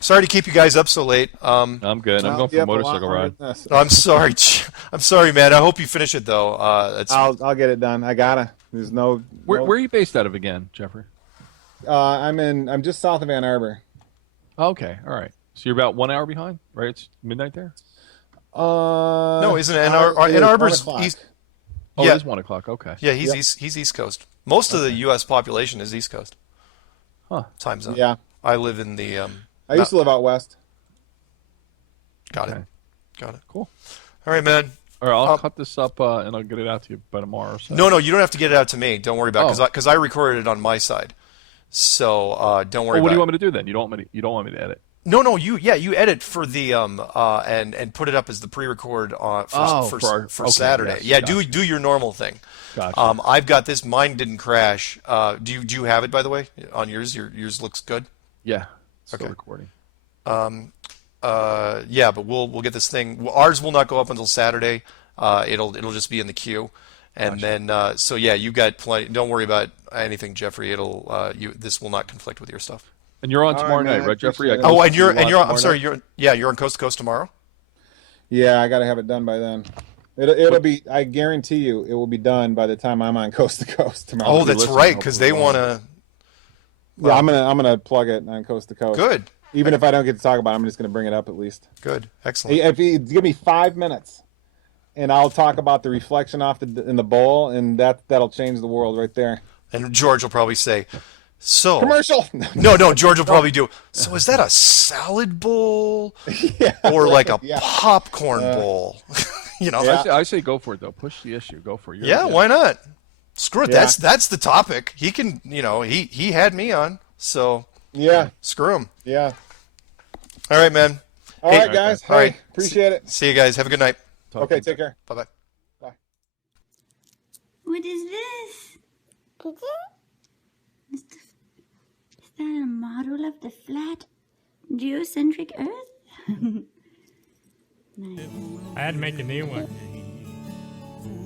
Sorry to keep you guys up so late. I'm good. I'm going for a motorcycle ride. I'm sorry. I'm sorry, man. I hope you finish it though. I'll get it done. I gotta. There's no. Where are you based out of again, Jeffrey? I'm just south of Ann Arbor. Okay, all right. So you're about 1 hour behind, right? It's midnight there. No, isn't Ann Arbor's east? Oh, it is 1 o'clock. Okay. Yeah, he's East Coast. Most of the U.S. population is East Coast. Huh. Time zone. Yeah. I live in the. I used to live out west. Got Okay. it. Got it. Cool. All right, man. All right, I'll cut this up and I'll get it out to you by tomorrow. So. No, you don't have to get it out to me. Don't worry about it because I recorded it on my side. So don't worry. What do you about want me to do then? You don't want me to edit. No, you edit for the and put it up as the pre-record for Saturday. Yes, yeah, gotcha. do your normal thing. Gotcha. I've got this. Mine didn't crash. Do you have it, by the way, on yours? Yours looks good. Yeah. Still Okay. recording. Yeah, but we'll get this thing. Ours will not go up until Saturday. It'll just be in the queue, and then so yeah, you got plenty. Don't worry about anything, Jeffrey. This will not conflict with your stuff. And you're on tomorrow night, man, right, Jeffrey? appreciate it. And you're. I'm sorry. You're on Coast to Coast tomorrow. Yeah, I gotta have it done by then. It'll be. I guarantee you, it will be done by the time I'm on Coast to Coast tomorrow. Oh, that's right, because they want to. Yeah, I'm gonna plug it on Coast to Coast. Good. Even if I don't get to talk about it, I'm just gonna bring it up at least. Good. Excellent. If you give me 5 minutes, and I'll talk about the reflection in the bowl, and that'll change the world right there. And George will probably say, "So Commercial." No. George will probably do. So is that a salad bowl or like a popcorn bowl? I say go for it though. Push the issue. Go for it. Why not? Screw it. Yeah. That's the topic. He can. He had me on. So Yeah. screw him. Yeah. All right, man. All right, guys. All right. Appreciate it. See you guys. Have a good night. Okay, take care. Bye-bye. Bye. What is this? Is that a model of the flat, geocentric Earth? Nice. I had to make a new one.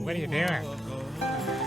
What are you doing?